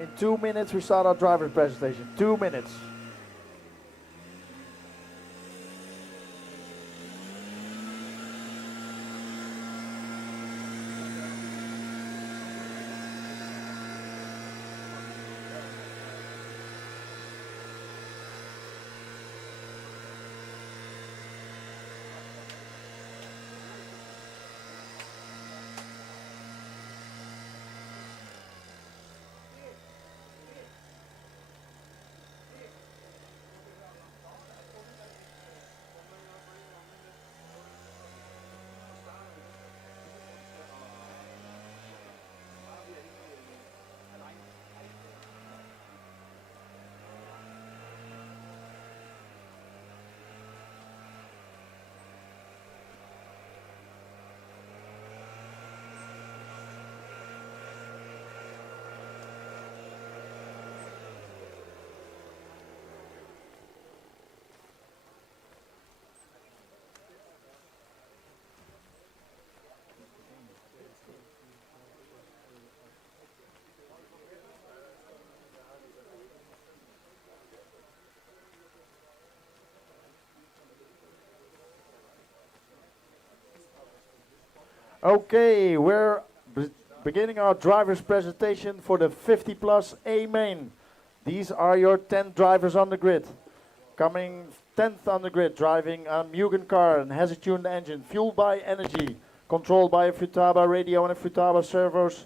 In 2 minutes we start our driver's presentation. 2 minutes. Okay, we're beginning our driver's presentation for the 50 plus A main. These are your 10 drivers on the grid. Coming 10th on the grid, driving a Mugen car and has a tuned engine, fueled by energy, controlled by a Futaba radio and a Futaba servos.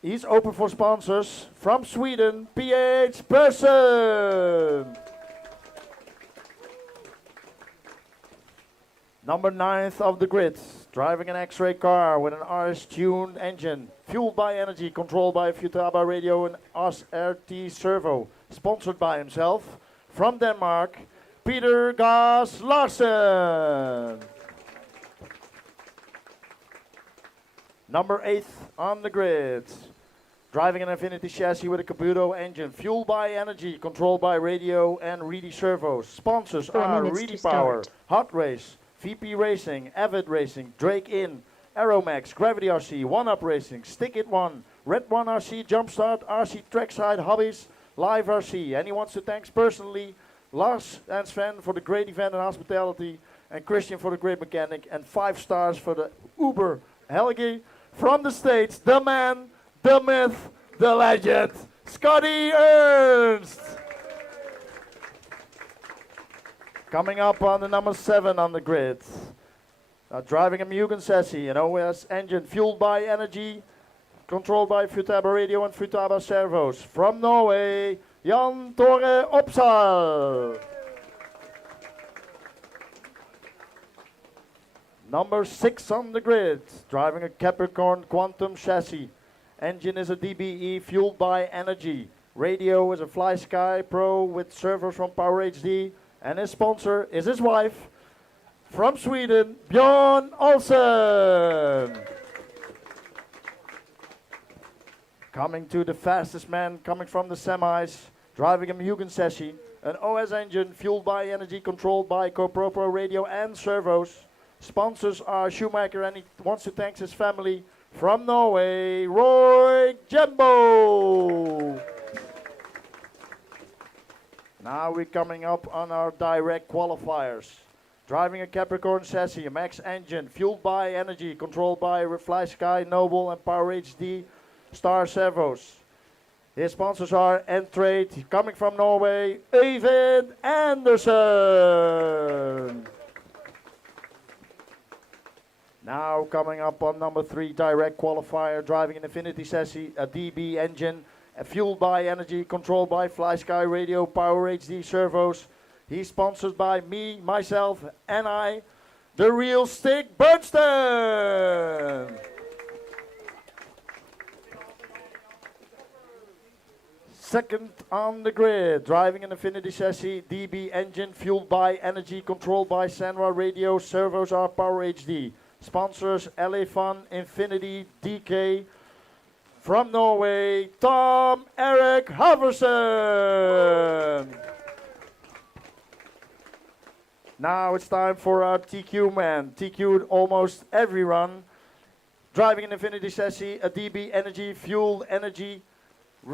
He's open for sponsors from Sweden, PH Person. Number 9th of the grid, driving an X-ray car with an RS-tuned engine, fueled by energy, controlled by a Futaba radio and SRT servo, sponsored by himself, from Denmark, Peter Gas Larsen. Number 8th on the grid, driving an Infinity chassis with a Kabuto engine, fueled by energy, controlled by radio and Reedy servos. Sponsors 4 are minutes Reedy to Power, start. Hot Race, VP Racing, Avid Racing, Drake Inn, Aeromax, Gravity RC, One Up Racing, Stick It One, Red One RC, Jumpstart, RC Trackside, Hobbies, Live RC. And he wants to thank personally Lars and Sven for the great event and hospitality, and Christian for the great mechanic, and 5 stars for the Uber Helgi from the States, the man, the myth, the legend, Scotty Ernst. Coming up on the number 7 on the grid, driving a Mugen chassis, an OS engine fueled by energy, controlled by Futaba radio and Futaba servos. From Norway, Jan Tore Opsal. Number 6 on the grid, driving a Capricorn Quantum chassis. Engine is a DBE fueled by energy. Radio is a Fly Sky Pro with servos from Power HD. And his sponsor is his wife, from Sweden, Björn Olsen. Coming to the fastest man, coming from the semis, driving a Mugen chassis, an OS engine fueled by energy, controlled by CoProPro radio and servos. Sponsors are Schumacher, and he wants to thank his family, from Norway, Roy Jembo. Now we're coming up on our direct qualifiers. Driving a Capricorn chassis, a Max engine, fueled by energy, controlled by Fly Sky, Noble and Power HD Star servos. His sponsors are Entrade, coming from Norway, Eyvind Andersen. Now coming up on number 3, direct qualifier, driving an Infinity chassis, a DB engine, fueled by energy, controlled by Fly Sky radio, Power HD servos. He's sponsored by me, myself, and I, the real Stick Bernstein. Second on the grid, driving an Infinity chassis, DB engine, fueled by energy, controlled by Senra radio, servos are Power HD. Sponsors LA Fun, Infinity, DK. From Norway, Tom Erik Halversen. Now it's time for our TQ man. TQ'd almost every run. Driving an Infinity chassis, a DB energy, fueled energy,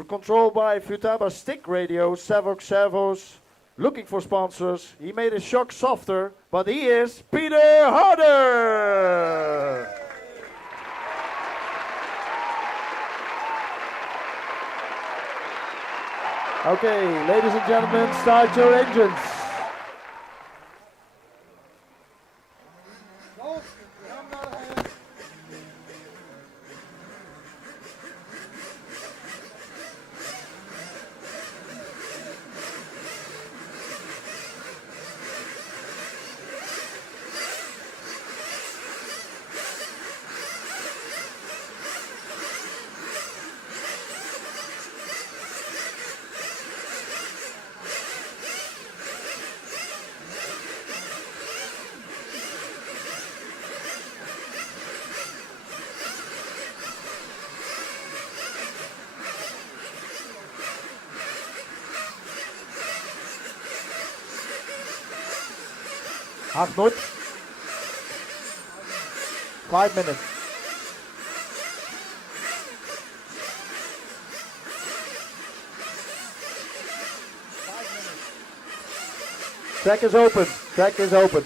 controlled by Futaba stick radio, Savox servos, looking for sponsors. He made his shock softer, but he is Peter Harder. Okay, ladies and gentlemen, start your engines. Hartmut. 5 minutes. Track is open. Track is open.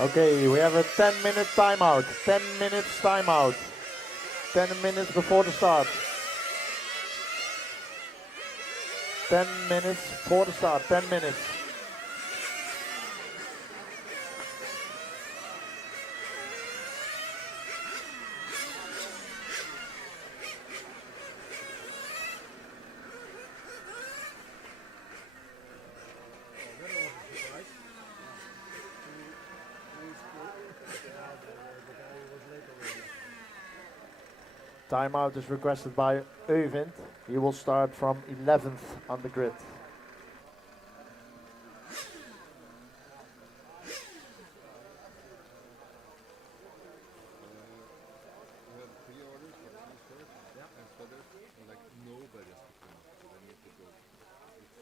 Okay, we have a 10-minute timeout. 10 minutes timeout. 10 minutes before the start. 10 minutes before the start. 10 minutes. Timeout is requested by Øyvind. He will start from 11th on the grid.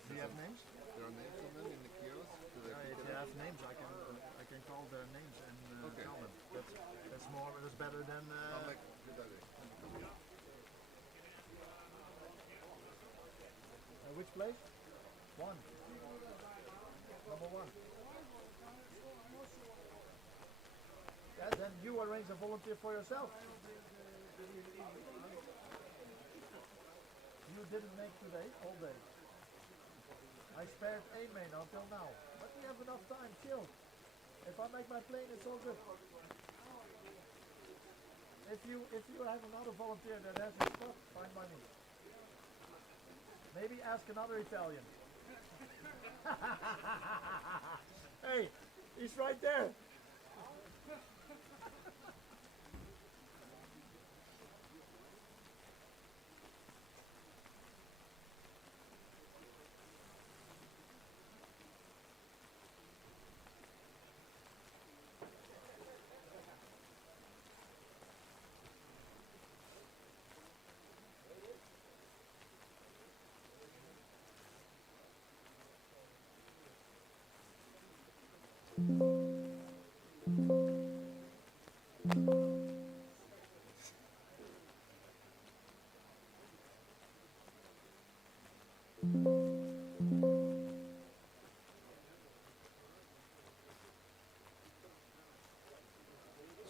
Do you have names? There are names on them in the kiosk. Do they If pick you it up? have names, I can call their names and Okay. tell them. That's more. That's better than. I'll make good idea. Which place? One. Number one. Yeah, then you arrange a volunteer for yourself. You didn't make today, all day. I spared Ermen until now. But we have enough time, chill. If I make my plane, it's all good. If you have another volunteer that has his stuff, fine by me. Maybe ask another Italian. Hey, he's right there.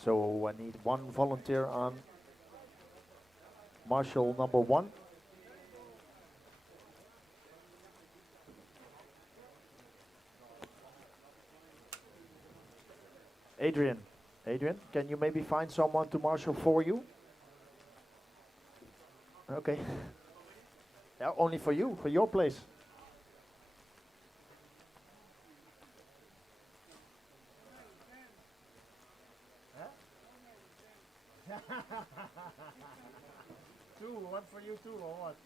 So I need one volunteer on Marshal number 1. Adrian. Adrian, can you maybe find someone to marshal for you? Okay. Yeah, only for you, for your place. Two, one for you too, or what?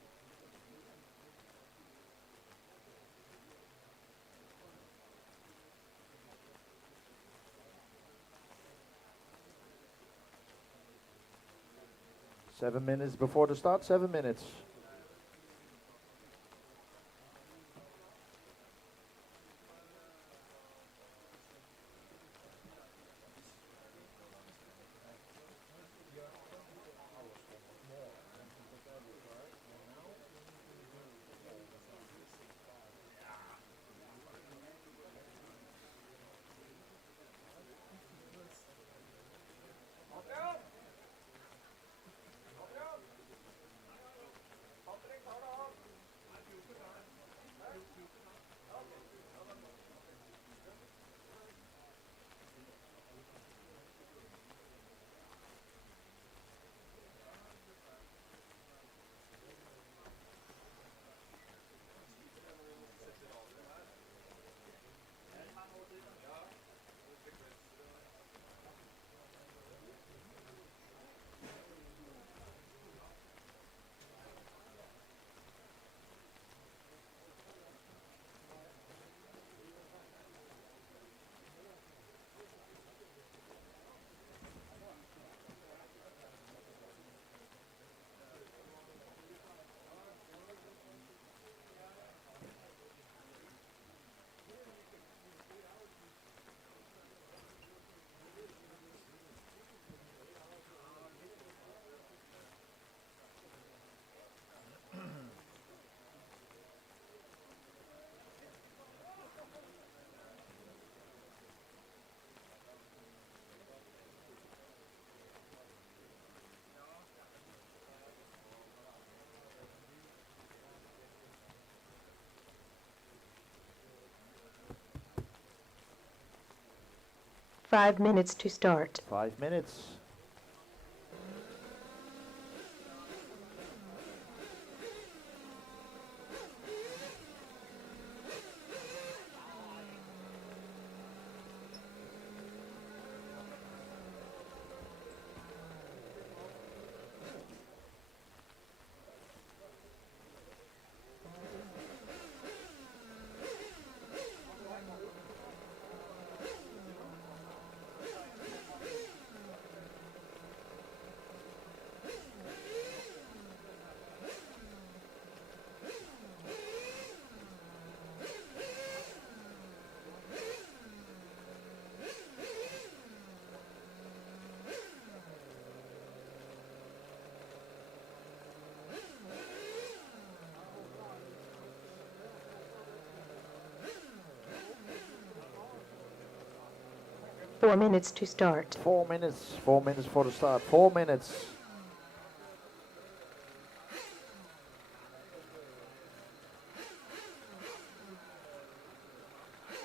Seven minutes before the start, 7 minutes. Five minutes to start. 5 minutes. Four minutes to start. 4 minutes. 4 minutes for the start. 4 minutes.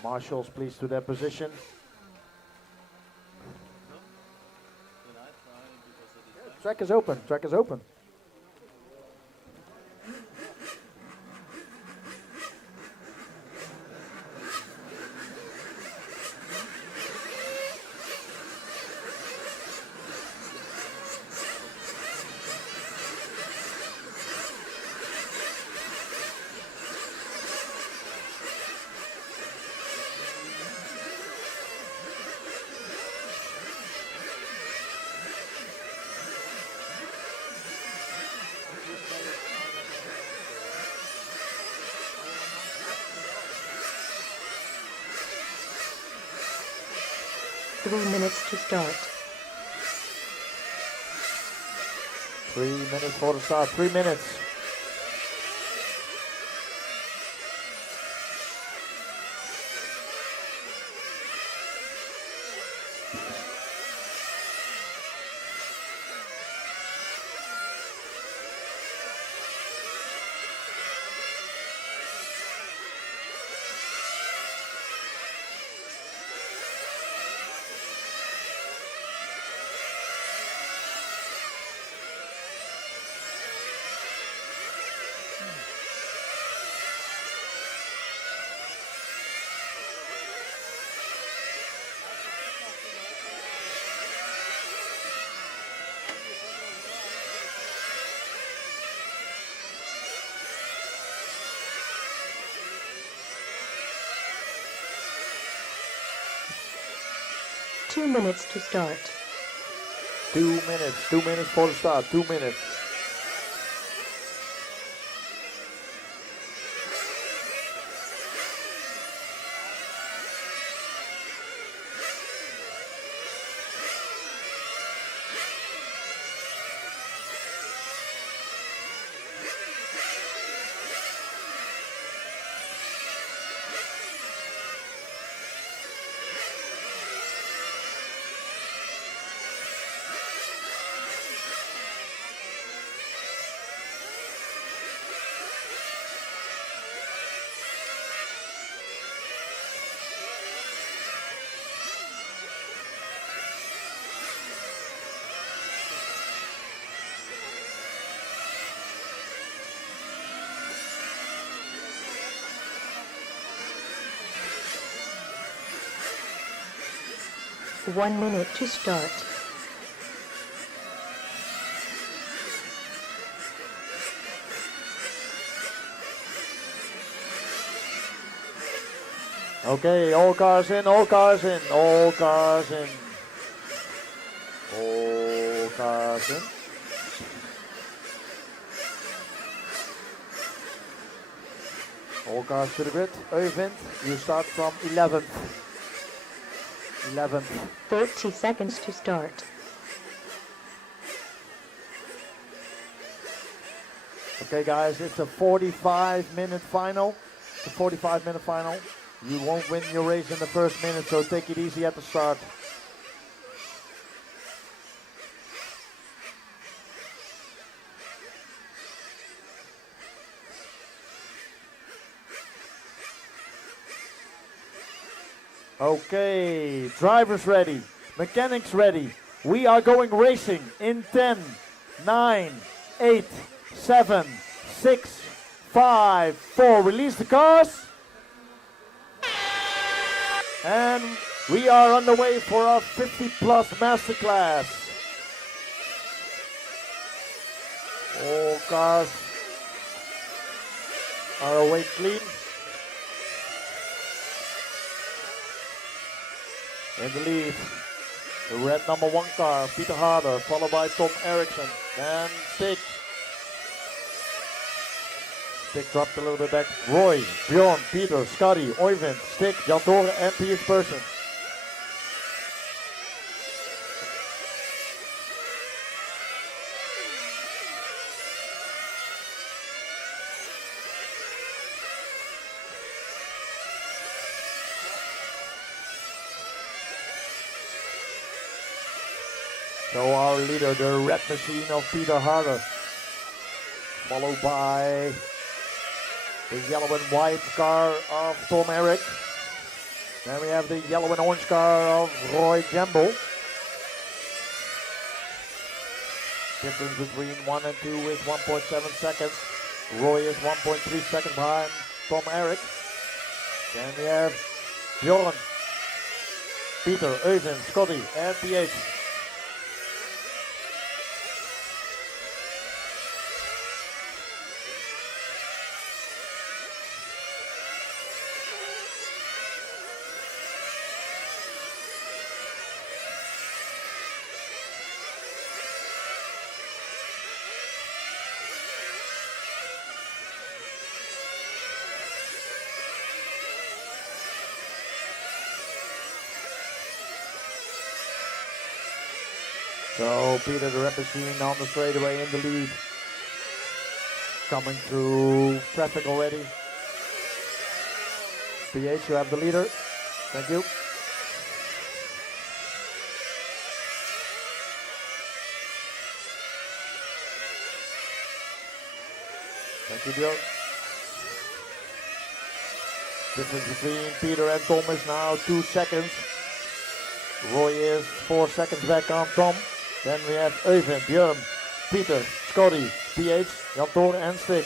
Marshals, please, to their position. Track is open. Track is open. Three minutes to start. 3 minutes for the start. 3 minutes. 2 minutes to start. 2 minutes. 2 minutes for the start. 2 minutes. One minute to start. Okay, all cars in, all cars in, all cars in. All cars in. All cars to the grid. Eyvind, you start from 11th. 11th. 30 seconds to start. Okay guys, it's a 45-minute final. It's a 45-minute final. You won't win your race in the first minute, so take it easy at the start. Okay, drivers ready, mechanics ready. We are going racing in 10, 9, 8, 7, 6, 5, 4. Release the cars. And we are on the way for our 50 plus masterclass. All cars are away clean. In the lead, the red number 1 car, Peter Harder, followed by Tom Eriksson. Then Stig. Stig dropped a little bit back. Roy, Bjorn, Peter, Scotty, Oyvind, Stig, Jan Tore, and Piers Persson. So our leader, the red machine of Peter Harder, followed by the yellow and white car of Tom Erik. Then we have the yellow and orange car of Roy Jambel. Difference between 1 and 2 is 1.7 seconds. Roy is 1.3 seconds behind Tom Erik. Then we have Bjorn, Peter, Eyvind, Scotty, and PH. So Peter the red machine on the straightaway in the lead. Coming through traffic already. PH, you have the leader. Thank you. Thank you, Björn. Difference between Peter and Tom is now 2 seconds. Roy is 4 seconds back on Tom. Then we have Eyvind, Björn, Peter, Scotty, PH, Jan Tore and Stig.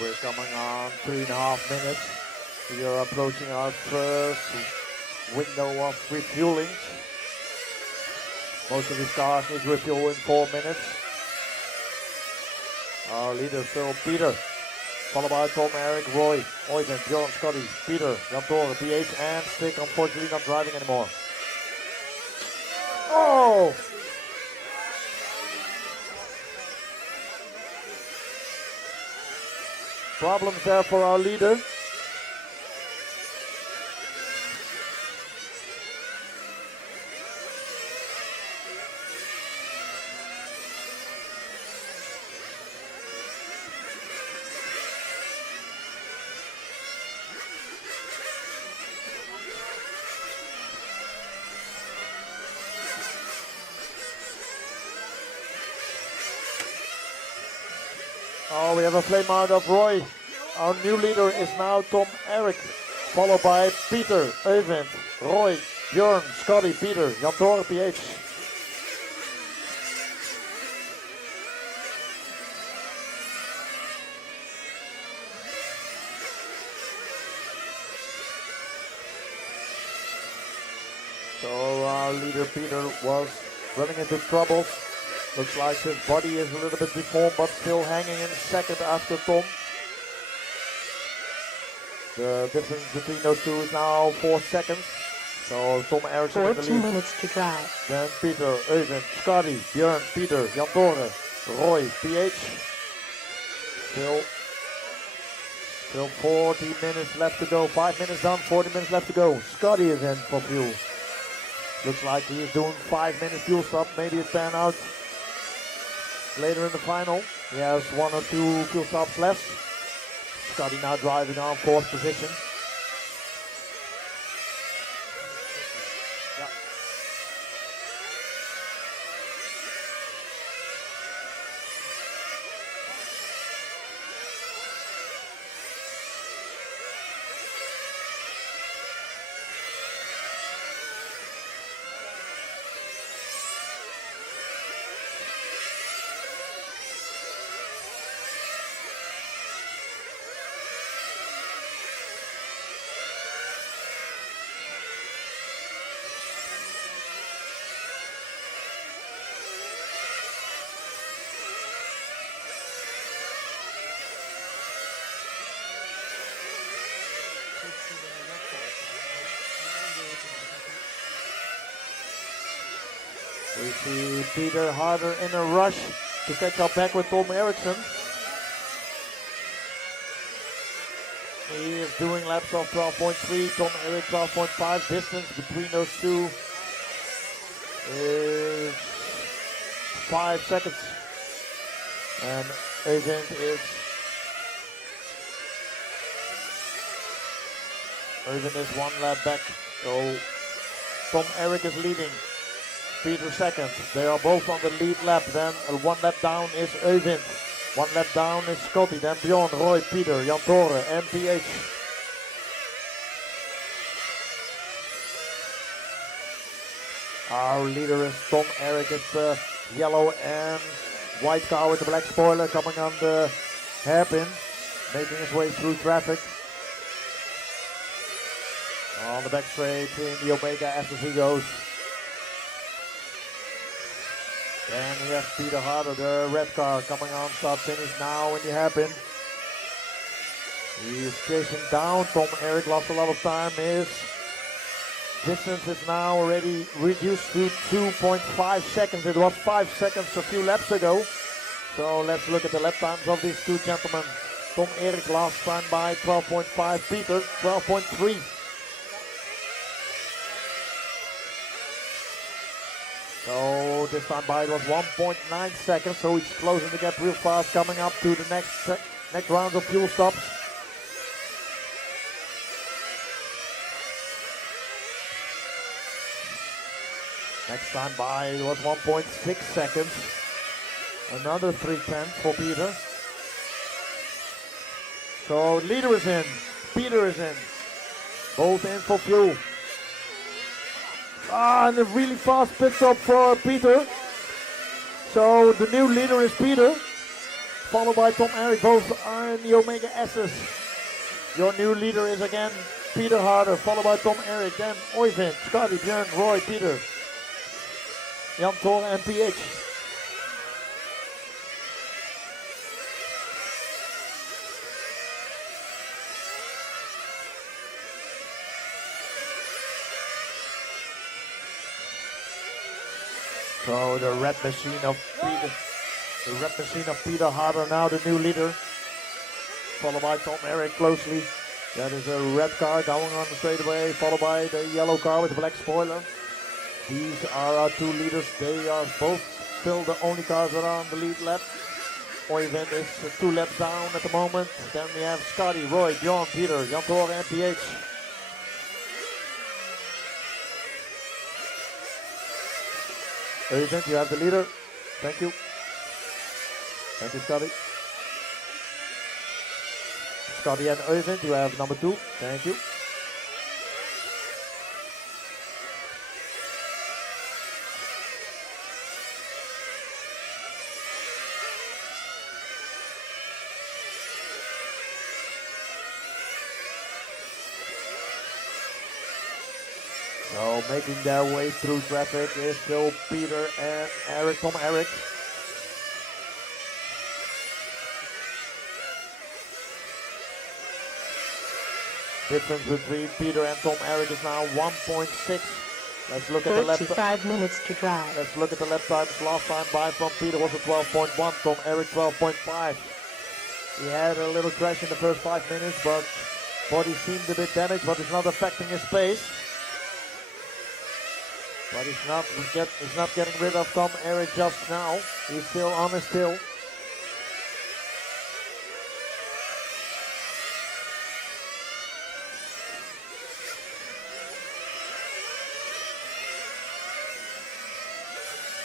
we're coming on 3.5 minutes. We are approaching our first window of refueling. Most of these cars need refuel in 4 minutes. Our leader still Peter, followed by Tom, Eric, Roy, Oyvind, Bjorn, Scotty, Peter, Jan Tore, PH, and Stick, unfortunately not driving anymore. Oh! Problems there for our leader. Oh, we have a flame out of Roy. Our new leader is now Tom Eric, followed by Peter, Eyvind, Roy, Björn, Scotty, Peter, Jan Tore, PH. So our leader Peter was running into trouble. Looks like his body is a little bit deformed, but still hanging in second after Tom. The difference between those two is now 4 seconds. So Tom Eriksson in the 14 lead. minutes to drive. Then Peter, Eyvind, Scotty, Björn, Peter, Jan Tore, Roy, PH. Still 40 minutes left to go. 5 minutes done, 40 minutes left to go. Scotty is in for fuel. Looks like he's doing 5 minute fuel stop. Maybe it pan out later in the final. He has 1 or 2 fuel stops left. Scotty now driving on 4th position. Yeah. We see Peter Harder in a rush to catch up back with Tom Eriksson. He is doing laps of 12.3, Tom Erik 12.5. Distance between those two is 5 seconds. And Eyvind is 1 lap back. So Tom Erik is leading. Peter second. They are both on the lead lap. Then 1 lap down is Eyvind. 1 lap down is Scotty. Then Bjorn, Roy, Peter, Jan Tore, and PH. Our leader is Tom Erik. It's the yellow and white car with the black spoiler coming on the hairpin, making his way through traffic. On the back straight in the Omega as he goes. And we have Peter Harder, the red car, coming on start finish now in the hairpin. He's chasing down Tom Erik, lost a lot of time. His distance is now already reduced to 2.5 seconds. It was 5 seconds a few laps ago. So let's look at the lap times of these two gentlemen. Tom Erik last time by 12.5, Peter 12.3. So this time by it was 1.9 seconds, so he's closing the gap real fast, coming up to the next round of fuel stops. Next time by it was 1.6 seconds. Another 3/10 for Peter. So leader is in, Peter is in, both in for fuel. And a really fast pit stop for Peter. So the new leader is Peter. followed by Tom Erik. Both are in the Omega S's. Your new leader is again Peter Harder, followed by Tom Erik, then Oyvind, Scotty, Björn, Roy, Peter, Jan Tore and PH. So the red machine of Peter Harder, now the new leader, followed by Tom Erik closely. That is a red car going on the straightaway, followed by the yellow car with the black spoiler. These are our two leaders. They are both still the only cars that are on the lead lap. Oyvind is 2 laps down at the moment. Then we have Scotty, Roy, Bjorn, Peter, Jan Tore and PH. Oyvind, you have the leader. Thank you. Thank you, Scotty. Scotty and Oyvind, you have number 2. Thank you. So making their way through traffic is still Peter and Erik, Tom Erik. Difference between Peter and Tom Erik is now 1.6. Let's look at the lap. 35 minutes to drive. Let's look at the lap times. Last time by from Peter was a 12.1, Tom Erik 12.5. He had a little crash in the first 5 minutes, but body seemed a bit damaged, but it's not affecting his pace. But he's not getting rid of Tom Erik just now. He's still on his tail.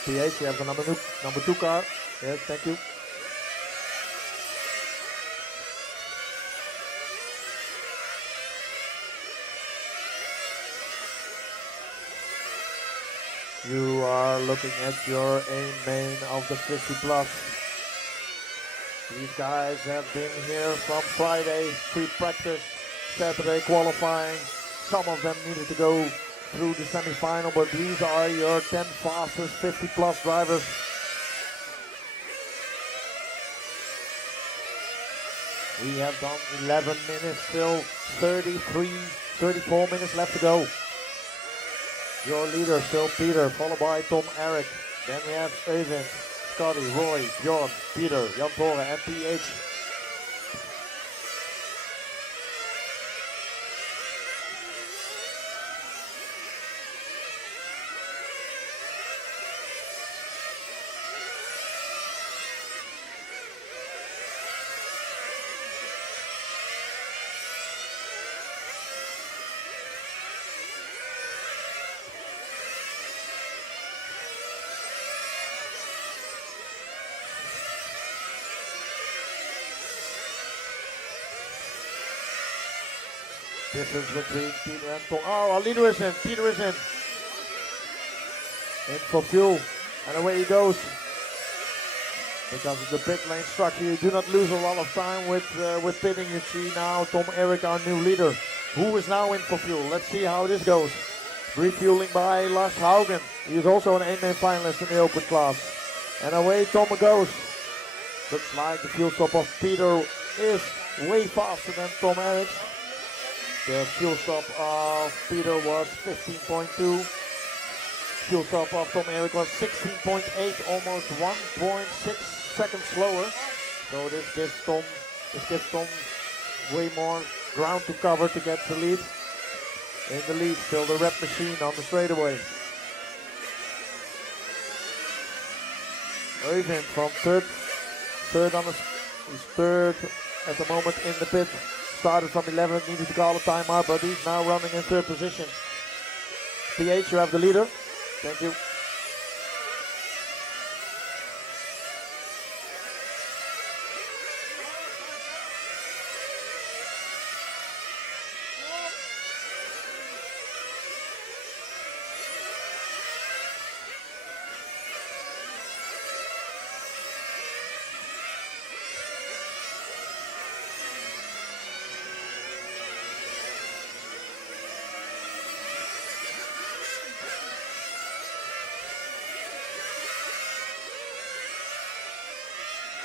PH, you have the number 2 car. Yes, thank you. You are looking at your aim main of the 50 plus. These guys have been here from Friday, pre-practice, Saturday qualifying. Some of them needed to go through the semi-final, but these are your 10 fastest 50 plus drivers. We have done 11 minutes, still 34 minutes left to go. Your leader still Peter, followed by Tom Erik. Then we have Oyvind, Scotty, Roy, Bjorn, Peter, Jan Tore and PH. Difference between Peter and Tom. Oh, our leader is in. Peter is in. In for fuel. And away he goes. Because of the pit lane structure, you do not lose a lot of time with pitting. You see now Tom Erik, our new leader, who is now in for fuel. Let's see how this goes. Refueling by Lars Haugen. He is also an A-main finalist in the open class. And away Tom goes. Looks like the fuel stop of Peter is way faster than Tom Erik. The fuel stop of Peter was 15.2. Fuel stop of Tom Erik was 16.8, almost 1.6 seconds slower. So this gives Tom way more ground to cover to get the lead. In the lead, still the red machine on the straightaway. Oyvind from third at the moment in the pit. Started from 11, needed to call a timeout, but he's now running in third position. PH, you have the leader. Thank you.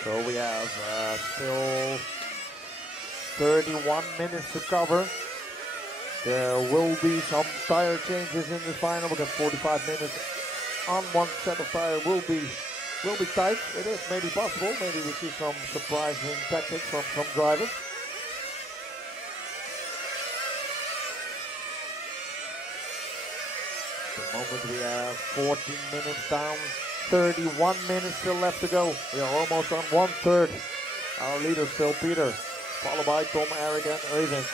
So we have still 31 minutes to cover. There will be some tire changes in the final because 45 minutes on one set of tire will be tight. It is maybe possible. Maybe we see some surprising tactics from some drivers. At the moment we have 14 minutes down, 31 minutes still left to go. We are almost on 1/3. Our leader still Peter, followed by Tom, Eric and Øyvind.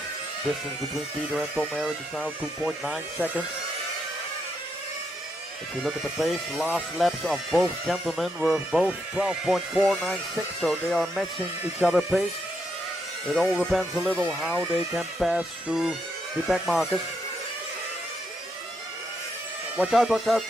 Distance between Peter and Tom Eric is now 2.9 seconds. If you look at the pace, last laps of both gentlemen were both 12.496, so they are matching each other's pace. It all depends a little how they can pass through the back markers. Watch out, watch out.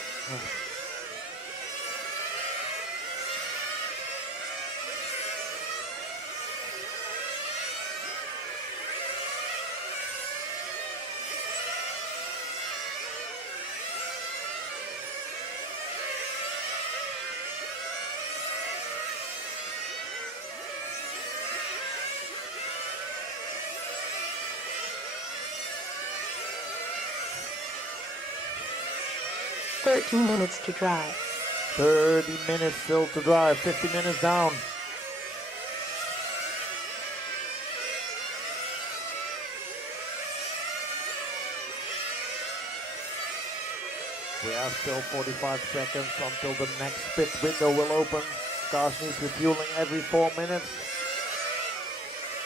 13 minutes to drive. 30 minutes still to drive, 50 minutes down. We have still 45 seconds until the next pit window will open. Cars need refueling every 4 minutes.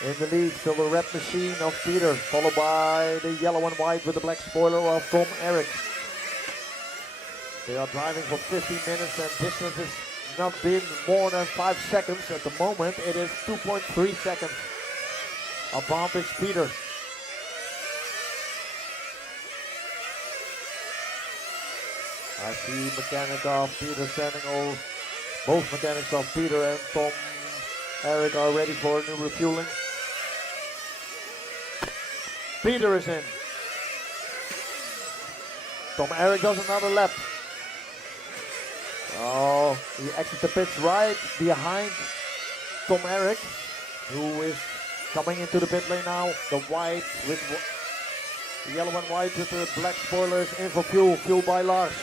In the lead, still the red machine of Peter, followed by the yellow and white with the black spoiler of Tom Eric. They are driving for 15 minutes and distance has not been more than 5 seconds. At the moment, it is 2.3 seconds. Advantage Peter. I see mechanic of Peter standing over. Both mechanics of Peter and Tom Eric are ready for new refueling. Peter is in. Tom Eric does another lap. Oh, he exits the pits right behind Tom Eric, who is coming into the pit lane now. The white with the yellow and white with the black spoilers in for fuel by Lars.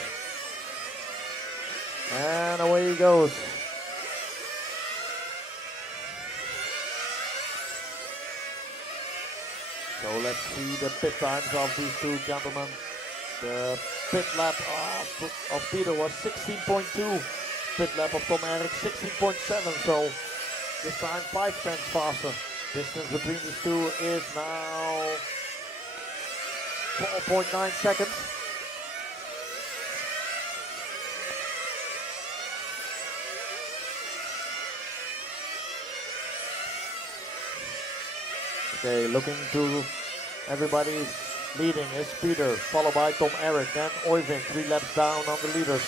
And away he goes. So let's see the pit times of these two gentlemen. The pit lap of Peter was 16.2. Pit lap of Tom Eric 16.7. So this time 5 tenths faster. Distance between these two is now 4.9 seconds. Okay, looking to everybody leading is Peter, followed by Tom Eric, then Øyvind, 3 laps down on the leaders.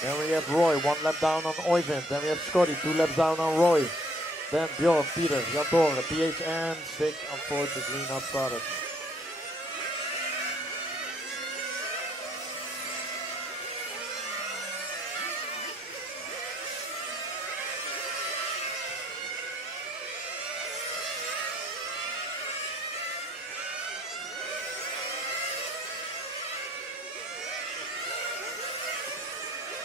Then we have Roy, 1 lap down on Øyvind. Then we have Scotty, 2 laps down on Roy. Then Björn, Peter, Jan Tore, PH and Sig, unfortunately not started.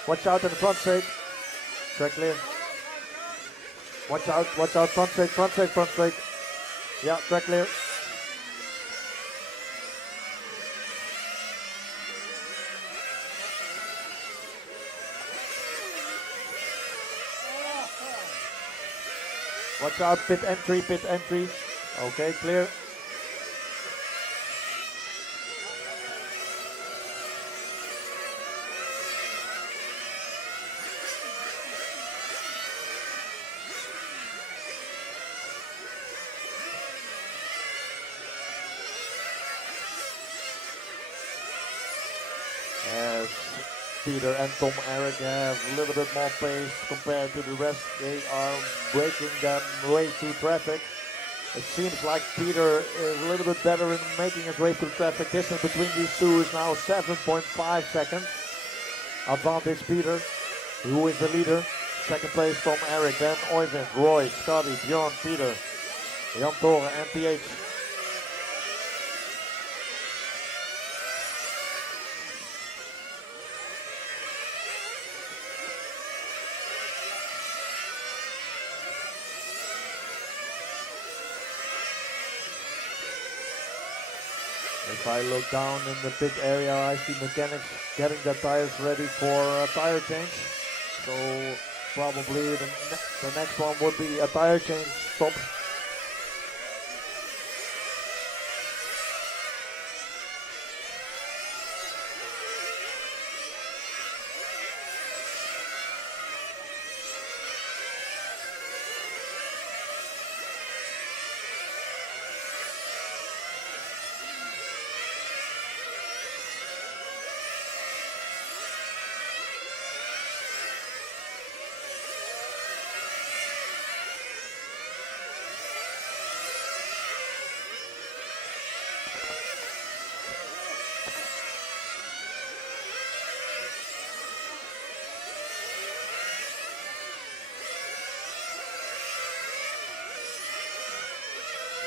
Watch out in the front straight. Track clear. Watch out, front straight, front straight, front straight. Yeah, track clear. Watch out, pit entry, pit entry. Okay, clear. As Peter and Tom Eric have a little bit more pace compared to the rest. They are breaking them way through traffic. It seems like Peter is a little bit better in making his way through traffic. Distance between these two is now 7.5 seconds. Advantage Peter, who is the leader, Second place, Tom Eric, then Oyvind, Roy, Scotty, Bjorn, Peter, Jan Tore, and PH. If I look down in the pit area, I see mechanics getting their tires ready for a tire change. So probably the next one would be a tire change stop.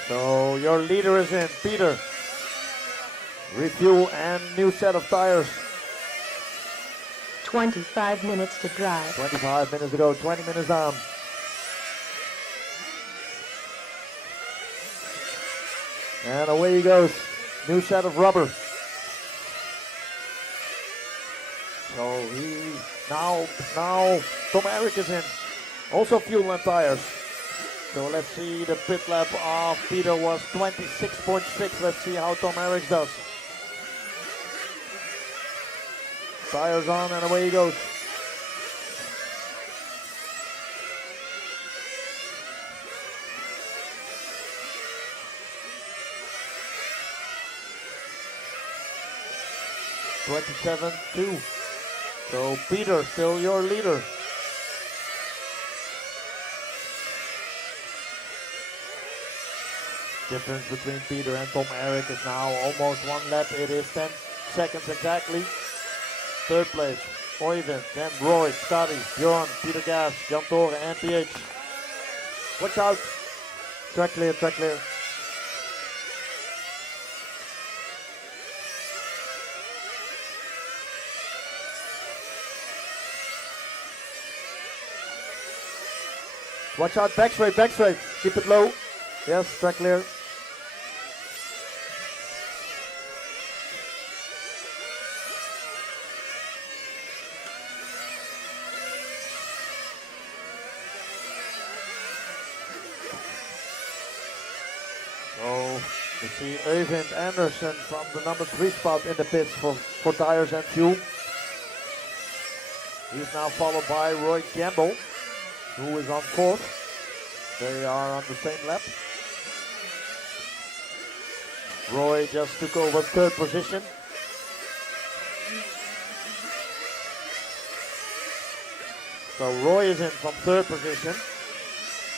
So your leader is in, Peter. Refuel and new set of tires. 25 minutes to drive. 25 minutes to go, 20 minutes down. And away he goes. New set of rubber. So now Tom Eric is in. Also fuel and tires. So let's see, the pit lap of Peter was 26.6. Let's see how Tom Eric does. Tires on and away he goes. (27.2). So Peter, still your leader. Difference between Peter and Tom Eric is now almost one lap. It is 10 seconds exactly. Third place, Oyvind, then Roy, Scotty, Bjorn, Peter Gas, Jan Tore, and PH. Watch out. Track clear, track clear. Watch out, back straight, back straight. Keep it low. Yes, track clear. So you see Oyvind Andersen from the number 3 spot in the pits for tires and fuel. He's now followed by Roy Campbell, who is on 4th. They are on the same lap. Roy just took over 3rd position. So Roy is in from 3rd position.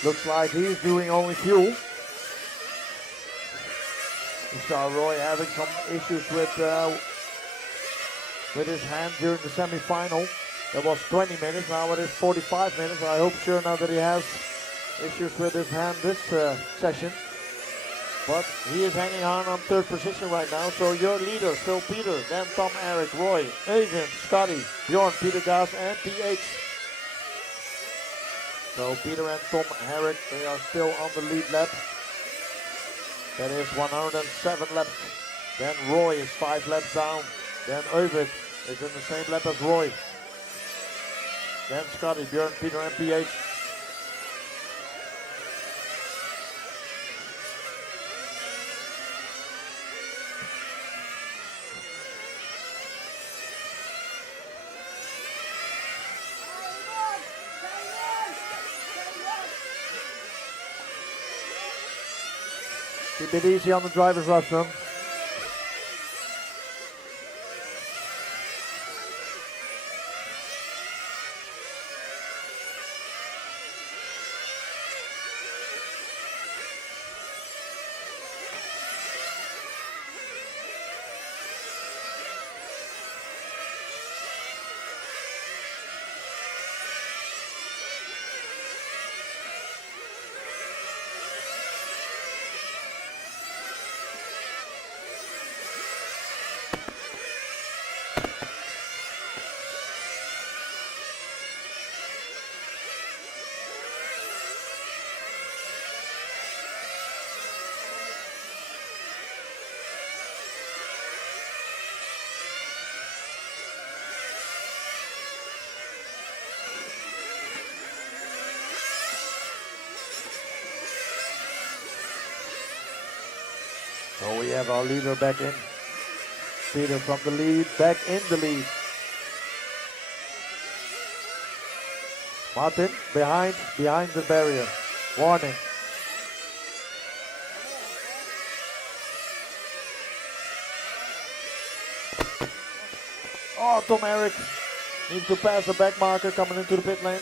Looks like he's doing only fuel. We saw Roy having some issues with his hand during the semi-final. That was 20 minutes, now it is 45 minutes. I hope sure now that he has issues with his hand this session. But he is hanging on 3rd position right now. So your leader, still Peter, then Tom Eric, Roy, Oyvind, Scotty, Bjorn, Peter Gas, and PH. So Peter and Tom Eric, they are still on the lead lap. That is 107 laps. Then Roy is 5 laps down. Then Oyvind is in the same lap as Roy. Then Scotty, Bjorn, Peter, and PH. Keep it easy on the driver's rostrum. So we have our leader back in. Peter from the lead, back in the lead. Martin behind the barrier. Warning. Oh, Tom Erik needs to pass the back marker coming into the pit lane.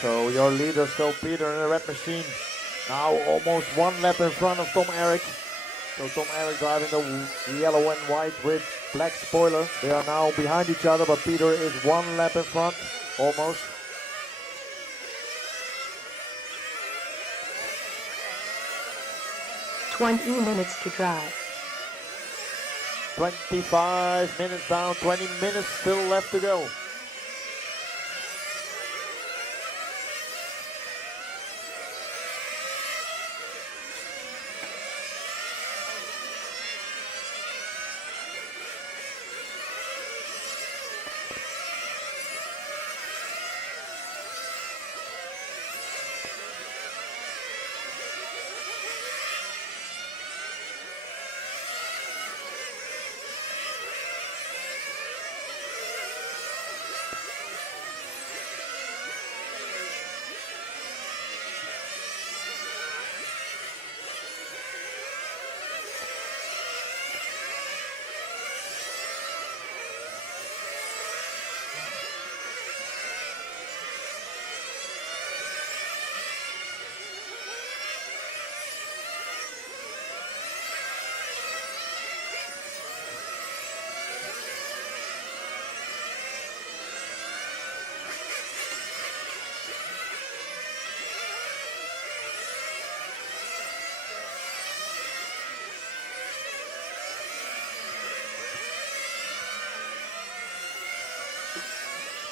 So your leader still Peter in the red machine. Now almost 1 lap in front of Tom Erik. So Tom Erik driving the yellow and white with black spoiler. They are now behind each other, but Peter is 1 lap in front, almost. "20 minutes to drive." 25 minutes down, 20 minutes still left to go.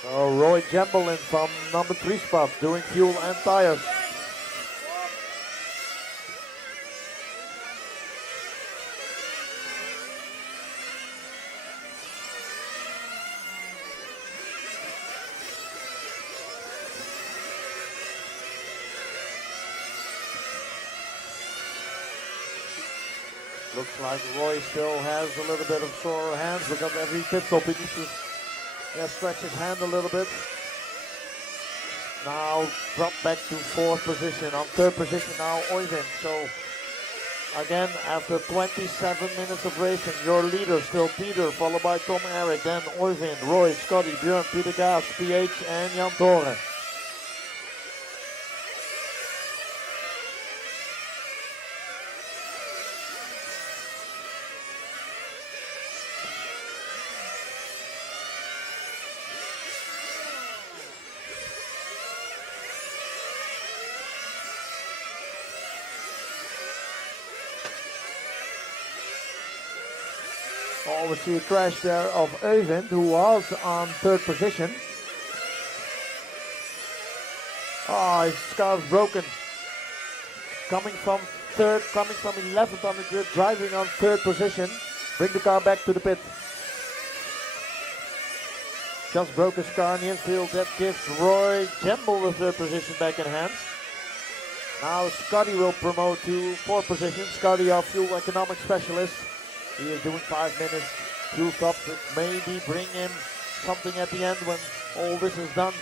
So Roy Jambelin from number 3 spot doing fuel and tires. Looks like Roy still has a little bit of sore hands because every pit stop he needs to stretch his hand a little bit. Now drop back to 4th position. On 3rd position now Oyvind. So again, after 27 minutes of racing, your leader still Peter, followed by Tom Erik, then Oyvind, Roy, Scotty, Björn, Peter Gaas, PH and Jan Tore. Oh, we see a crash there of Oyvind, who was on 3rd position. Oh, his car's broken. Coming from 3rd, coming from 11th on the grid, driving on 3rd position. Bring the car back to the pit. Just broke his car in the infield. That gives Roy Jambel the 3rd position back in hands. Now Scotty will promote to 4th position. Scotty, our fuel economic specialist. He is doing 5 minutes fuel stops that maybe bring him something at the end when all this is done.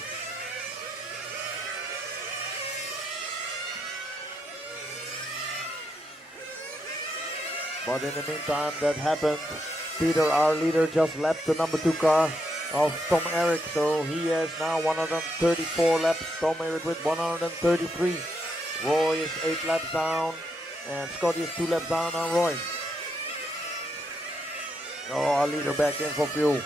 But in the meantime, that happened. Peter, our leader, just lapped the number 2 car of Tom Erik, so he has now 134 laps. Tom Erik with 133. Roy is 8 laps down, and Scotty is 2 laps down on Roy. Oh, our leader back in for fuel.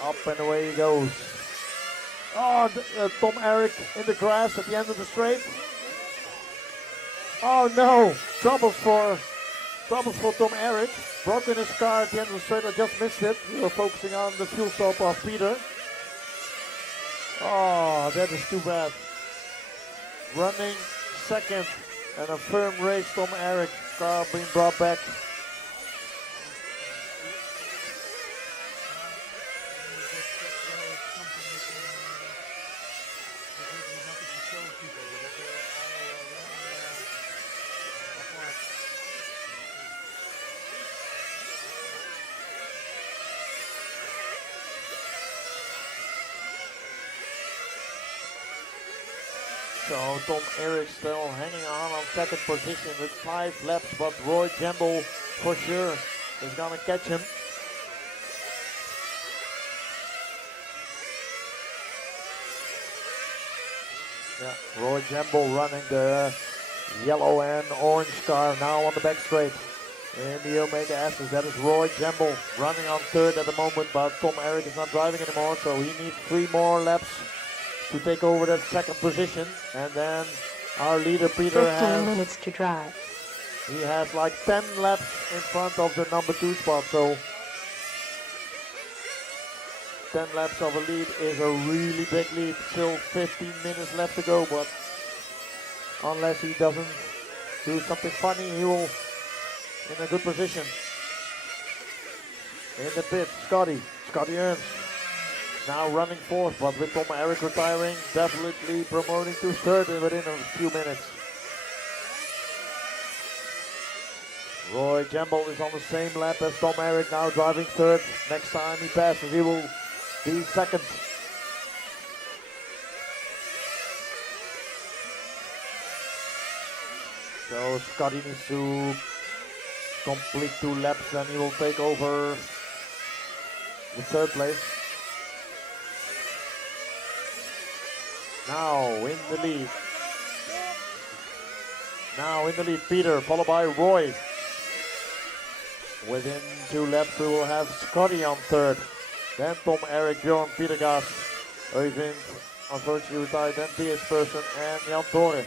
Up and away he goes. Oh, Tom Erik in the grass at the end of the straight. Oh no, troubles for Tom Erik. Broken his car at the end of the straight. I just missed it. We were focusing on the fuel stop of Peter. Oh, that is too bad. Running 2nd and a firm race, Tom Erik. Car being brought back. So Tom Erik still hanging on second position with 5 laps, but Roy Jambel for sure is gonna catch him. Yeah, Roy Jambel running the yellow and orange car now on the back straight. In the Omega S's, that is Roy Jambel running on third at the moment, but Tom Erik is not driving anymore, so he needs 3 more laps to take over that second position. And then our leader Peter 15 minutes to drive. he has like 10 laps in front of the number 2 spot, so 10 laps of a lead is a really big lead. Still 15 minutes left to go, but unless he doesn't do something funny, he will in a good position. In the pit, Scotty Ernst now running fourth, but with Tom Erik retiring, definitely promoting to third within a few minutes. Roy Jambel is on the same lap as Tom Erik, now driving third. Next time he passes, he will be second. So Scotty needs to complete 2 laps, then he will take over the third place. Now in the lead, Peter, followed by Roy. Within 2 laps we will have Scotty on third. Then Tom Erik, Bjorn, Peter Gas, Øyvind, unfortunately retired, then DS Person and Jan Tore.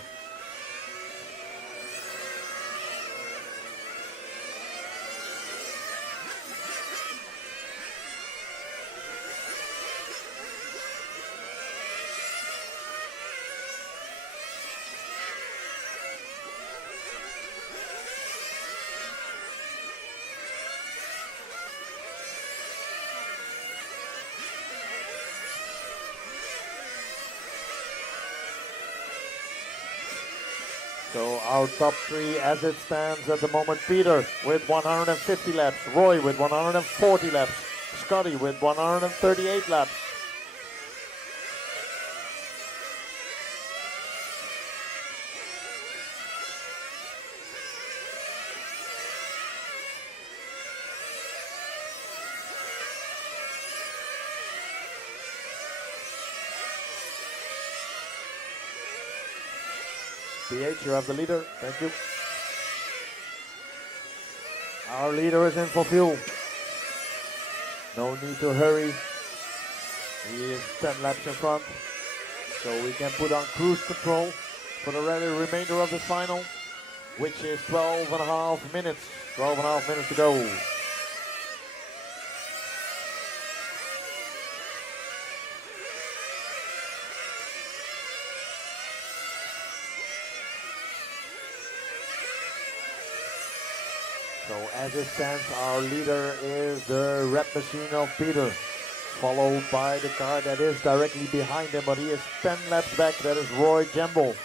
So our top 3 as it stands at the moment: Peter with 150 laps, Roy with 140 laps, Scotty with 138 laps. PH, you have the leader. Thank you. Our leader is in for fuel. No need to hurry. He is 10 laps in front. So we can put on cruise control for the remainder of the final, which is 12.5 minutes. 12.5 minutes to go. So as it stands, our leader is the red machine of Peter, followed by the car that is directly behind him, but he is 10 laps back. That is Roy Jambel.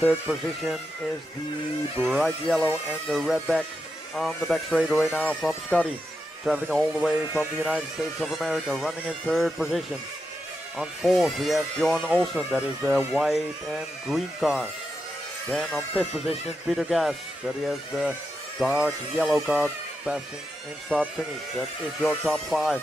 Third position is the bright yellow and the red back on the back straightaway now from Scotty, traveling all the way from the United States of America, running in third position. On fourth we have Bjorn Olsen, that is the white and green car. Then on fifth position Peter Gas, that he has the dark yellow car passing in start finish. That is your top 5.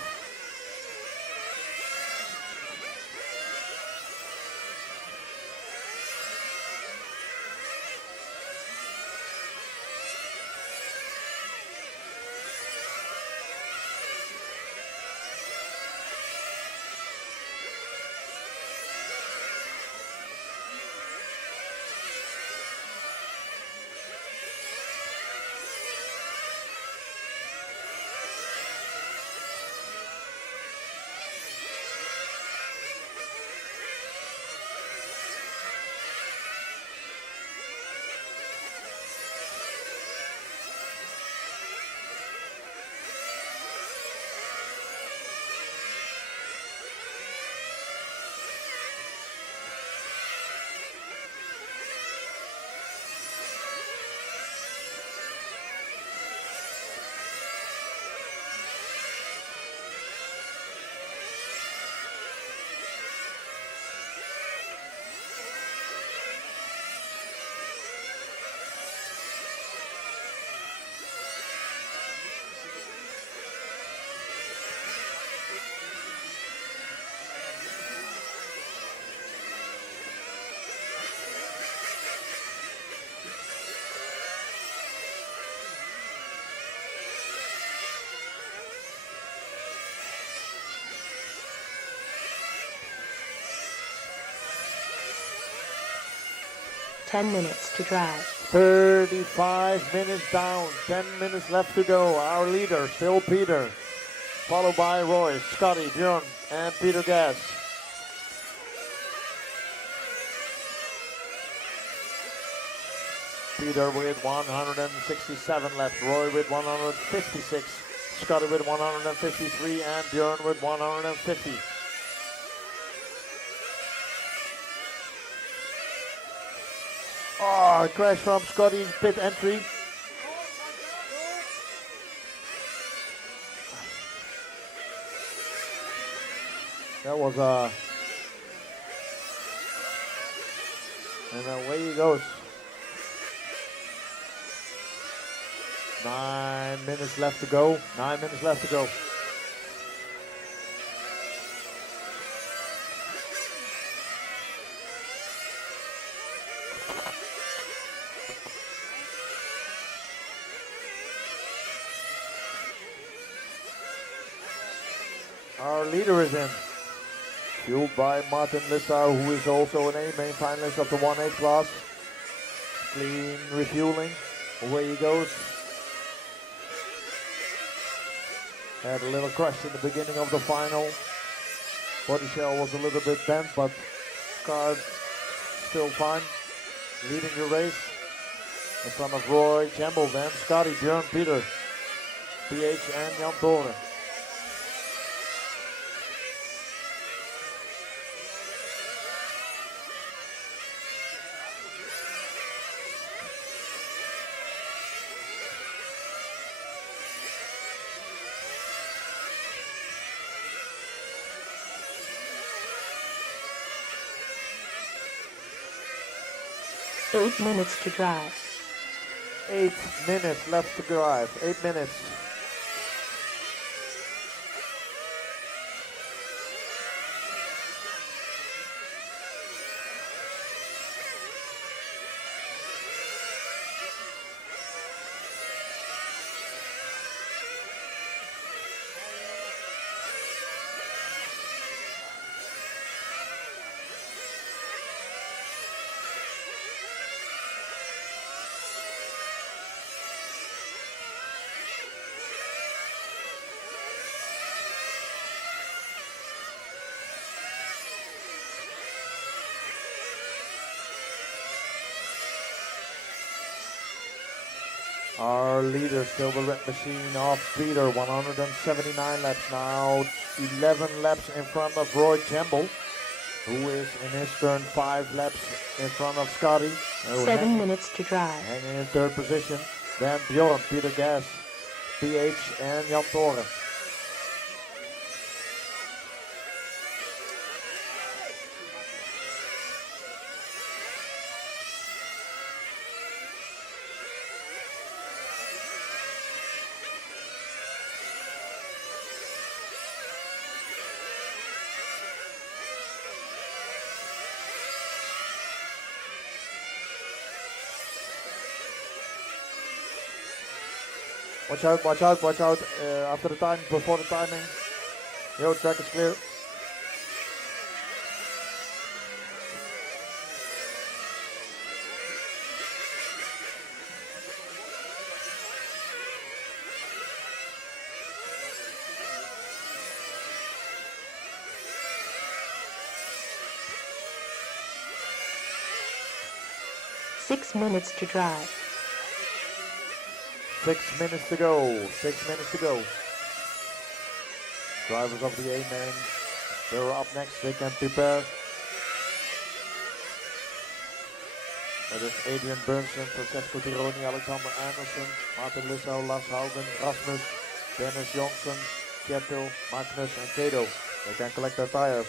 10 minutes to drive. 35 minutes down, 10 minutes left to go. Our leader, still Peter, followed by Roy, Scotty, Björn, and Peter Gas. Peter with 167 left, Roy with 156, Scotty with 153, and Björn with 150. Oh, crash from Scotty, pit entry. That was and away he goes. 9 minutes left to go. 9 minutes left to go. Our leader is in. Fueled by Martin Lissau, who is also an A main finalist of the 1/8 class. Clean refueling. Away he goes. Had a little crash in the beginning of the final. Body shell was a little bit bent, but car still fine. Leading the race. In front of Roy, Campbell, then Scotty, Björn, Peter, PH, and Jan Toren. Eight minutes to drive. 8 minutes left to drive. 8 minutes. Our leader, still the red machine of Peter, 179 laps now, 11 laps in front of Roy Campbell, who is in his turn 5 laps in front of Scotty. 7 minutes to drive. Hanging in third position. Then Bjorn, Peter Gas, PH, and Jan Toren. Watch out, watch out, watch out. After the time, before the timing. Yo, track is clear. Six minutes to drive. 6 minutes to go. 6 minutes to go. Drivers of the A-main, they're up next. They can prepare. That is Adrian Bernsen, Francesco Tironi, Alexander Andersen, Martin Lissau, Lars Haugen, Rasmus, Dennis Johnson, Kjetil, Magnus, and Kato. They can collect their tires.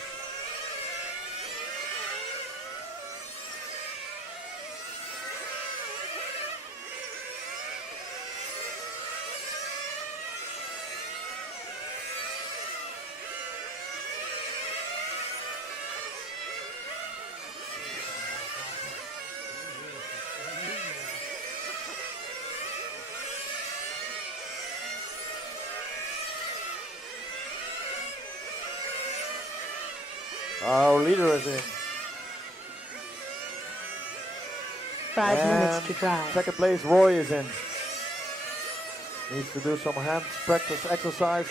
Our leader is in. 5 minutes to And drive. second place, Roy is in. Needs to do some hand practice exercise.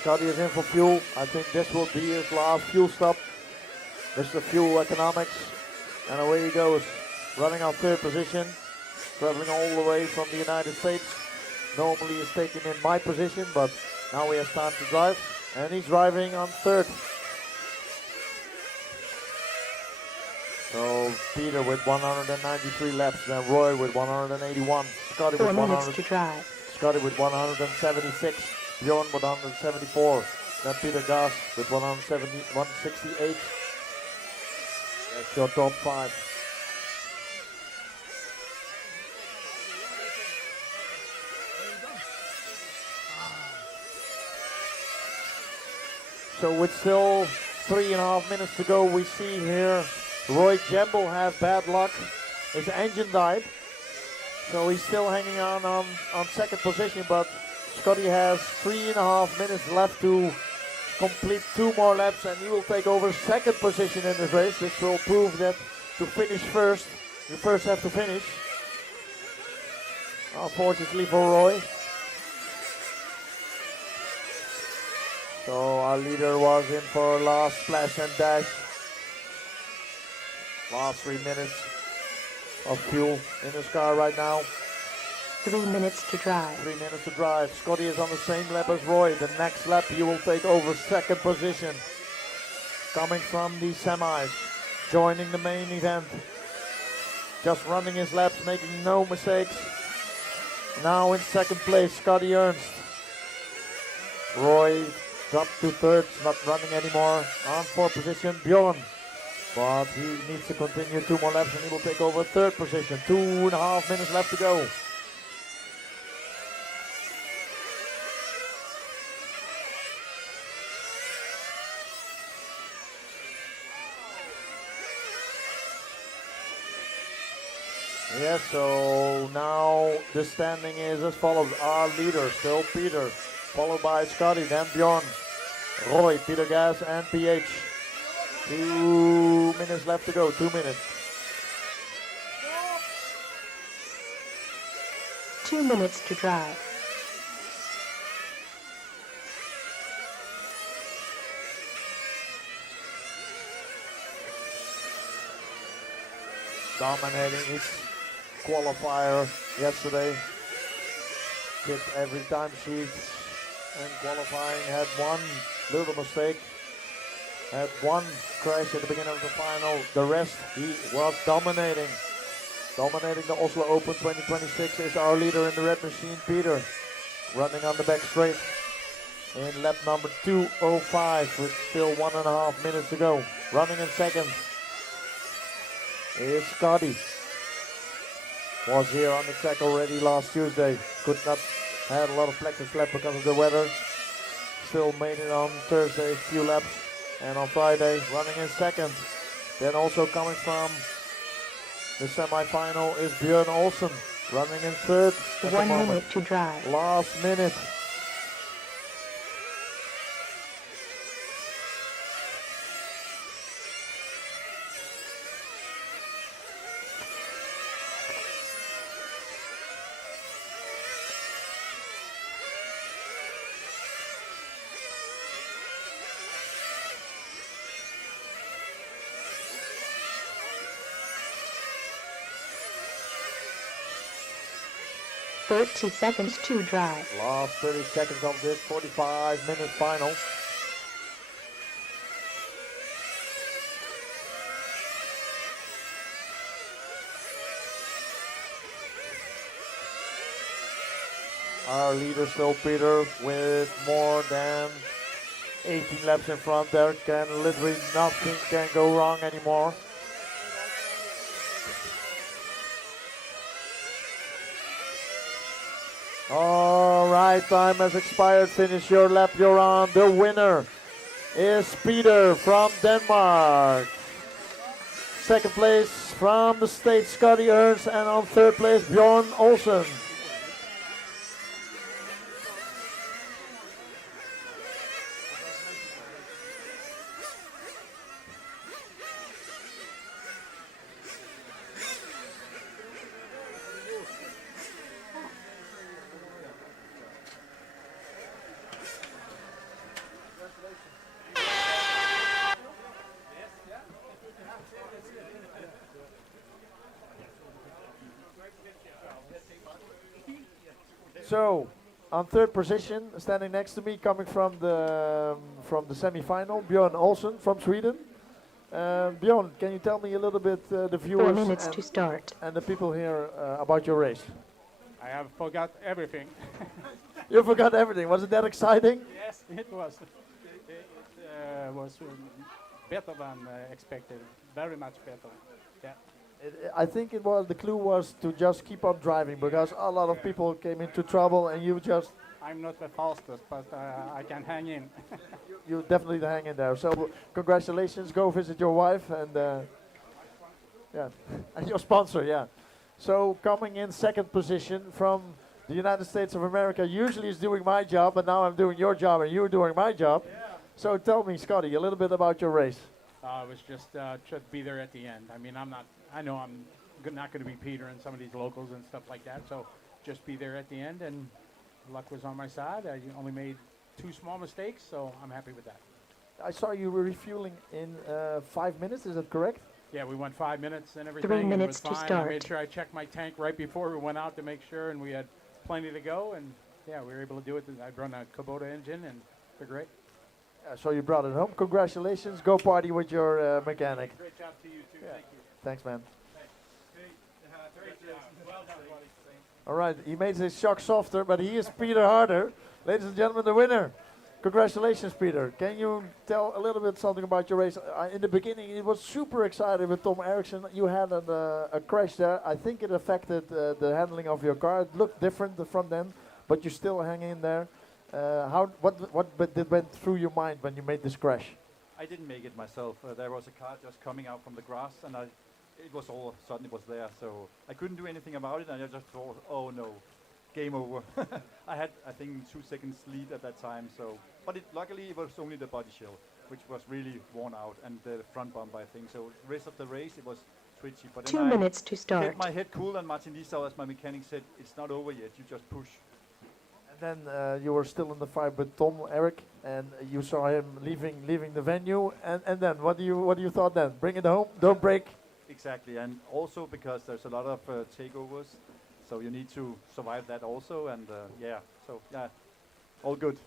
Scotty is in for fuel. I think this will be his last fuel stop. Mr. Fuel Economics. And away he goes. Running on third position. Traveling all the way from the United States. Normally he's taking in my position, but now he has time to drive. And he's driving on third. So Peter with 193 laps, then Roy with 181. Scotty 4 with minutes 100. to drive. Scotty with 176. Bjorn with 174. Then Peter Gas with 168. That's your top 5. So with still 3.5 minutes to go, we see here Roy Jemble have bad luck. His engine died. So he's still hanging on second position, but Scotty has 3.5 minutes left to complete 2 more laps, and he will take over second position in this race. This will prove that to finish first, you first have to finish. Unfortunately for Roy. So our leader was in for last splash and dash. Last 3 minutes of fuel in his car right now. 3 minutes to drive. 3 minutes to drive. Scotty is on the same lap as Roy. The next lap he will take over second position. Coming from the semis. Joining the main event. Just running his laps, making no mistakes. Now in second place, Scotty Ernst. Roy dropped to third, not running anymore. On fourth position, Bjorn. But he needs to continue 2 more laps and he will take over third position. 2.5 minutes left to go. Yes, so now the standing is as follows. Our leader, still Peter, followed by Scotty, then Bjorn, Roy, Peter Gas, and PH. 2 minutes left to go, 2 minutes. 2 minutes to drive. Dominating each qualifier yesterday. Did every time sheets and qualifying, had one little mistake. Had one crash at the beginning of the final. The rest, he was dominating. Dominating the Oslo Open 2026 is our leader in the red machine, Peter. Running on the back straight in lap number 2:05 with still 1.5 minutes to go. Running in second is Scotty. Was here on the track already last Tuesday. Could not, had a lot of practice lap because of the weather. Still made it on Thursday, few laps. And on Friday, running in second. Then also coming from the semi-final is Björn Olsen, running in third. 1 minute to drive. Last minute. Thirty seconds to drive. Last 30 seconds of this 45-minute final. Our leader still Peter with more than 18 laps in front. There can literally nothing can go wrong anymore. Alright, time has expired. Finish your lap, you're on. The winner is Peter from Denmark. Second place from the States, Scotty Ernst, and on third place, Bjorn Olsen. So, on third position, standing next to me, coming from the semi-final, Bjorn Olsen from Sweden. Bjorn, can you tell me a little bit, the 4 viewers minutes to start. and the people here about your race? I have forgot everything. You forgot everything. Was it that exciting? Yes, it was. It was better than expected. Very much better. Yeah. I think it was the clue was to just keep on driving because a lot of people came into trouble and you just I'm not the fastest, but I can hang in. you definitely hang in there. So congratulations. Go visit your wife and yeah, and your sponsor. Yeah. So coming in second position from the United States of America usually is doing my job, but now I'm doing your job and you're doing my job. So tell me, Scotty, a little bit about your race. I was just to be there at the end. I mean, I know I'm not going to be Peter and some of these locals and stuff like that. So just be there at the end, and luck was on my side. I only made 2 small mistakes, so I'm happy with that. I saw you were refueling in 5 minutes. Is that correct? Yeah, we went 5 minutes and everything. 3 and it minutes was to fine. I start. made sure I checked my tank right before we went out to make sure, and we had plenty to go. And yeah, we were able to do it. I run a Kubota engine, and they're great. So you brought it home. Congratulations. Go party with your mechanic. Great job to you too. Yeah. Thank you. Thanks, man. Great job. Well done, buddy. All right, he made his shock softer, but he is Peter Harder. Ladies and gentlemen, the winner. Congratulations, Peter. Can you tell a little bit something about your race? In the beginning, it was super excited with Tom Eriksson. You had a crash there. I think it affected the handling of your car. It looked different, the front end, but you still hang in there. What went through your mind when you made this crash? I didn't make it myself. There was a car just coming out from the grass, and it was all of a sudden it was there. So I couldn't do anything about it, and I just thought, oh no, game over. I had, I think, 2 seconds lead at that time. So, but luckily it was only the body shell, which was really worn out, and the front bumper, I think. So the rest of the race it was twitchy. But 2 then I minutes to start. kept my head cool, and Martin Liesau, as my mechanic, said, it's not over yet. You just push. Then you were still in the fight with Tom Eric, and you saw him leaving the venue. And then what do you thought then? Bring it home, don't break. Exactly, and also because there's a lot of takeovers, so you need to survive that also. And yeah, all good.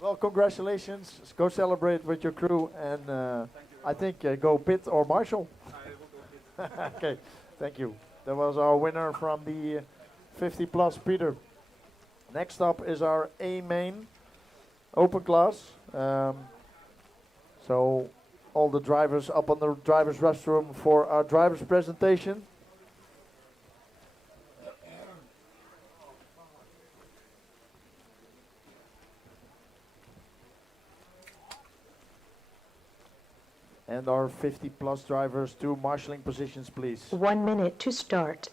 Well, congratulations. Go celebrate with your crew, and I think go pit or marshal. I will go pit. Okay, thank you. That was our winner from the 50 plus, Peter. Next up is our A main open class. So all the drivers up on the driver's restroom for our driver's presentation. And our 50 plus drivers to marshalling positions, please. 1 minute to start.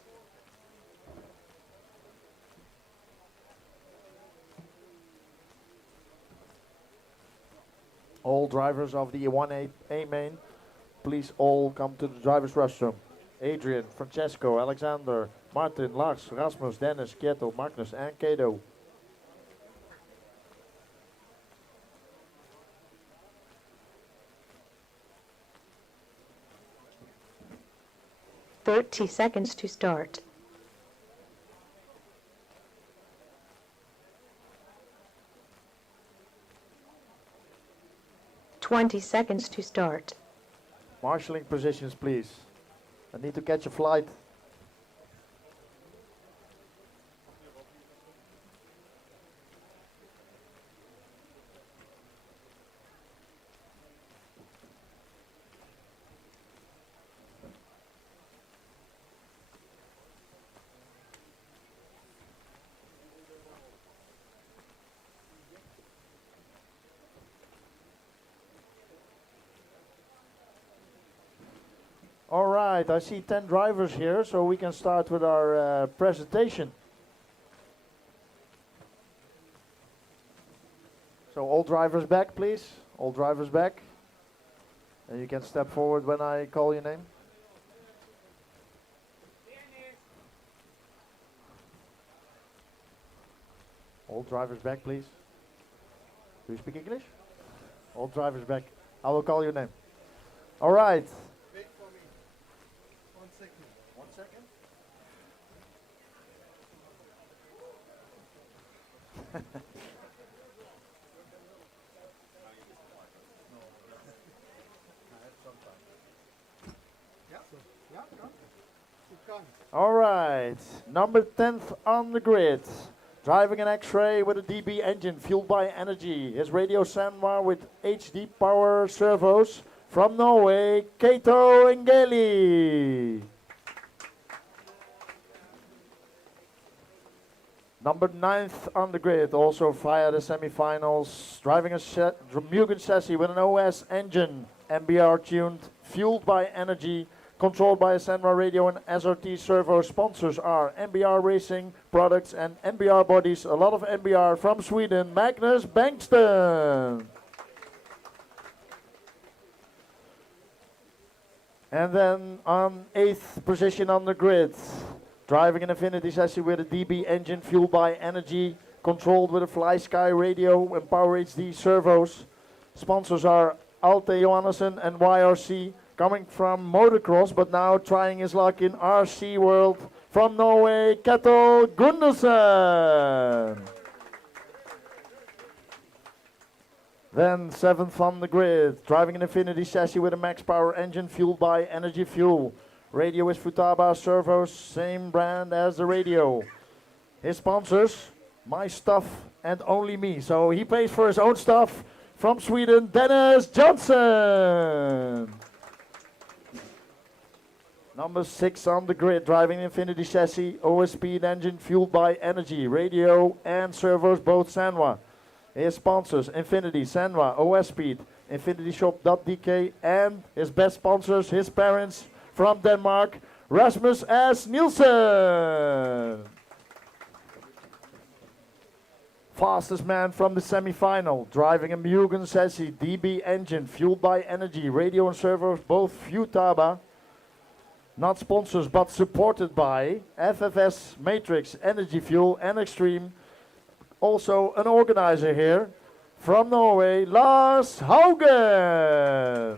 All drivers of the 1A main, please all come to the driver's restroom. Adrian, Francesco, Alexander, Martin, Lars, Rasmus, Dennis, Kjetil, Magnus, and Kato. Thirty seconds to start. Twenty seconds to start. Marshalling positions, please. I need to catch a flight. right, I see 10 drivers here, so we can start with our presentation. So all drivers back, please. All drivers back. And you can step forward when I call your name. All drivers back, please. Do you speak English? All drivers back. I will call your name. All right. Wait for me. 1 second. 1 second. All right, number 10th on the grid. Driving an X-Ray with a DB engine fueled by energy. His radio Sanwa with HD power servos from Norway, Kato Engeli. Number 9th on the grid, also via the semifinals. Driving a Mugen chassis with an OS engine, MBR tuned, fueled by energy, controlled by a Sanwa radio and SRT servo. Sponsors are MBR Racing Products and MBR Bodies. A lot of MBR from Sweden, Magnus Bengtsson. And then on 8th position on the grid, driving an Infinity chassis with a DB engine fueled by energy, controlled with a Fly Sky radio and Power HD servos. Sponsors are Alte Johannessen and YRC. Coming from motocross, but now trying his luck in RC world. From Norway, Ketil Gundersen. Then 7th on the grid, driving an Infinity chassis with a max power engine fueled by energy fuel. Radio is Futaba servos, same brand as the radio. His sponsors, My Stuff and Only Me. So he pays for his own stuff. From Sweden, Dennis Johnson. Number 6 on the grid, driving Infinity chassis, OS speed engine fueled by energy, radio and servos, both Sanwa. His sponsors, Infinity, Sanwa, OS speed, infinityshop.dk, and his best sponsors, his parents from Denmark, Rasmus S. Nielsen. Fastest man from the semi-final, driving a Mugen chassis, DB engine fueled by energy, radio and servos, both Futaba. Not sponsors, but supported by FFS, Matrix, Energy Fuel, and Extreme. Also an organizer here from Norway, Lars Haugen.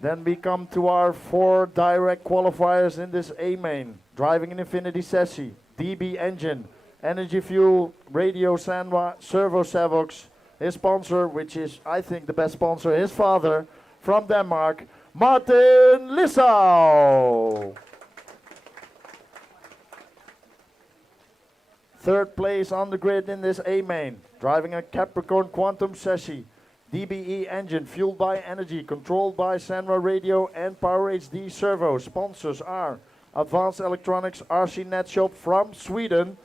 Then we come to our 4 direct qualifiers in this A main. Driving an Infinity chassis, DB engine, Energy Fuel, Radio Sanwa, Servo Savox. His sponsor, which is I think the best sponsor, his father, from Denmark, Martin Lissau. 3rd place on the grid in this A main, driving a Capricorn Quantum chassis, DBE engine fueled by energy, controlled by Sanwa radio and Power HD servo. Sponsors are Advanced Electronics, RC Net Shop from Sweden,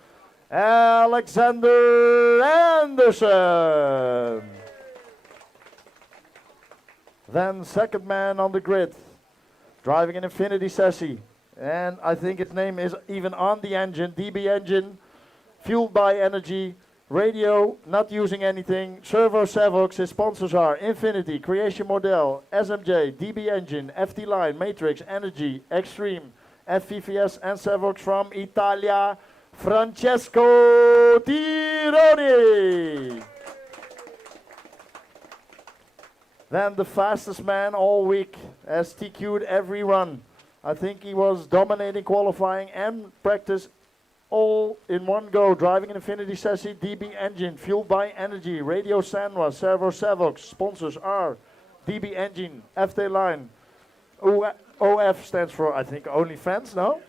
Alexander Anderson. Then 2nd man on the grid, driving an Infinity chassis, and I think its name is even on the engine, DB engine, fueled by energy, radio, not using anything, servo Savox. His sponsors are Infinity, Creation Model, SMJ, DB engine, FT Line, Matrix, Energy, Extreme, FVVS and Savox from Italia, Francesco Tironi. Then the fastest man all week has TQ'd every run. I think he was dominating qualifying and practice all in one go. Driving an Infinity chassis, DB engine, fueled by energy, Radio Sanwa, Servo Savox. Sponsors are DB engine, FT Line, OF stands for I think OnlyFans, no?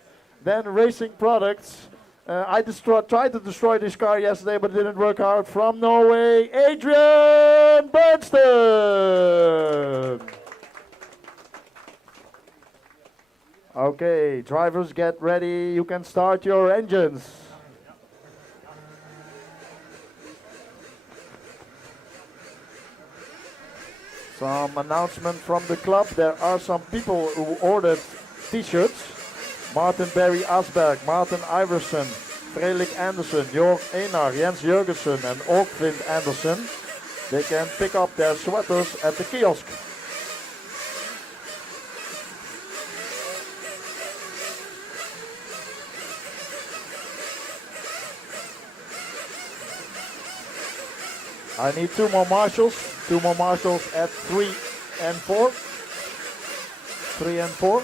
Then Racing Products. I tried to destroy this car yesterday, but it didn't work out. From Norway, Adrian Bernstein. Okay, drivers get ready. You can start your engines. Some announcement from the club. There are some people who ordered t-shirts. Martin Barry Asberg, Martin Iverson, Frederik Andersen, Jorg Enar, Jens Jurgensen and Åkvind Andersen. They can pick up their sweaters at the kiosk. I need two more marshals at 3 and 4. 3 and 4.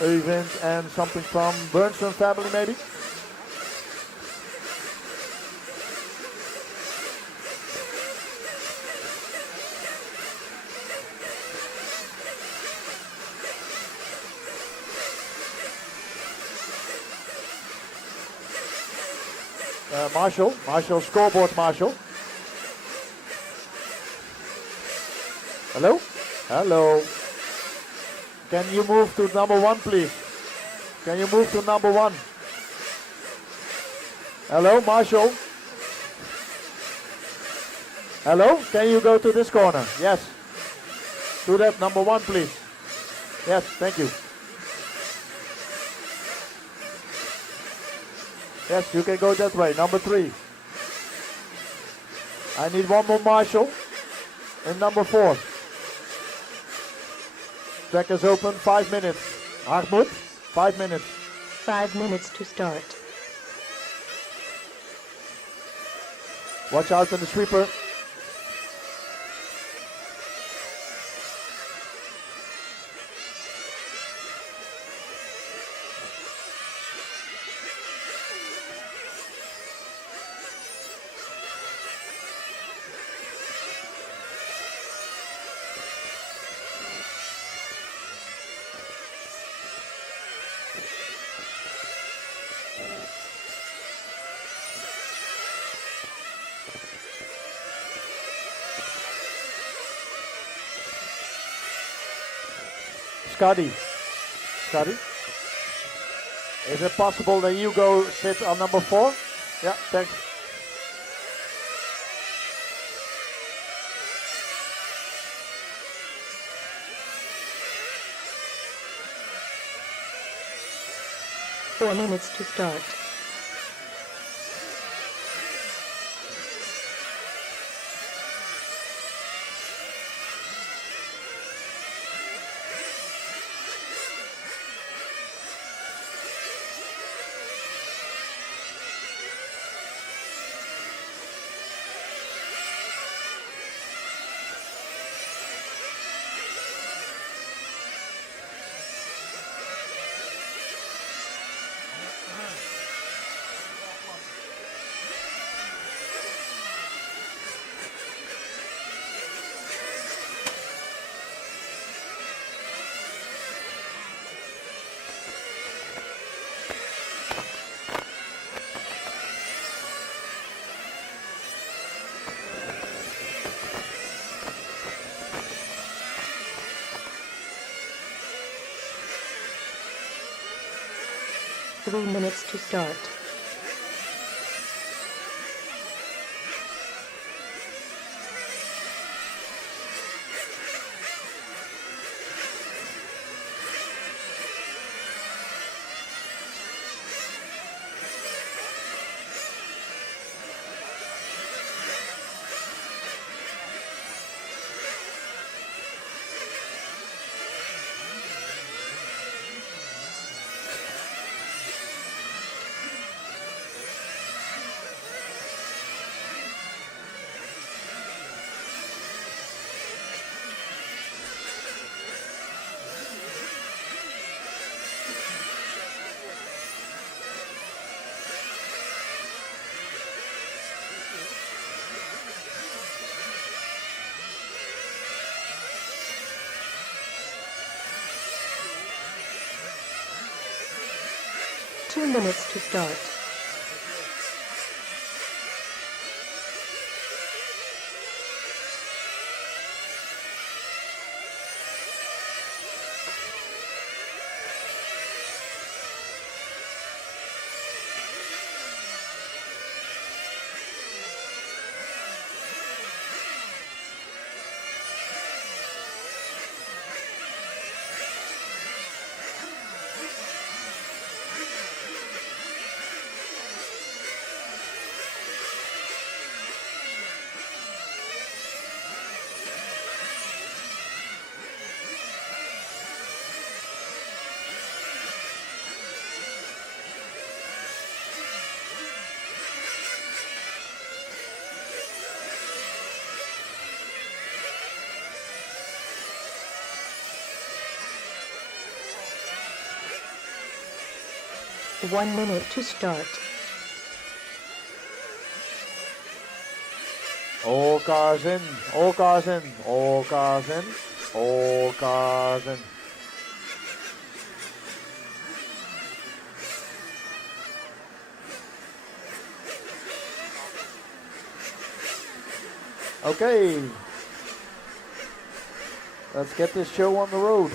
Øyvind and something from Bernstein family maybe. Marshall, scoreboard Marshall. Hello? Hello. Can you move to number 1, please? Can you move to number 1? Hello, Marshall? Hello? Can you go to this corner? Yes. To that number 1, please. Yes, thank you. Yes, you can go that way. Number 3. I need one more marshal. And number 4. Track is open, 5 minutes. Hartmut, 5 minutes. 5 minutes to start. Watch out on the sweeper. Scotty, is it possible that you go sit on number 4? Yeah, thanks. Four minutes to start. Three minutes to start. Two minutes to start. 1 minute to start. All cars in, all cars in, all cars in, all cars in. Okay, let's get this show on the road.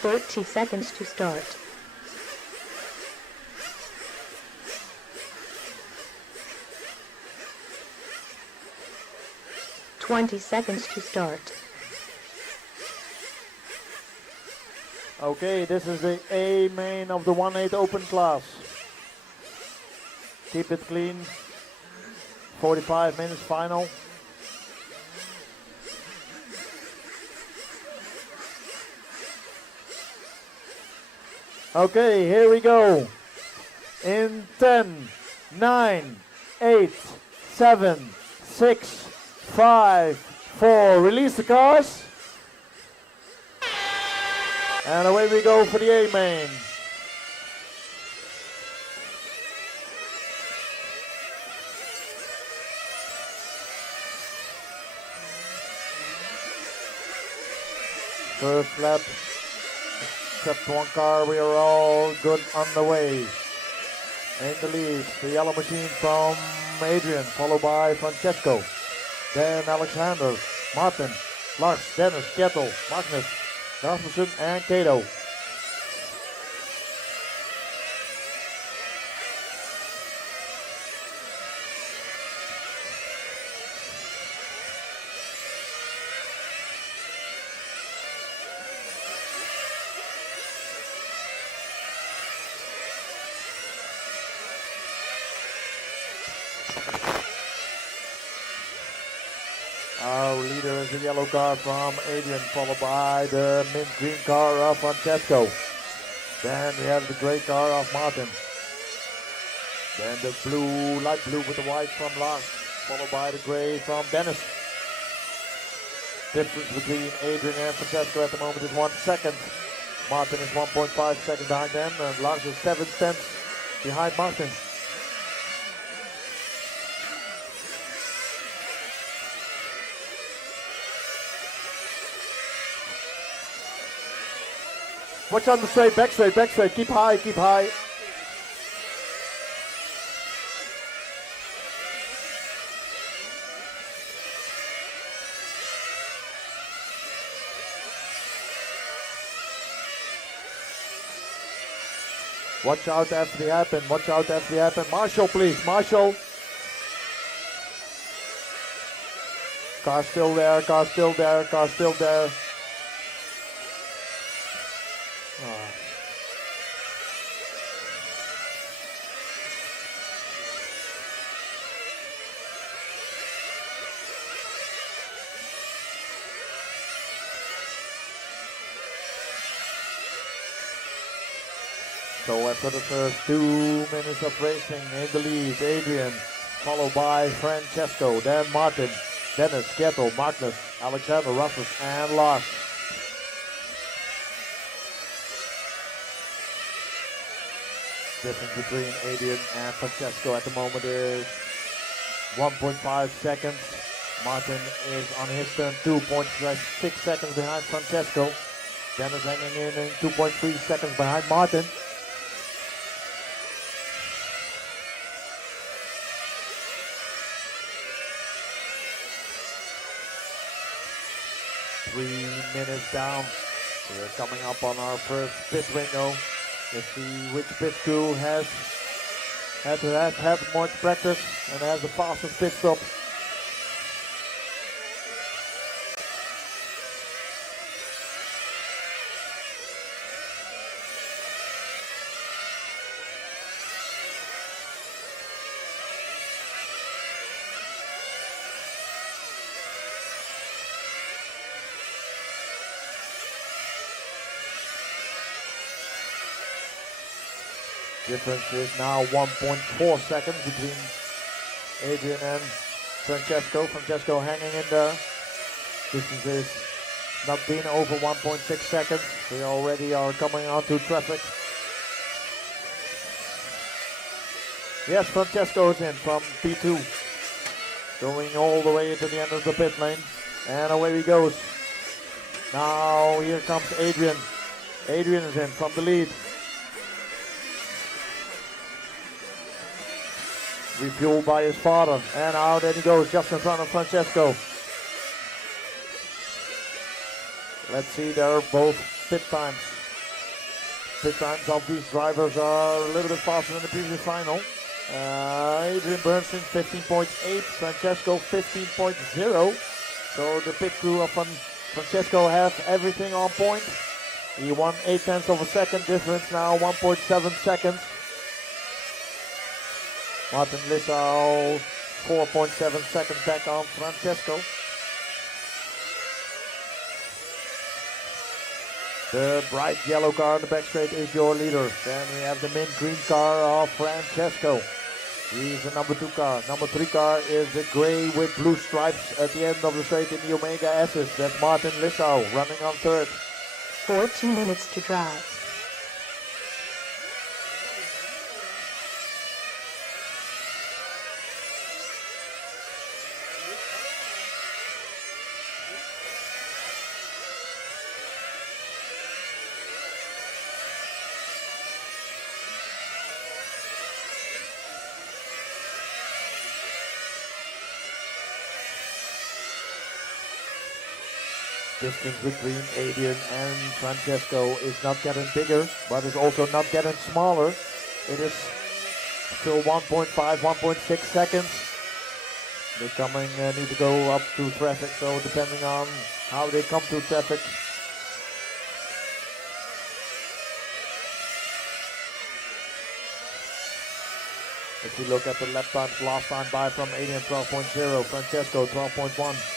30 seconds to start. Twenty seconds to start. Okay, this is the A main of the 1/8 open class. Keep it clean. 45 minutes final. Okay, here we go. In 10, 9, 8, 7, 6, 5, 4. Release the cars. And away we go for the A main. First lap, except one car, we are all good on the way. In the lead, the yellow machine from Adrian, followed by Francesco. Then Alexander, Martin, Lars, Dennis, Kettel, Magnus, Rasmussen and Kato. Our leader is the yellow car from Adrian, followed by the mint green car of Francesco. Then we have the gray car of Martin. Then the blue, light blue with the white from Lars, followed by the gray from Dennis. Difference between Adrian and Francesco at the moment is 1 second. Martin is 1.5 seconds behind them, and Lars is 7/10 behind Martin. Watch on the straight, back straight, back straight. Keep high, keep high. Watch out after the happen, watch out after the happen. Marshall, please, Marshall. Car still there, car still there, car still there. So after the first 2 minutes of racing, in the lead, Adrian, followed by Francesco, then Martin, Dennis, Kettel, Magnus, Alexander, Rasmus, and Lars. Difference between Adrian and Francesco at the moment is 1.5 seconds. Martin is on his turn 2.6 seconds behind Francesco. Dennis hanging in 2.3 seconds behind Martin. Three minutes down. We're coming up on our first pit window. Let's see which pit crew has had more practice and has the fastest pit stop. Difference is now 1.4 seconds between Adrian and Francesco. Francesco hanging in there. Distance is not been over 1.6 seconds. We already are coming onto traffic. Yes, Francesco is in from P2. Going all the way into the end of the pit lane. And away he goes. Now here comes Adrian. Adrian is in from the lead. Refueled by his father. And out and he goes just in front of Francesco. Let's see, they're both pit times. Pit times of these drivers are a little bit faster than the previous final. Adrian Bernstein 15.8, Francesco 15.0. So the pit crew of Francesco have everything on point. He won 0.8 of a second difference now, 1.7 seconds. Martin Lissau 4.7 seconds back on Francesco. The bright yellow car in the back straight is your leader. Then we have the mint green car of Francesco. He's the number 2 car. Number 3 car is the gray with blue stripes at the end of the straight in the Omega S's. That's Martin Lissau running on third. 14 minutes to drive. Distance between Adrian and Francesco is not getting bigger, but it's also not getting smaller. It is still 1.5, 1.6 seconds. They're coming, need to go up to traffic, so depending on how they come to traffic. If you look at the lap times last time by from Adrian 12.0, Francesco 12.1.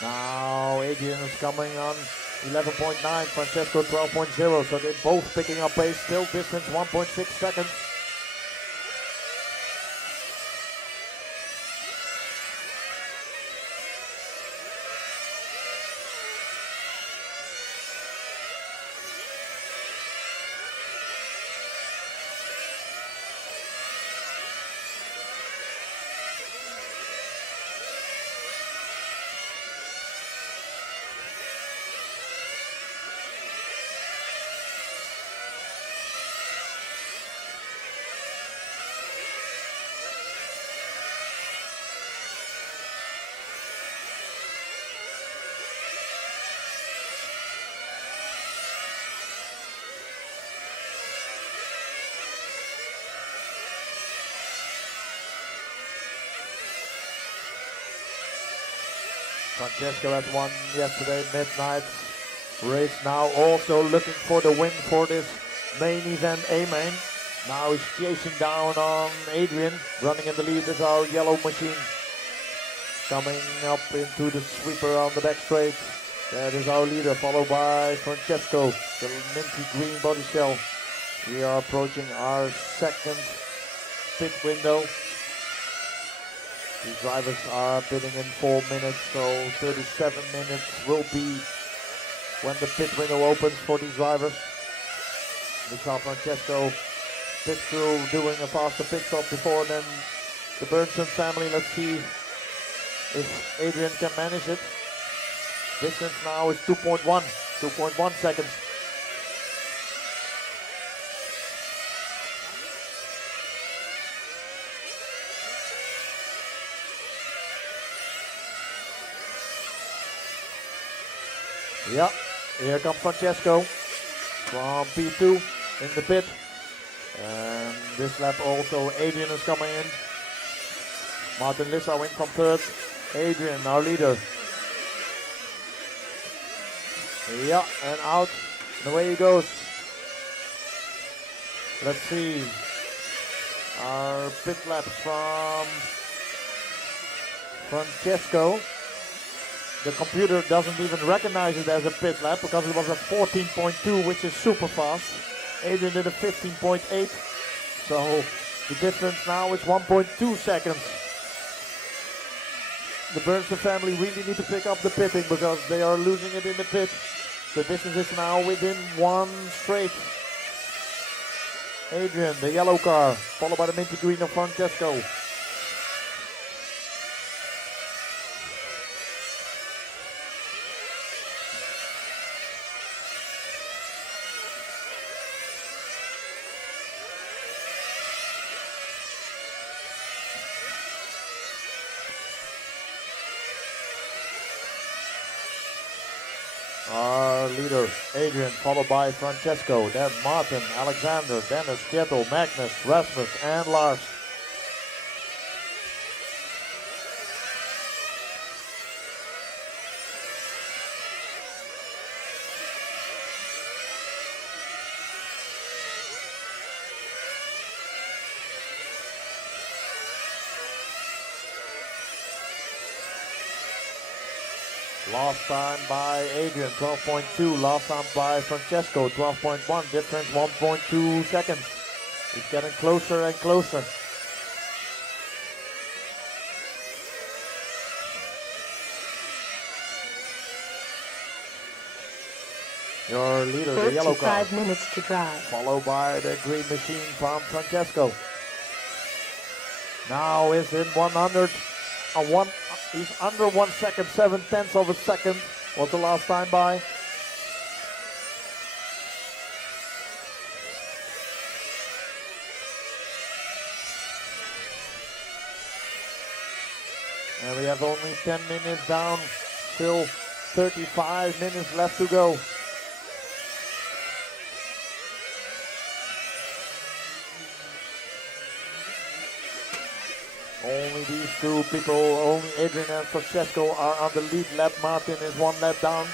Now Adrian is coming on 11.9, Francesco 12.0, so they're both picking up pace, still distance 1.6 seconds. Francesco had won yesterday midnight race, now also looking for the win for this main event A-main. Now he's chasing down on Adrian, running in the lead is our yellow machine. Coming up into the sweeper on the back straight. That is our leader, followed by Francesco, the minty green body shell. We are approaching our second pit window. These drivers are pitting in 4 minutes, so 37 minutes will be when the pit window opens for these drivers. We saw Francesco pit crew doing a faster pit stop before then the Bernstein family. Let's see if Adrian can manage it. Distance now is 2.1 seconds. Yeah, here comes Francesco from P2 in the pit. And this lap also Adrian is coming in. Martin Lissau in from third. Adrian, our leader. Yeah, and out. And away he goes. Let's see. Our pit laps from Francesco. The computer doesn't even recognize it as a pit lap because it was a 14.2, which is super fast. Adrian did a 15.8. So the difference now is 1.2 seconds. the Bernsen family really need to pick up the pitting because they are losing it in the pit. The distance is now within one straight. Adrian, the yellow car, followed by the minty green of Francesco. Our leader, Adrian, followed by Francesco, then Martin, Alexander, Dennis, Kjetil, Magnus, Rasmus, and Lars. Last time by Adrian, 12.2. Last time by Francesco, 12.1. Difference 1.2 seconds. It's getting closer and closer. Your leader, the yellow car. 35 minutes to drive. Followed by the green machine from Francesco. Now is in 100. He's under 1 second, 7/10 of a second was the last time by. And we have only 10 minutes down, still 35 minutes left to go. Only these two people, only Adrian and Francesco are on the lead lap. Martin is 1 lap down.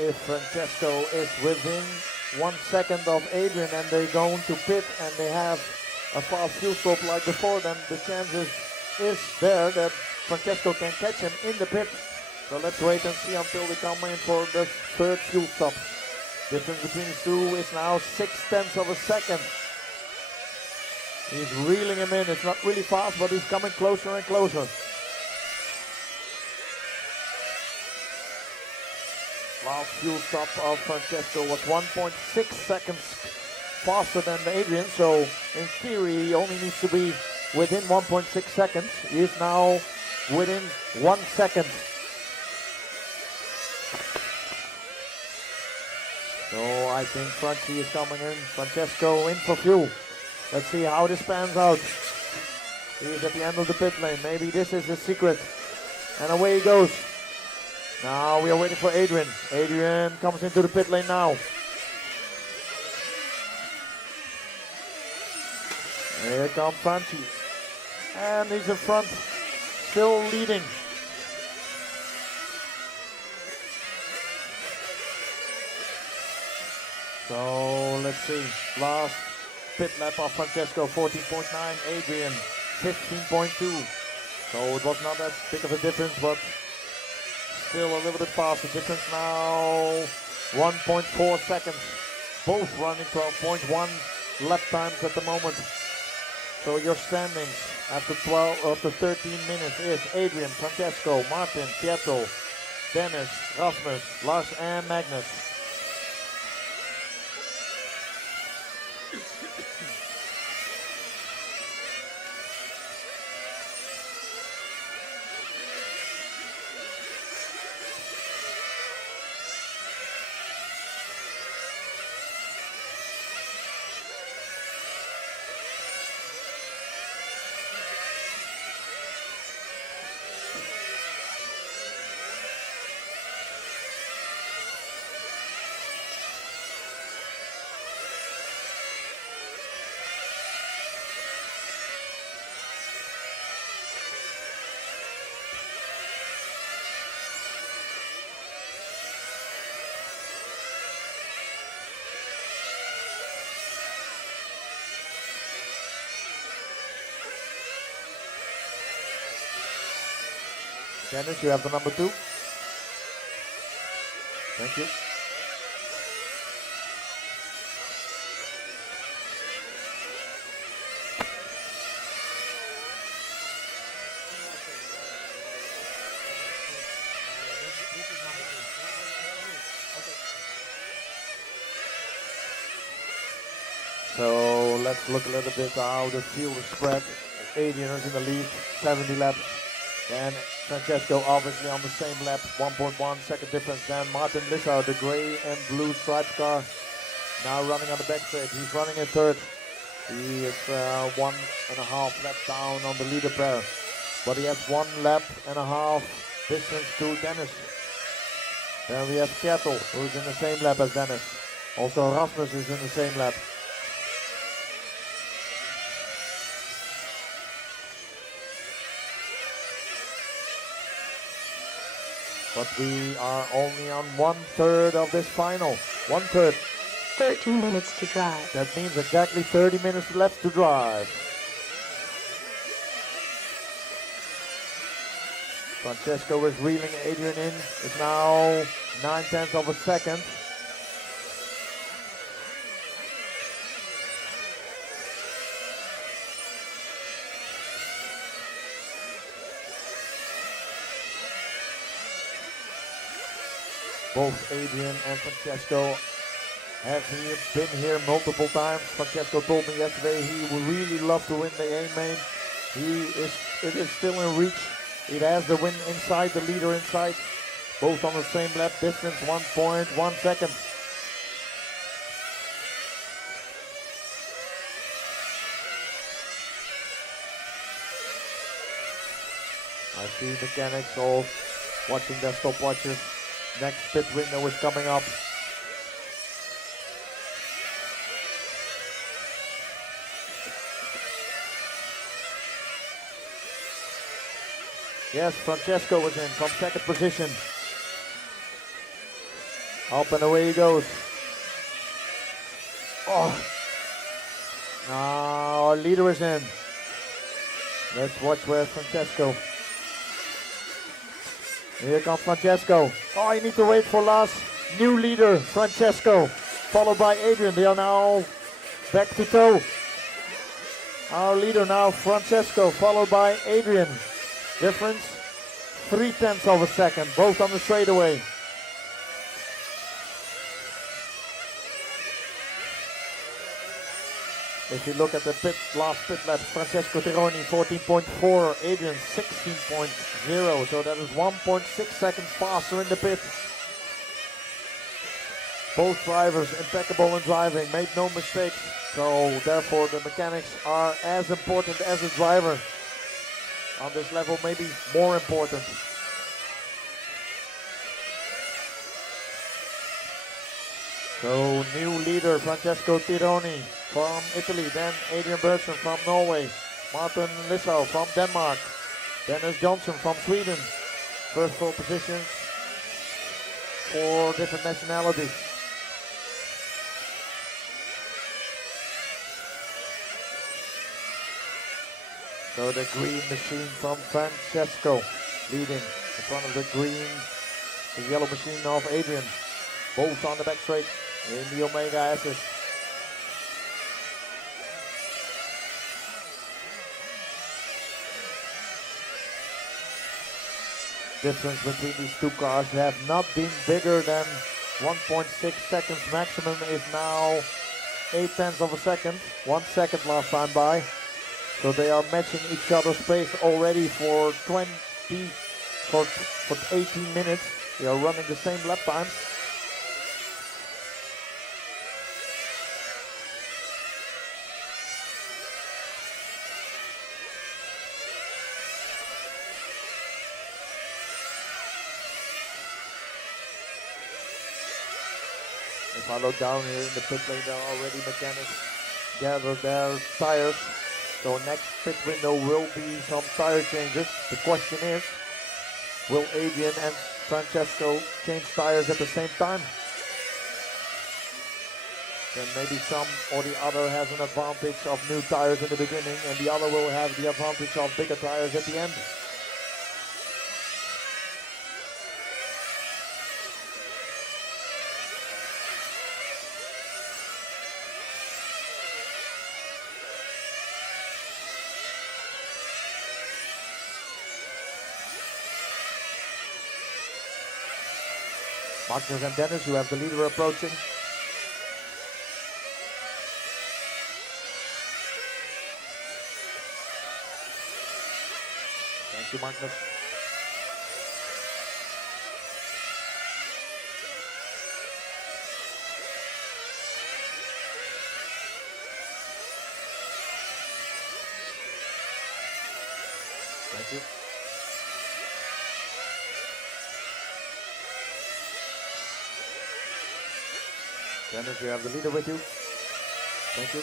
If Francesco is within 1 second of Adrian and they go into pit and they have a fast fuel stop like before, then the chances is there that Francesco can catch him in the pit. So let's wait and see until we come in for the third fuel stop. Difference between the two is now 6/10 of a second. He's reeling him in. It's not really fast, but he's coming closer and closer. Last fuel stop of Francesco was 1.6 seconds faster than Adrian, so in theory he only needs to be within 1.6 seconds. He is now within 1 second. So I think Francie is coming in. Francesco in for fuel. Let's see how this pans out. He's at the end of the pit lane. Maybe this is the secret. And away he goes. Now we are waiting for Adrian. Adrian comes into the pit lane now. Here comes Francie. And he's in front, still leading. So let's see. Last pit lap of Francesco, 14.9. Adrian, 15.2. So it was not that big of a difference, but still a little bit faster. Difference now 1.4 seconds. Both running 12.1 lap times at the moment. So your standings after 13 minutes is Adrian, Francesco, Martin, Kjetil, Dennis, Rasmus, Lars and Magnus. Dennis, you have the number 2. Thank you. So let's look a little bit how the field is spread. Adrian is in the lead, 70 laps. And Francesco obviously on the same lap, 1.1 second difference. Then Martin Lissau, the gray and blue striped car, now running on the back straight. He's running in third. He is 1.5 laps down on the leader pair. But he has 1.5 lap distance to Dennis. Then we have Kettle, who's in the same lap as Dennis. Also Rasmus is in the same lap. But we are only on 1/3 of this final. 1/3. 13 minutes to drive. That means exactly 30 minutes left to drive. Francesco is reeling Adrian in. It's now 9/10 of a second. Both Adrian and Francesco have been here multiple times. Francesco told me yesterday he would really love to win the A-main. It is still in reach. It has the win inside, the leader inside. Both on the same lap distance, 1.1 seconds. I see mechanics all watching their stopwatches. Next pit window is coming up. Yes, Francesco was in from second position. Up and away he goes. Oh! Now our leader is in. Let's watch where Francesco. Here comes Francesco. Oh, you need to wait for last. New leader, Francesco. Followed by Adrian. They are now back to toe. Our leader now, Francesco, followed by Adrian. Difference, 0.3 of a second, both on the straightaway. If you look at the last pit lap, Francesco Tironi 14.4, Adrian 16.0, so that is 1.6 seconds faster in the pit. Both drivers impeccable in driving, made no mistakes, so therefore the mechanics are as important as the driver. On this level, maybe more important. So new leader Francesco Tironi from Italy, then Adrian Bergson from Norway, Martin Lissau from Denmark, Dennis Johnson from Sweden. First 4 positions, 4 different nationalities. So the green machine from Francesco leading in front of the yellow machine of Adrian. Both on the back straight in the Omega S's. Difference between these two cars have not been bigger than 1.6 seconds. Maximum is now 0.8 of a second. 1 second last time by. So they are matching each other's pace already for 18 minutes. They are running the same lap times. If I look down here in the pit lane, there are already mechanics gathered their tires. So next pit window will be some tire changes. The question is, will Adrian and Francesco change tires at the same time? Then maybe some or the other has an advantage of new tires in the beginning and the other will have the advantage of bigger tires at the end. Magnus and Dennis, you have the leader approaching. Thank you, Magnus. Thank you. Dennis, you have the leader with you. Thank you.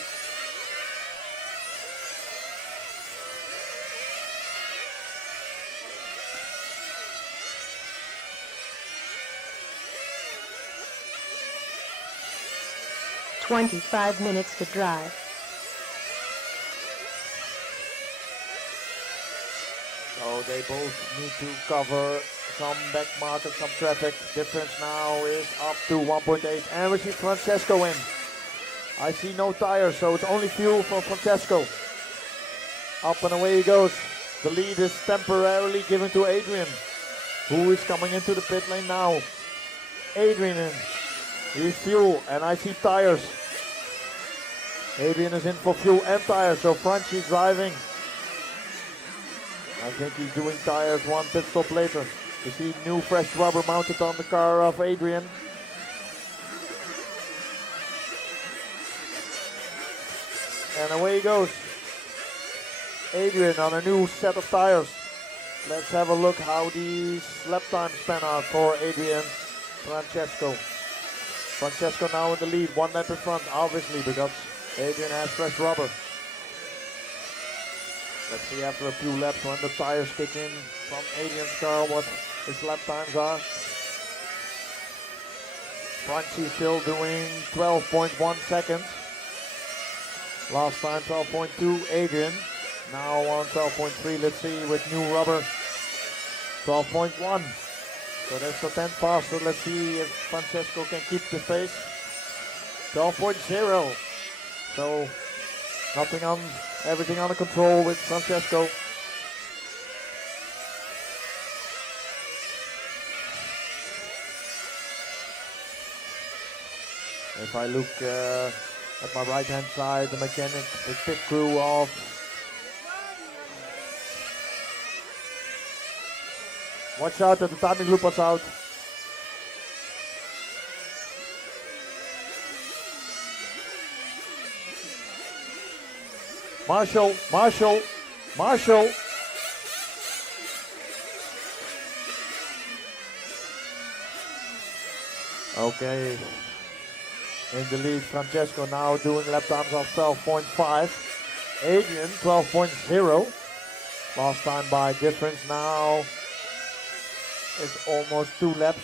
"25 minutes to drive. So they both need to cover some back market, some traffic. Difference now is up to 1.8. And we see Francesco in. I see no tires, so it's only fuel for Francesco. Up and away he goes. The lead is temporarily given to Adrian, who is coming into the pit lane now. Adrian in. He's fuel, and I see tires. Adrian is in for fuel and tires, so Franchi's driving. I think he's doing tires one pit stop later. You see new fresh rubber mounted on the car of Adrian. And away he goes. Adrian on a new set of tires. Let's have a look how these lap times pan out for Adrian Francesco. Francesco now in the lead, 1 lap in front, obviously, because Adrian has fresh rubber. Let's see after a few laps when the tires kick in from Adrian's car what his lap times are. Franchi still doing 12.1 seconds. Last time 12.2, Adrian. Now on 12.3, let's see with new rubber. 12.1. So that's a 10 faster. Let's see if Francesco can keep the pace. 12.0. So everything under control with Francesco. If I look at my right hand side, the mechanic, the pit crew of watch out that the timing loop was out. Marshall. Okay. In the lead, Francesco now doing lap times of 12.5. Adrian, 12.0. Last time by difference now. It's almost 2 laps.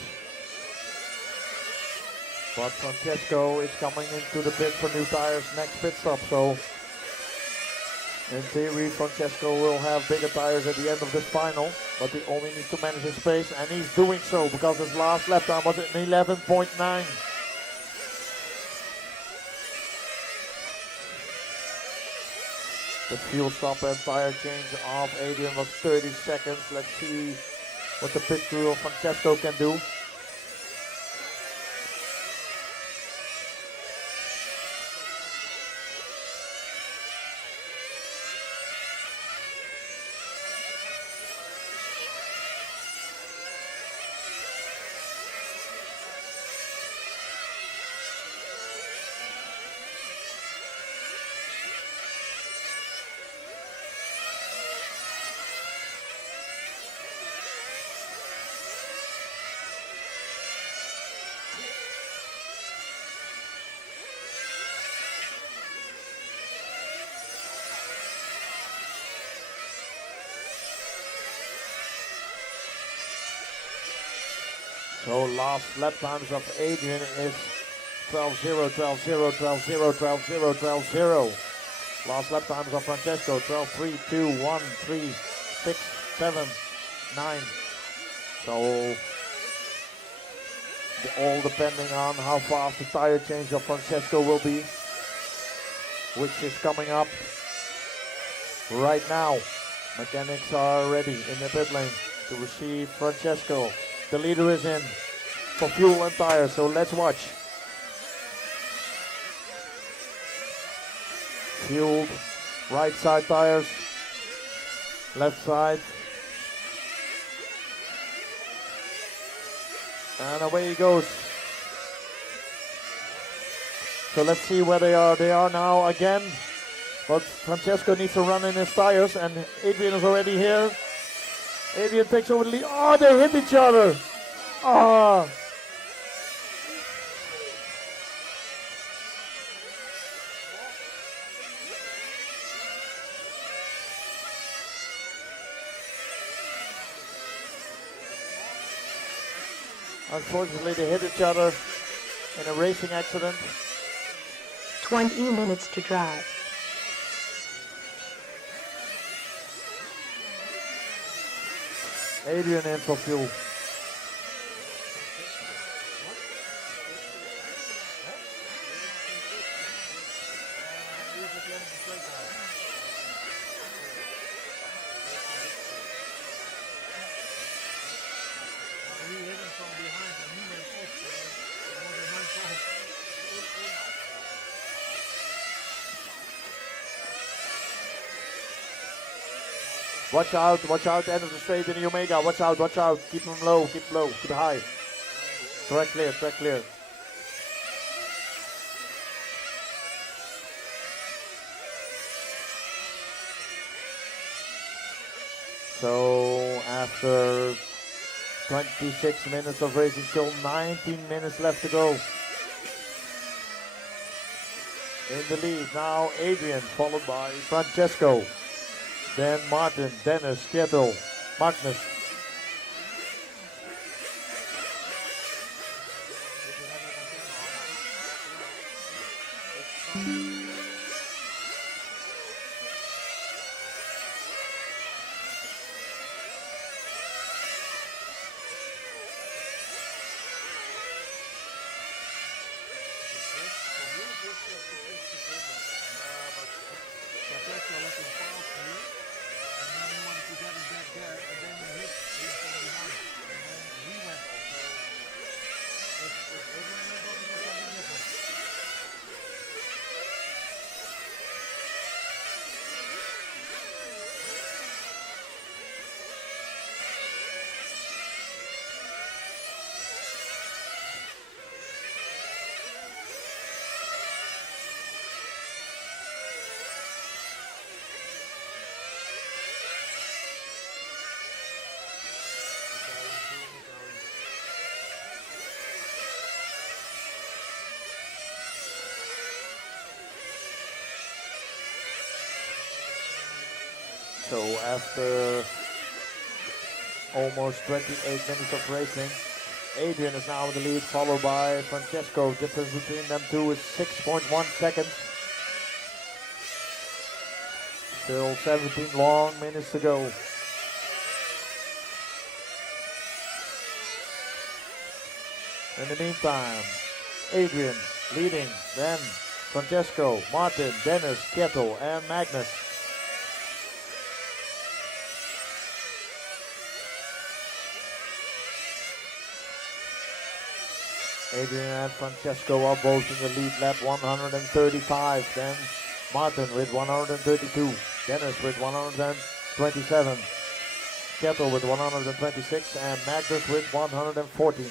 But Francesco is coming into the pit for new tires next pit stop. So in theory, Francesco will have bigger tires at the end of this final, but he only needs to manage his pace, and he's doing so because his last lap time was at 11.9. The fuel stop and tire change of Adrian was 30 seconds. Let's see what the pit crew of Francesco can do. So last lap times of Adrian is 12.0, 12.0, 12.0, 12.0, 12.0. Last lap times of Francesco, 12.3, 2, 1, 3, 6, 7, 9. So all depending on how fast the tire change of Francesco will be, which is coming up right now. Mechanics are ready in the pit lane to receive Francesco. The leader is in. for fuel and tires, so let's watch. Fueled, right side tires, left side. And away he goes. So let's see where they are. They are now again. But Francesco needs to run in his tires, and Adrian is already here. Adrian takes over the lead. Oh, they hit each other. Ah. Unfortunately, they hit each other in a racing accident. 20 minutes to drive. Adrian in for fuel. Watch out, end of the straight in the Omega. Watch out, keep them low, keep high. Track clear. So after 26 minutes of racing, still 19 minutes left to go. In the lead now Adrian, followed by Francesco. Then Martin, Dennis, Kjetil, Magnus. So after almost 28 minutes of racing, Adrian is now in the lead, followed by Francesco. Difference between them two is 6.1 seconds. Still 17 long minutes to go. In the meantime, Adrian leading, then Francesco, Martin, Dennis, Kjetil, and Magnus. Adrian and Francesco are both in the lead, lap 135. Then Martin with 132. Dennis with 127. Kjetil with 126. And Magnus with 114.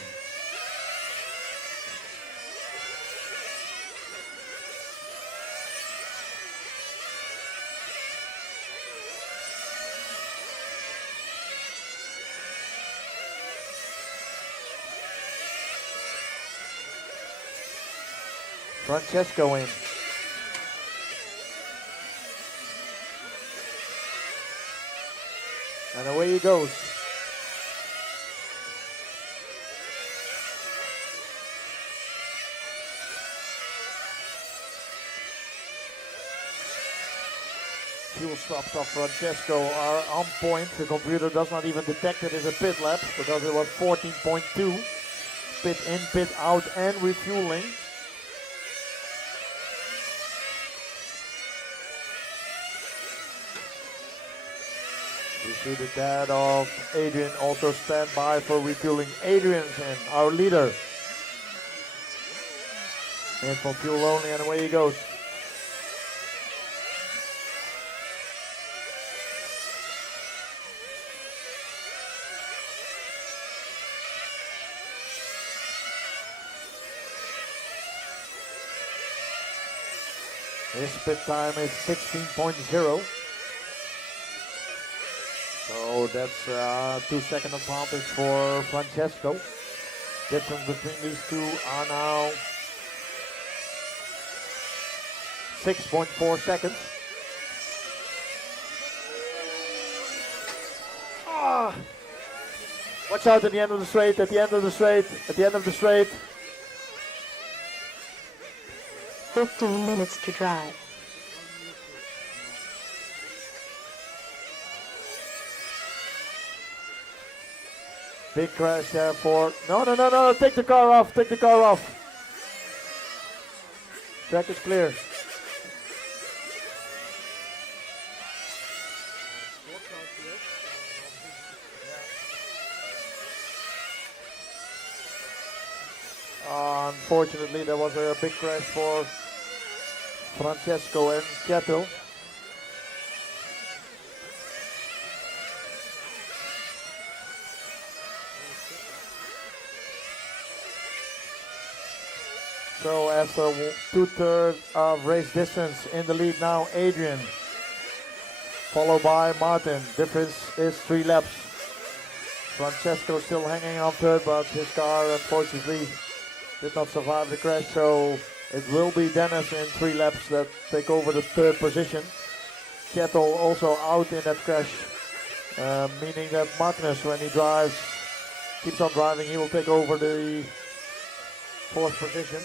Francesco in. And away he goes. Fuel stops of Francesco are on point. The computer does not even detect it as a pit lap because it was 14.2. Pit in, pit out, and refueling. see the dad of Adrian also stand by for refueling. Adrian's in, our leader. And for fuel only, and away he goes. His split time is 16.0. So that's 2 second advantage for Francesco. Difference between these two are now 6.4 seconds. Ah! Watch out at the end of the straight, at the end of the straight, at the end of the straight. 15 minutes to drive. Big crash there for... No, take the car off, take the car off. Track is clear. Unfortunately, there was a big crash for Francesco and Kjetil. So after 2/3 of race distance in the lead now, Adrian, followed by Martin. Difference is 3 laps. Francesco still hanging on third, but his car unfortunately did not survive the crash, so it will be Dennis in 3 laps that take over the 3rd position. Kjetil also out in that crash, meaning that Magnus, when he drives, keeps on driving, he will take over the 4th position.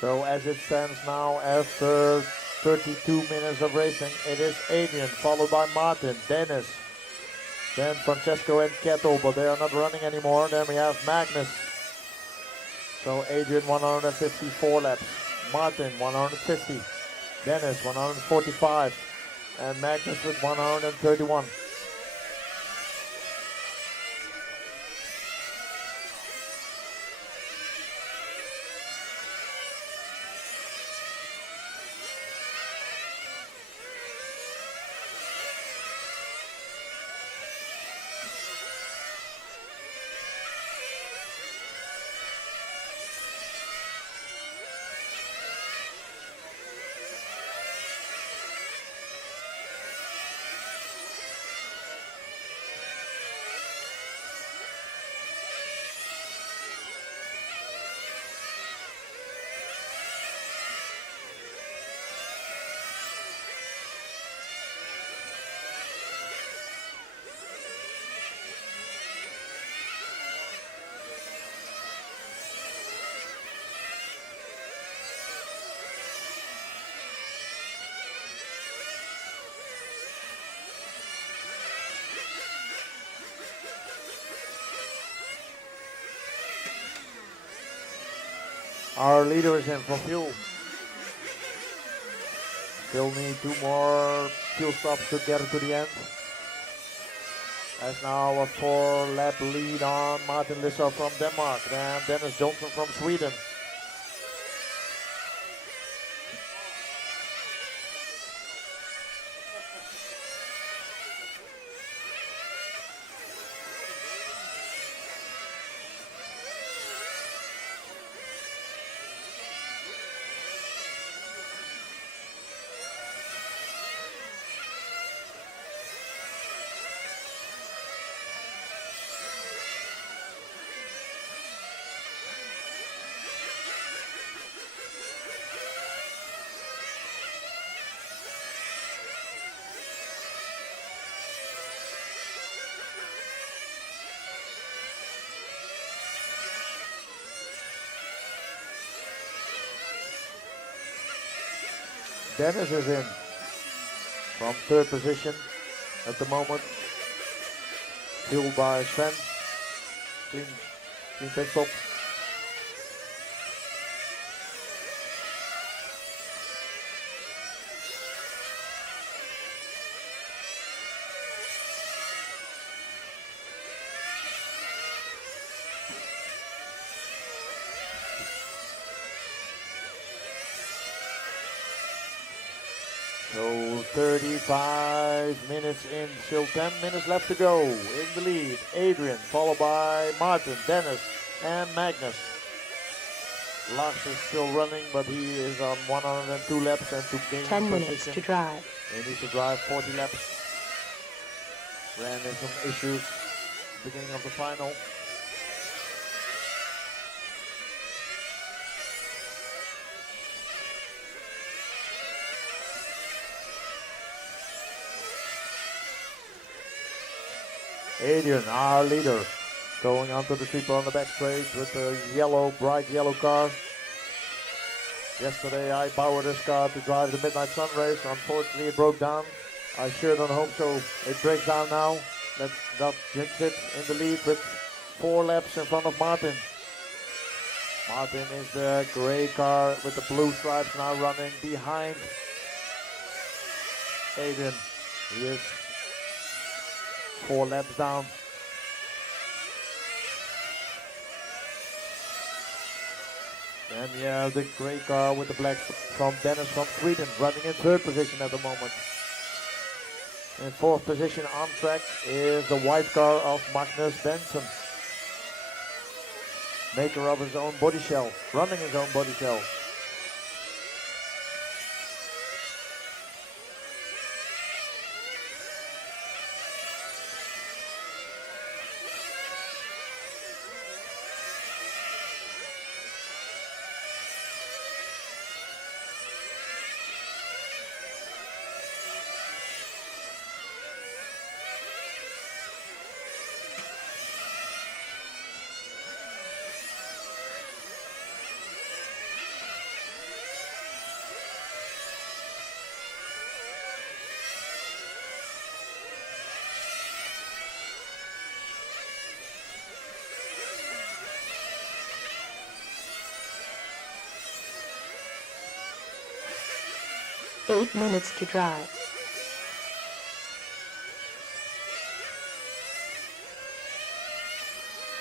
So as it stands now, after 32 minutes of racing, it is Adrian, followed by Martin, Dennis, then Francesco and Kjetil, but they are not running anymore. Then we have Magnus. So Adrian 154 laps, Martin 150, Dennis 145, and Magnus with 131. Our leader is in for fuel. Still need 2 more fuel stops to get it to the end. As now a 4-lap lead on Martin Lissa from Denmark, and Dennis Johnson from Sweden. Dennis is in from third position at the moment. Fueled by Sven. Clean pit stop. So 35 minutes in, still 10 minutes left to go. In the lead, Adrian, followed by Martin, Dennis, and Magnus. Lars is still running, but he is on 102 laps and to gain 10 minutes position. to drive. He needs to drive 40 laps. Ran into some issues beginning of the final. Adrian, our leader, going onto the sweeper on the back straight with the yellow, bright yellow car. Yesterday I borrowed this car to drive the Midnight Sun race. Unfortunately it broke down. I shared on home, so it breaks down now. Let's not jinx it. In the lead with 4 laps in front of Martin. Martin is the gray car with the blue stripes now running behind Adrian. He is 4 laps down. And yeah, the gray car with the black from Dennis from Sweden running in third position at the moment. In fourth position on track is the white car of Magnus Benson. Maker of his own body shell, running his own body shell. Eight minutes to drive.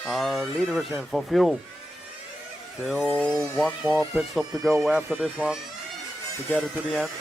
Our leader is in for fuel. Still one more pit stop to go after this one to get it to the end.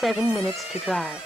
Seven minutes to drive.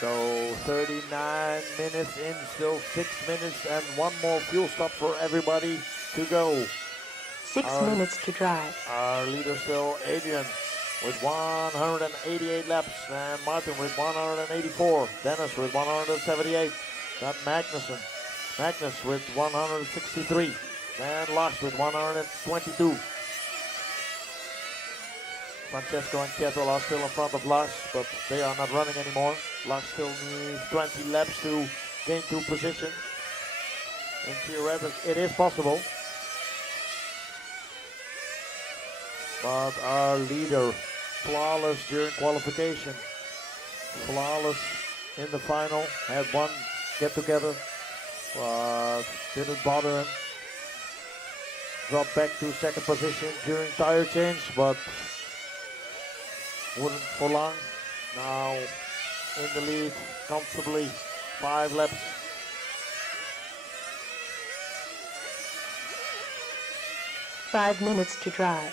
So 39 minutes in, still 6 minutes and one more fuel stop for everybody to go. 6 minutes to drive. Our leader still Adrian with 188 laps and Martin with 184. Dennis with 178. Got Magnus with 163. And Lars with 122. Francesco and Kjetil are still in front of Lars, but they are not running anymore. Lars still needs 20 laps to gain 2 positions. In theoretic, it is possible. But our leader, flawless during qualification, flawless in the final, had one get together, but didn't bother him. Dropped back to second position during tire change, but wouldn't for long. Now in the lead comfortably, 5 laps. Five minutes to drive.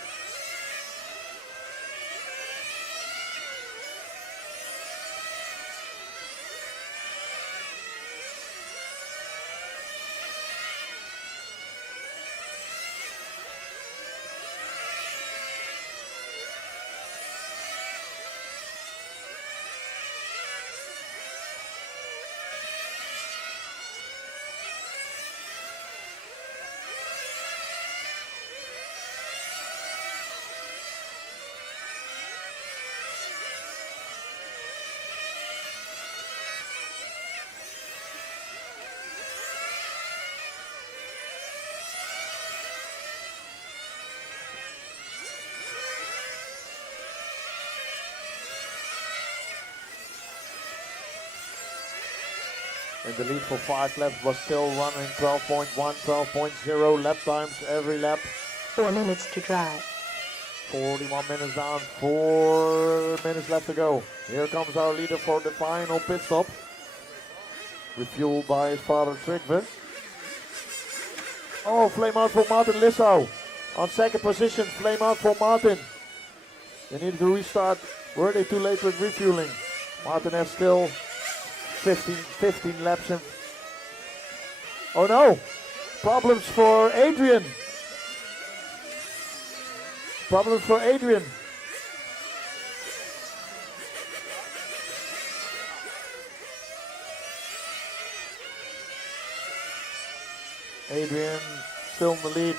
In the lead for 5 laps, was still running 12.1, 12.0 lap times every lap. 4 minutes to drive. 41 minutes down, 4 minutes left to go. Here comes our leader for the final pit stop. Refueled by his father Trygve. Oh, flame out for Martin Lissau. On second position, flame out for Martin. They needed to restart. Were they too late with refueling? Martin has still 15 laps in. Oh no! Problems for Adrian. Problems for Adrian. Adrian still in the lead.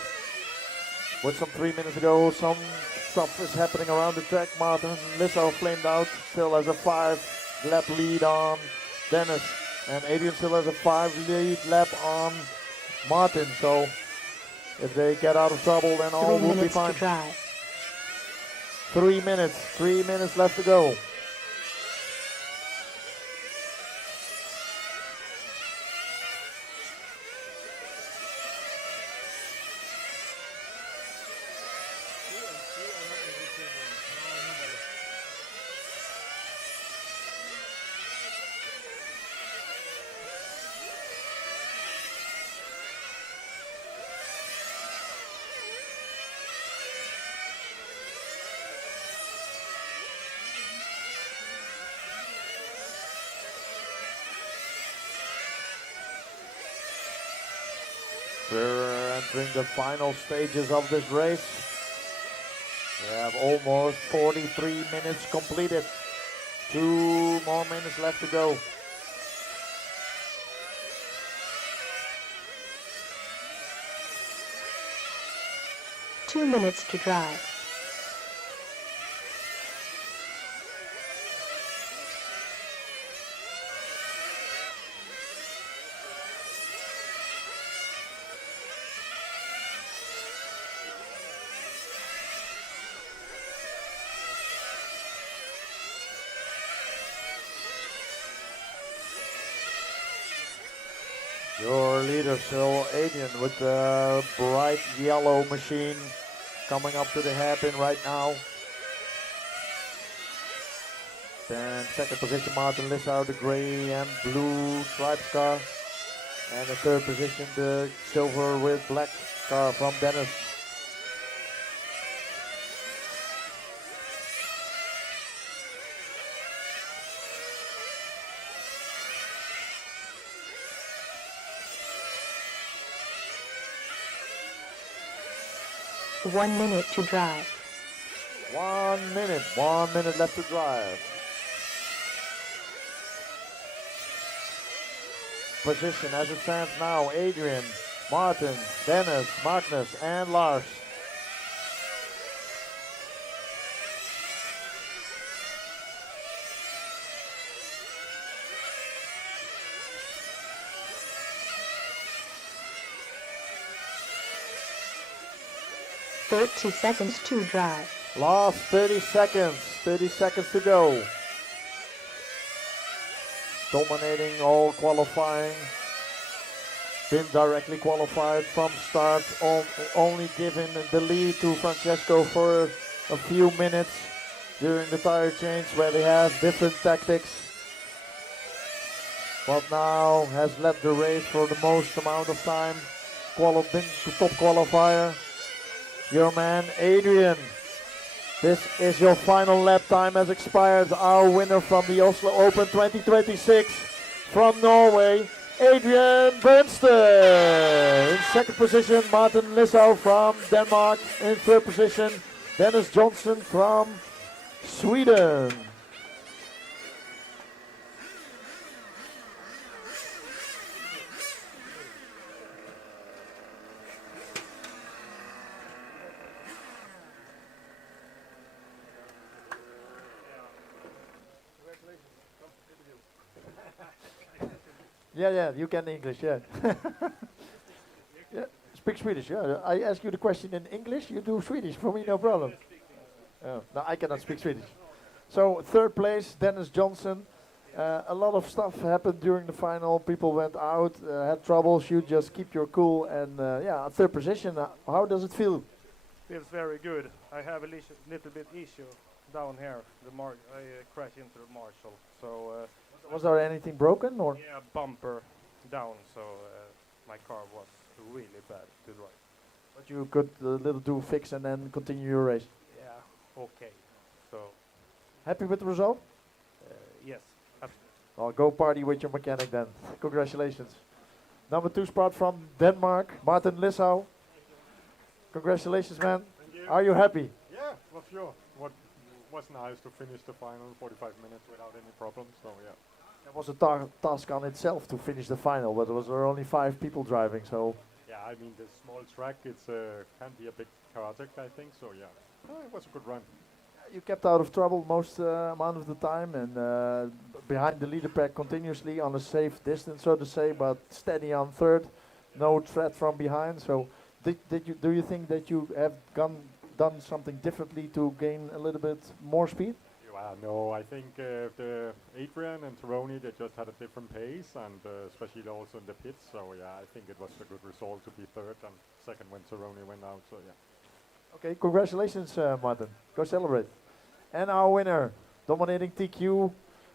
With some 3 minutes ago, some stuff is happening around the track. Martin Lissau flamed out, still has a 5 lap lead on Dennis. And Adrian still has a 5 lead lap on Martin. So if they get out of trouble, then all 3 will be minutes fine. to drive. 3 minutes left to go. We're entering the final stages of this race. We have almost 43 minutes completed. 2 more minutes left to go. Two minutes to drive. Your leader still Adrian with the bright yellow machine coming up to the hairpin right now. Then second position Martin Lissau, the gray and blue stripes car. And the third position the silver with black car from Dennis. One minute to drive. 1 minute left to drive. Position as it stands now, Adrian Martin, Dennis, Magnus, and Lars. Seconds to drive. Last 30 seconds. 30 seconds to go. Dominating all qualifying. Been directly qualified from start. Only giving the lead to Francesco for a few minutes during the tire change where they have different tactics. But now has led the race for the most amount of time. Been the top qualifier. Your man Adrian, this is your final lap time has expired. Our winner from the Oslo Open 2026 from Norway, Adrian Bernstein. In second position, Martin Lissau from Denmark. In third position, Dennis Johnson from Sweden. Yeah, you can English, yeah. Yeah, speak Swedish, yeah. I ask you the question in English, you do Swedish, for me no problem. No, I cannot speak Swedish. So, third place, Dennis Johnson. A lot of stuff happened during the final, people went out, had troubles, you just keep your cool, and yeah, third position, how does it feel? Feels very good. I have a little bit issue down here. I crashed into the marshal, so... Was there anything broken or? Yeah, bumper down, so my car was really bad to drive. But you could little do fix and then continue your race. Yeah, okay. So. Happy with the result? Yes, absolutely. Well, go party with your mechanic then. Congratulations. Number 2 spot from Denmark, Martin Lissau. Congratulations, man. Thank you. Are you happy? Yeah, for sure. What was nice to finish the final in 45 minutes without any problems, so yeah. It was a task on itself to finish the final, but there was only 5 people driving, so... Yeah, I mean, the small track, it's can be a big chaotic, I think, so yeah. It was a good run. You kept out of trouble most amount of the time, and behind the leader pack continuously on a safe distance, so to say, but steady on third, no threat from behind, so... Do you think that you have done something differently to gain a little bit more speed? Yeah, no, I think the Adrian and Taroni, they just had a different pace, and especially also in the pits, so yeah, I think it was a good result to be third and second when Taroni went out, so yeah. Okay, congratulations, Martin. Go celebrate. And our winner, dominating TQ,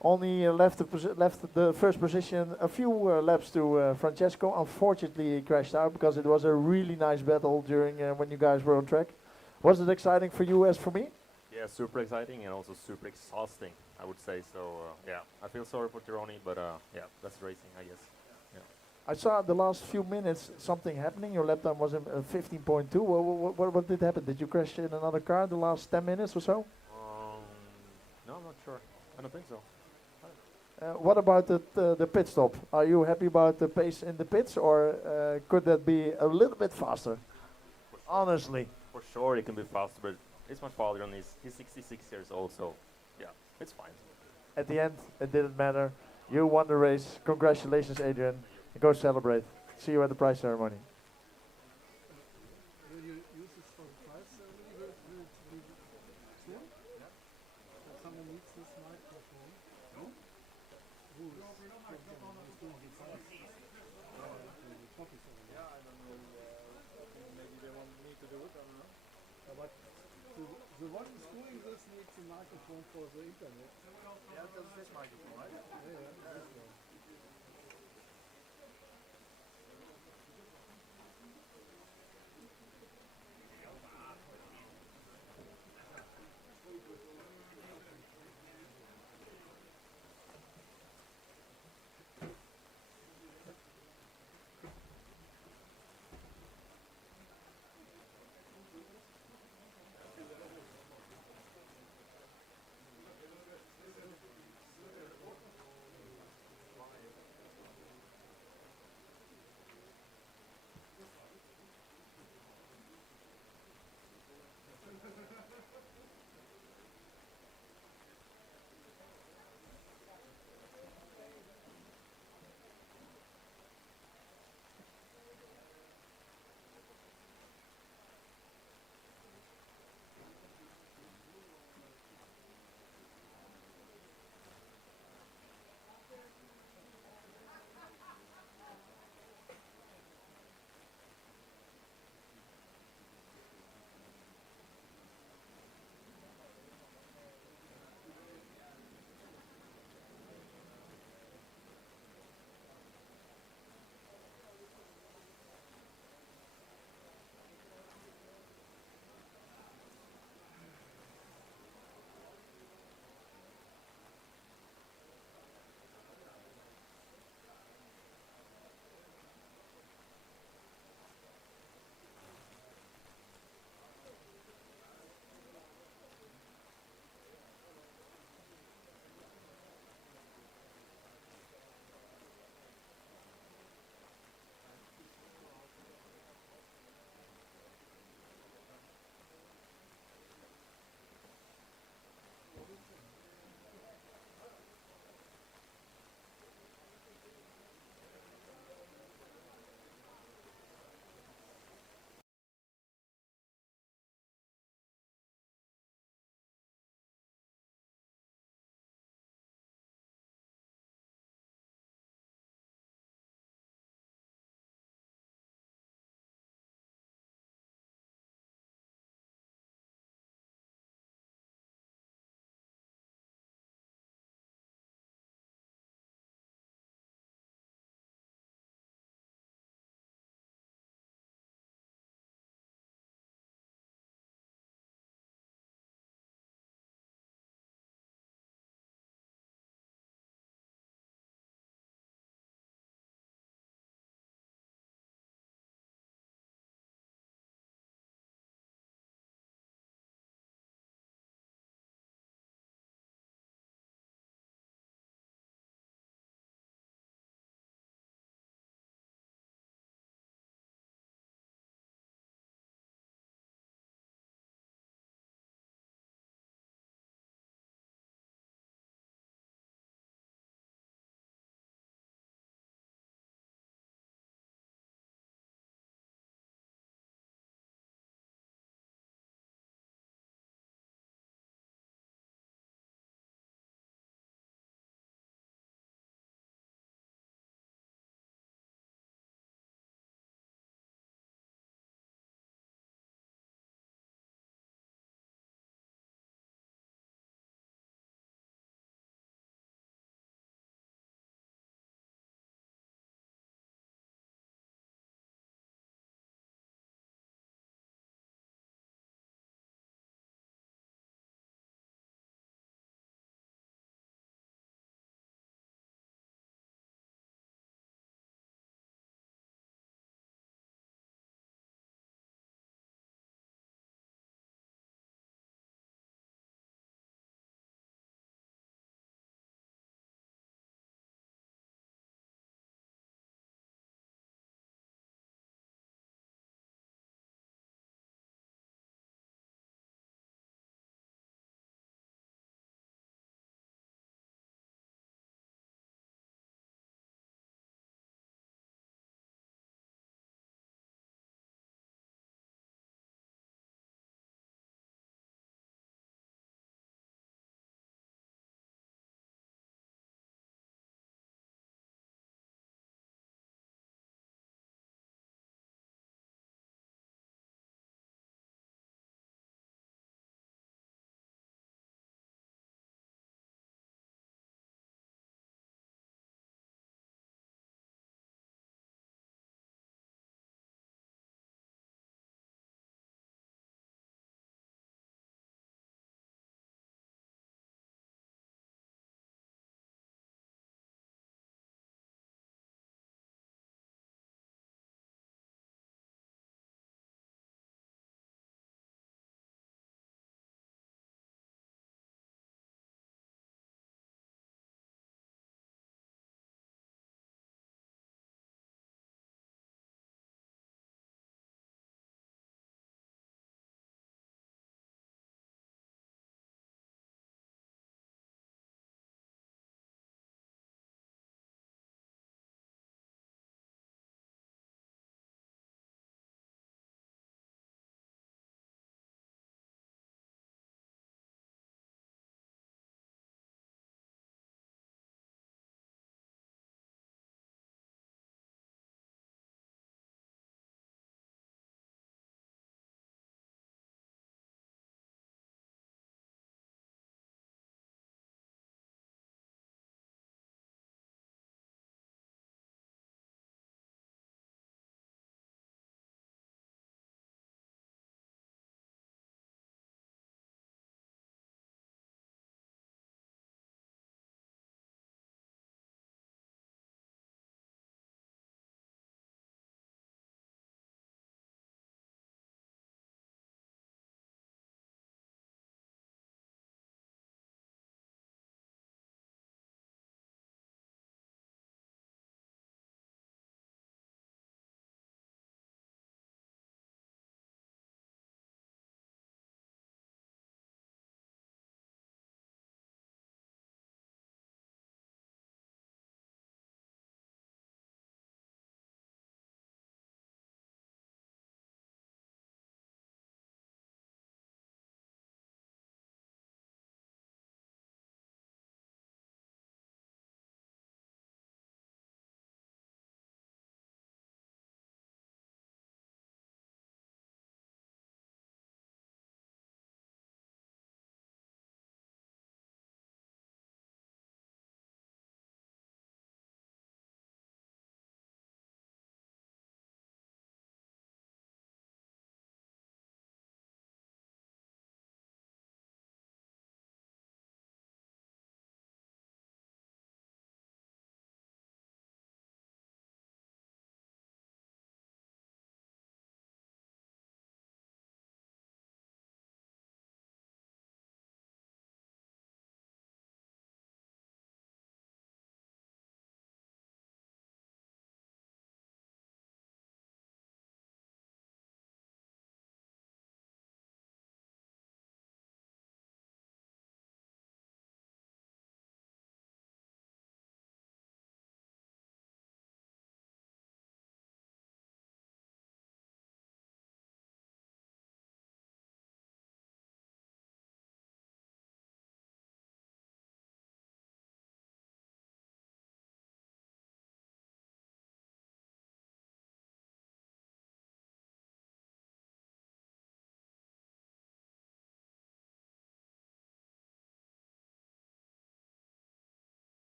only left the first position a few laps to Francesco. Unfortunately, he crashed out because it was a really nice battle during when you guys were on track. Was it exciting for you as for me? Yeah, super exciting and also super exhausting, I would say. So, yeah, I feel sorry for Tironi, but yeah, that's racing, I guess. Yeah. I saw the last few minutes something happening. Your lap time was 15.2. What did happen? Did you crash in another car the last 10 minutes or so? No, I'm not sure. I don't think so. What about the pit stop? Are you happy about the pace in the pits, or could that be a little bit faster? Honestly. For sure it can be faster, but it's my father and he's 66 years old, so yeah, it's fine. At the end, it didn't matter. You won the race. Congratulations, Adrian. Go celebrate. See you at the prize ceremony. Will you use this for the prize ceremony? Will it be sure? Yeah. Someone needs this microphone. No? Who is doing the prize? Yeah, I don't know. Maybe they want me to do it. I don't know. But the one who's doing this needs a microphone for the internet. Yeah, that's this microphone, right? Yeah, this one.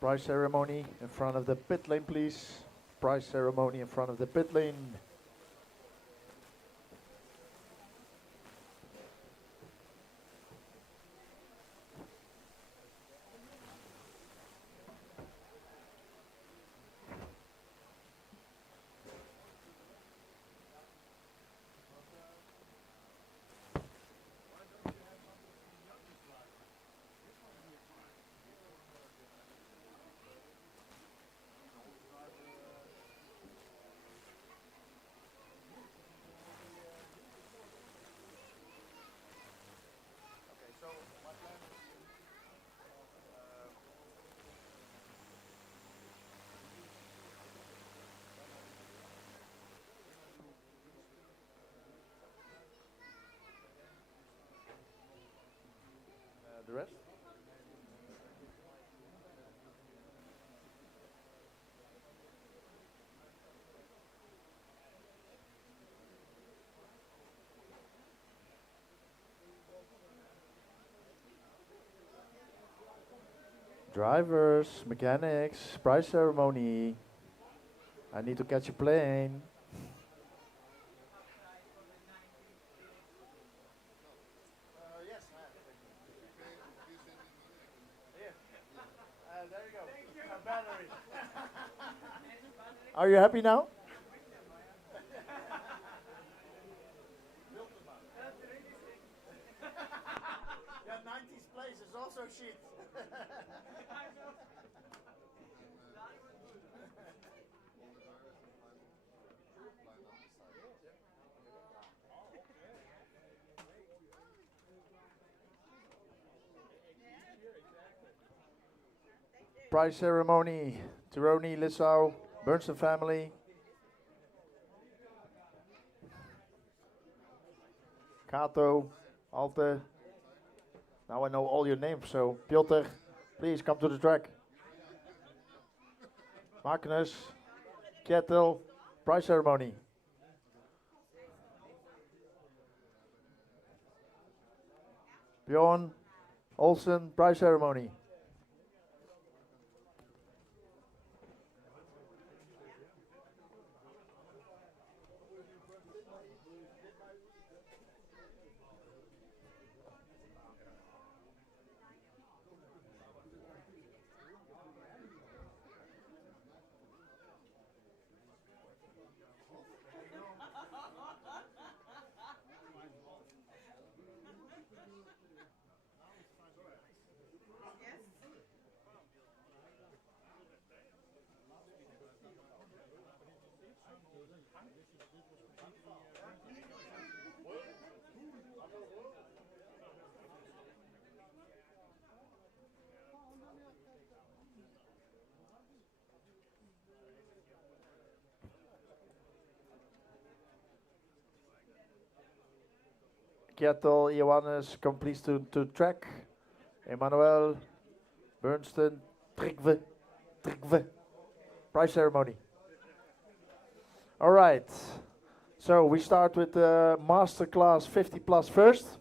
Prize ceremony in front of the pit lane, please. Prize ceremony in front of the pit lane. The rest? Drivers, mechanics, prize ceremony. I need to catch a plane. Yes, here. There you go. Thank you. A battery. Are you happy now? Yeah, 90s place is also shit. Prize ceremony. Tironi, Lissau, Bernstein family. Kato, Alte. Now I know all your names, so Piotr, please come to the track. Magnus, Kjetil, prize ceremony. Bjorn, Olsen, prize ceremony. Kjetil, Johannes, come please to track. Emmanuel, Bernstein, Trygve, prize ceremony. All right, so we start with the masterclass 50 plus first.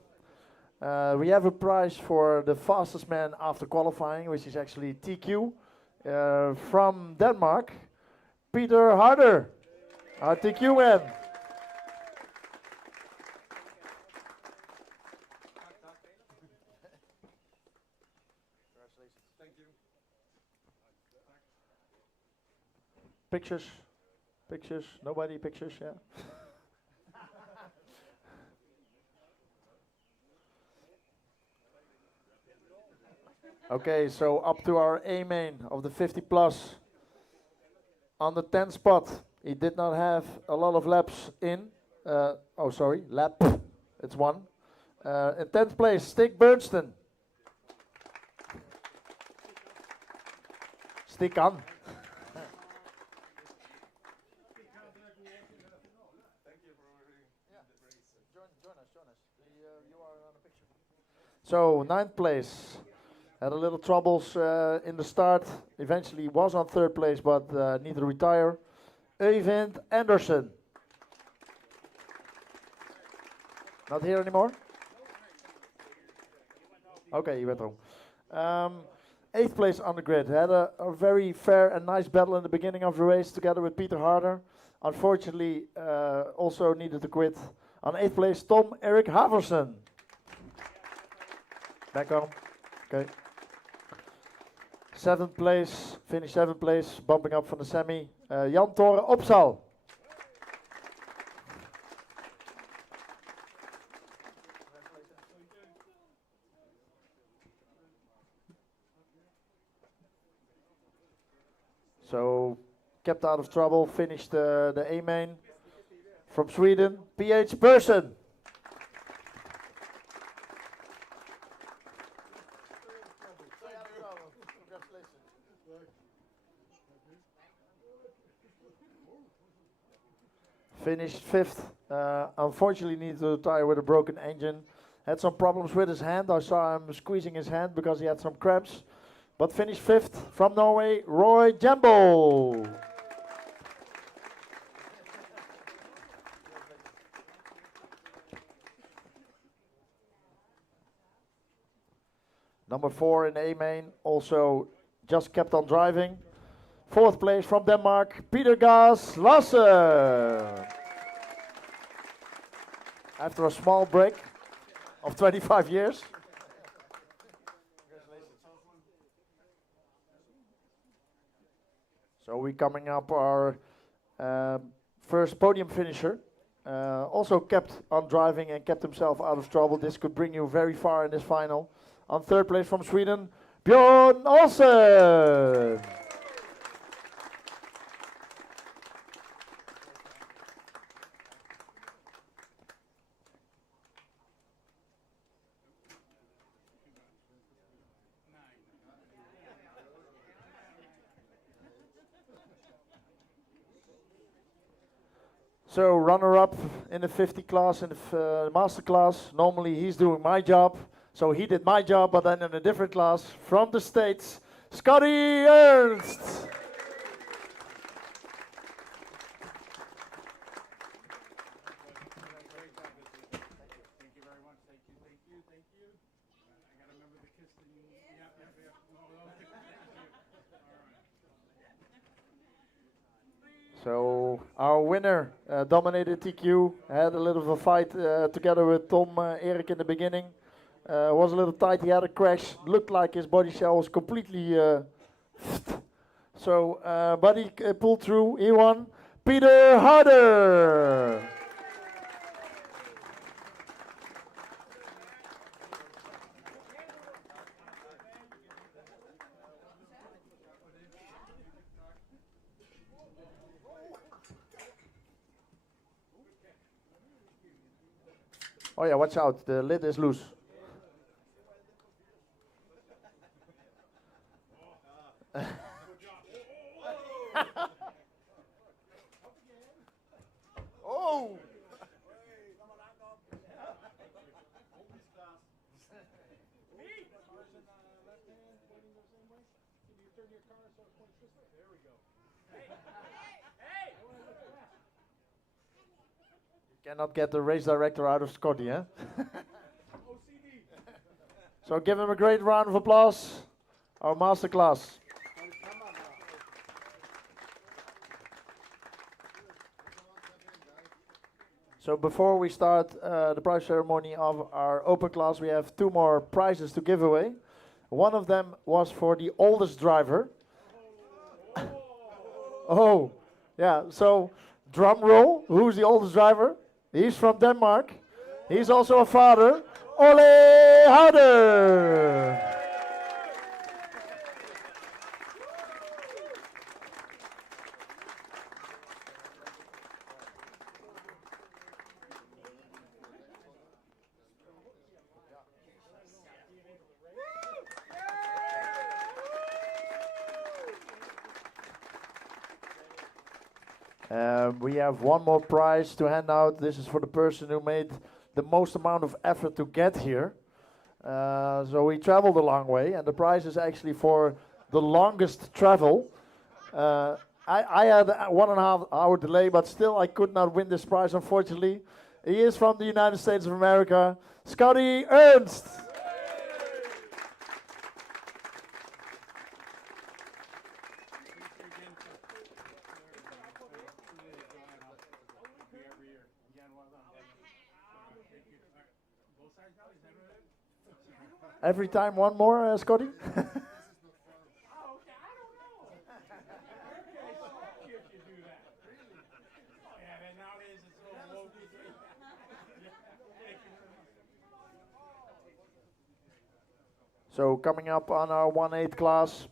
We have a prize for the fastest man after qualifying, which is actually TQ from Denmark, Peter Harder, our TQ man. Pictures, nobody pictures, yeah. Okay, so up to our A main of the 50 plus. On the 10th spot, he did not have a lot of laps in. Lap, it's one. In 10th place, Stig Bernstein. Stig on. So 9th place, had a little troubles in the start, eventually was on 3rd place but needed to retire. Øyvind Andersen. Not here anymore? Okay, he went home. 8th place on the grid. Had a very fair and nice battle in the beginning of the race together with Peter Harder. Unfortunately, also needed to quit. On 8th place, Tom Erik Haversen. Back on. Okay. 7th place, finished 7th place, bumping up from the semi. Jan Tore Opsal. So, kept out of trouble, finished the A main. From Sweden, PH Persson. Finished 5th. Unfortunately, needed to retire with a broken engine. Had some problems with his hand. I saw him squeezing his hand because he had some cramps. But finished 5th. From Norway, Roy Jambo. Number 4 in A main, also just kept on driving. 4th place from Denmark, Peter Gas Lasse. After a small break of 25 years. So we're coming up our first podium finisher. Also kept on driving and kept himself out of trouble. This could bring you very far in this final. On 3rd place from Sweden, Björn Olsen. So runner-up in the 50 class, in the master class. Normally he's doing my job. So he did my job, but then in a different class. From the States, Scotty Ernst. So our winner dominated TQ, had a little of a fight together with Tom Erik in the beginning. Was a little tight, he had a crash, looked like his body shell was completely but he pulled through, he won. Peter Harder. Oh yeah, watch out, the lid is loose. Oh! Cannot get the race director out of Scotty, eh? So give him a great round of applause. Our master class. So before we start the prize ceremony of our open class, we have 2 more prizes to give away. One of them was for the oldest driver. Oh, yeah, so drum roll, who's the oldest driver? He's from Denmark. He's also a father. Ole Harder! We have one more prize to hand out. This is for the person who made the most amount of effort to get here. So we traveled a long way, and the prize is actually for the longest travel. I had a 1.5 hour delay, but still I could not win this prize, unfortunately. He is from the United States of America, Scotty Ernst. Every time one more, Scotty? So coming up on our 1/8 class,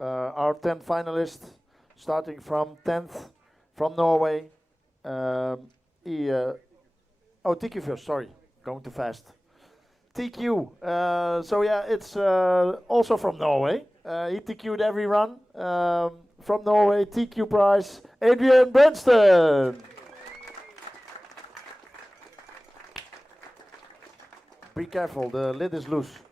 our 10 finalists, starting from 10th from Norway. TQ first, sorry, going too fast. TQ, so yeah, it's also from Norway. He TQ'd every run. From Norway, TQ prize, Adrian Brenston. Be careful, the lid is loose.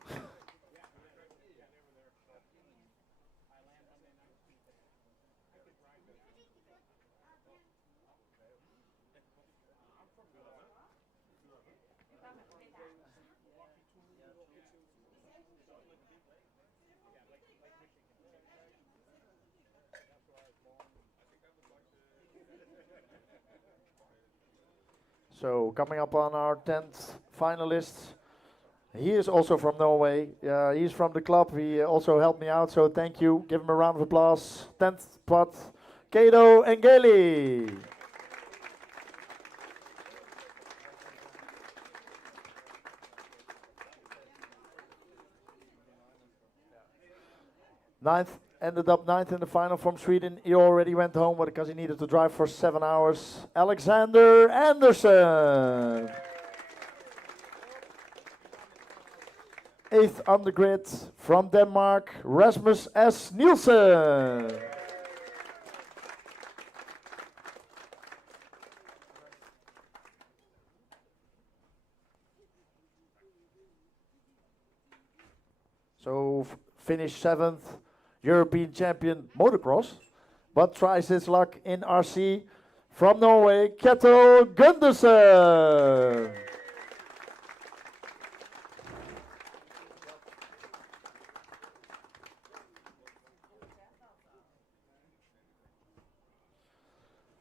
So coming up on our 10th finalists, he is also from Norway. He's from the club. He also helped me out, so thank you. Give him a round of applause. 10th spot, Kato Engeli. Ended up ninth in the final from Sweden. He already went home because he needed to drive for 7 hours. Alexander Anderson. 8th on the grid from Denmark, Rasmus S. Nielsen. So finished 7th, European champion motocross, but tries his luck in RC from Norway, Kjetil Gundersen.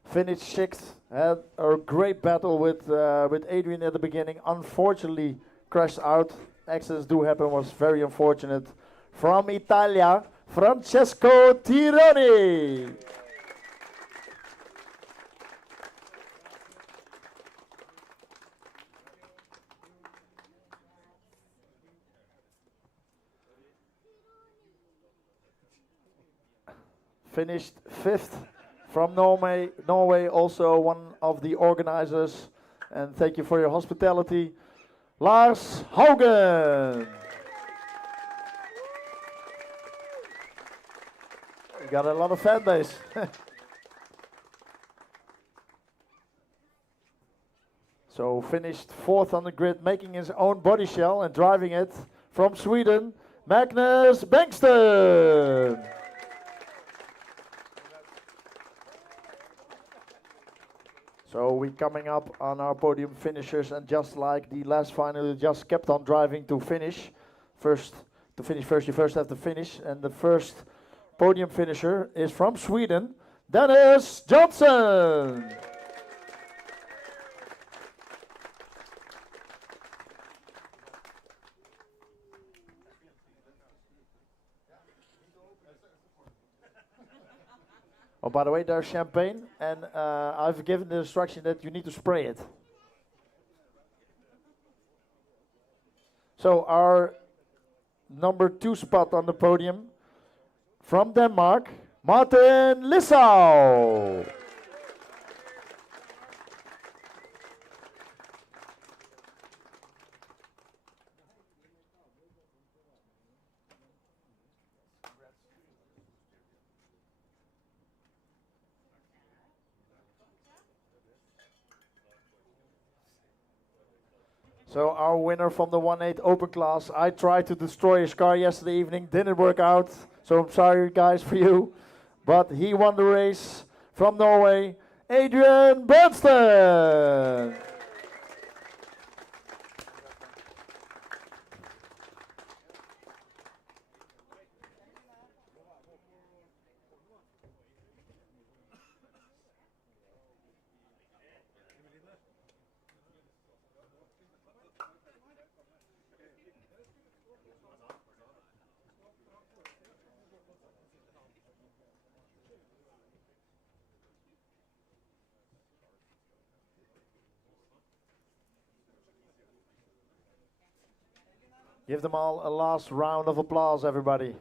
Finished 6th, had a great battle with Adrian at the beginning. Unfortunately, crashed out. Accidents do happen, was very unfortunate. From Italia, Francesco Tironi. Finished 5th from Norway, also one of the organizers. And thank you for your hospitality, Lars Haugen. You got a lot of fan base. So finished 4th on the grid, making his own body shell and driving it from Sweden, Magnus Bengtsson. So we coming up on our podium finishers, and just like the last final, you just kept on driving to finish. To finish first, you first have to finish, and the first podium finisher is from Sweden, Dennis Johnson. Oh, by the way, there's champagne, and I've given the instruction that you need to spray it. So our number 2 spot on the podium, from Denmark, Martin Lissau. So our winner from the 1/8 Open class, I tried to destroy his car yesterday evening, didn't work out, so I'm sorry guys for you, but he won the race from Norway, Adrian Brenston. Give them all a last round of applause, everybody.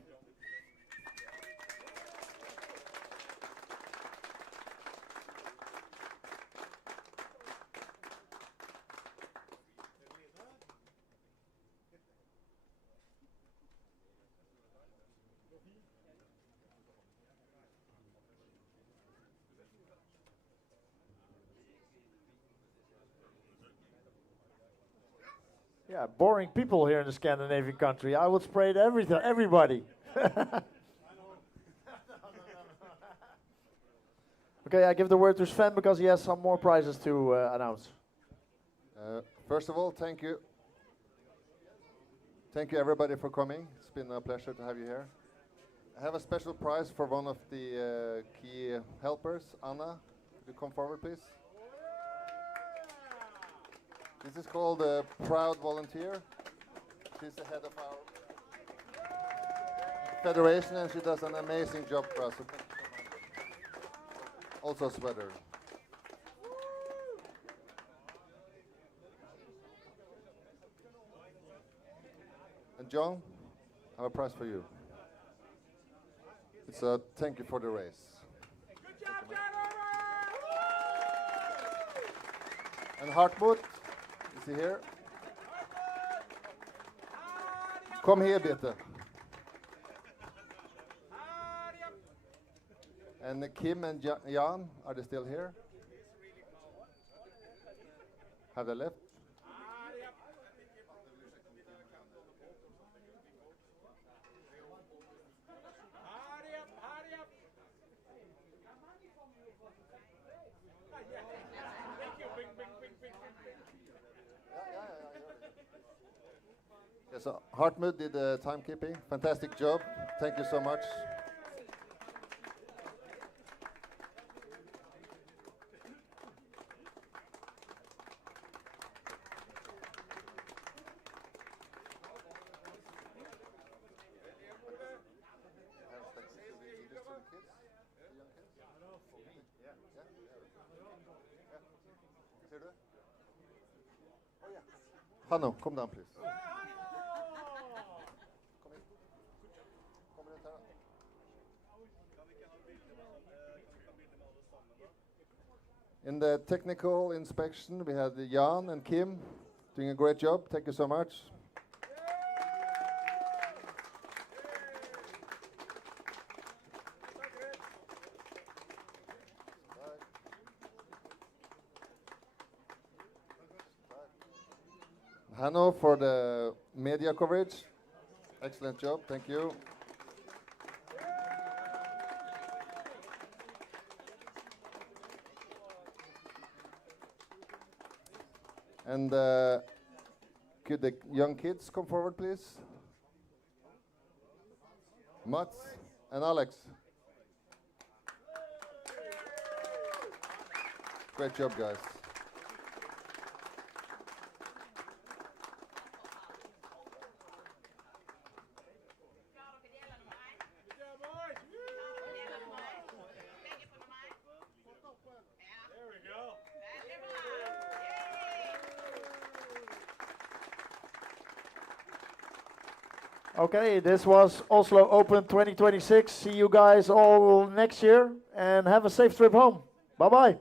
Yeah, boring people here in the Scandinavian country. I would spray it everybody. Okay, I give the word to Sven because he has some more prizes to announce. First of all, thank you. Thank you everybody for coming. It's been a pleasure to have you here. I have a special prize for one of the key helpers, Anna. Could you come forward, please? This is called a Proud Volunteer. She's the head of our federation and she does an amazing job for us. So thank you so much. Also a sweater. And John, I have a prize for you. It's a thank you for the race. Good job, and Hartmut. Is he here? Kom here, bitte. And Kim and Jan, are they still here? Have they left? Yes, so Hartmut did timekeeping. Fantastic job. Thank you so much. Hanno, come down, please. In the technical inspection, we had Jan and Kim doing a great job. Thank you so much. Hanno for the media coverage. Excellent job. Thank you. And could the young kids come forward, please? Mats and Alex. Great job, guys. Okay, this was Oslo Open 2026. See you guys all next year and have a safe trip home. Bye-bye.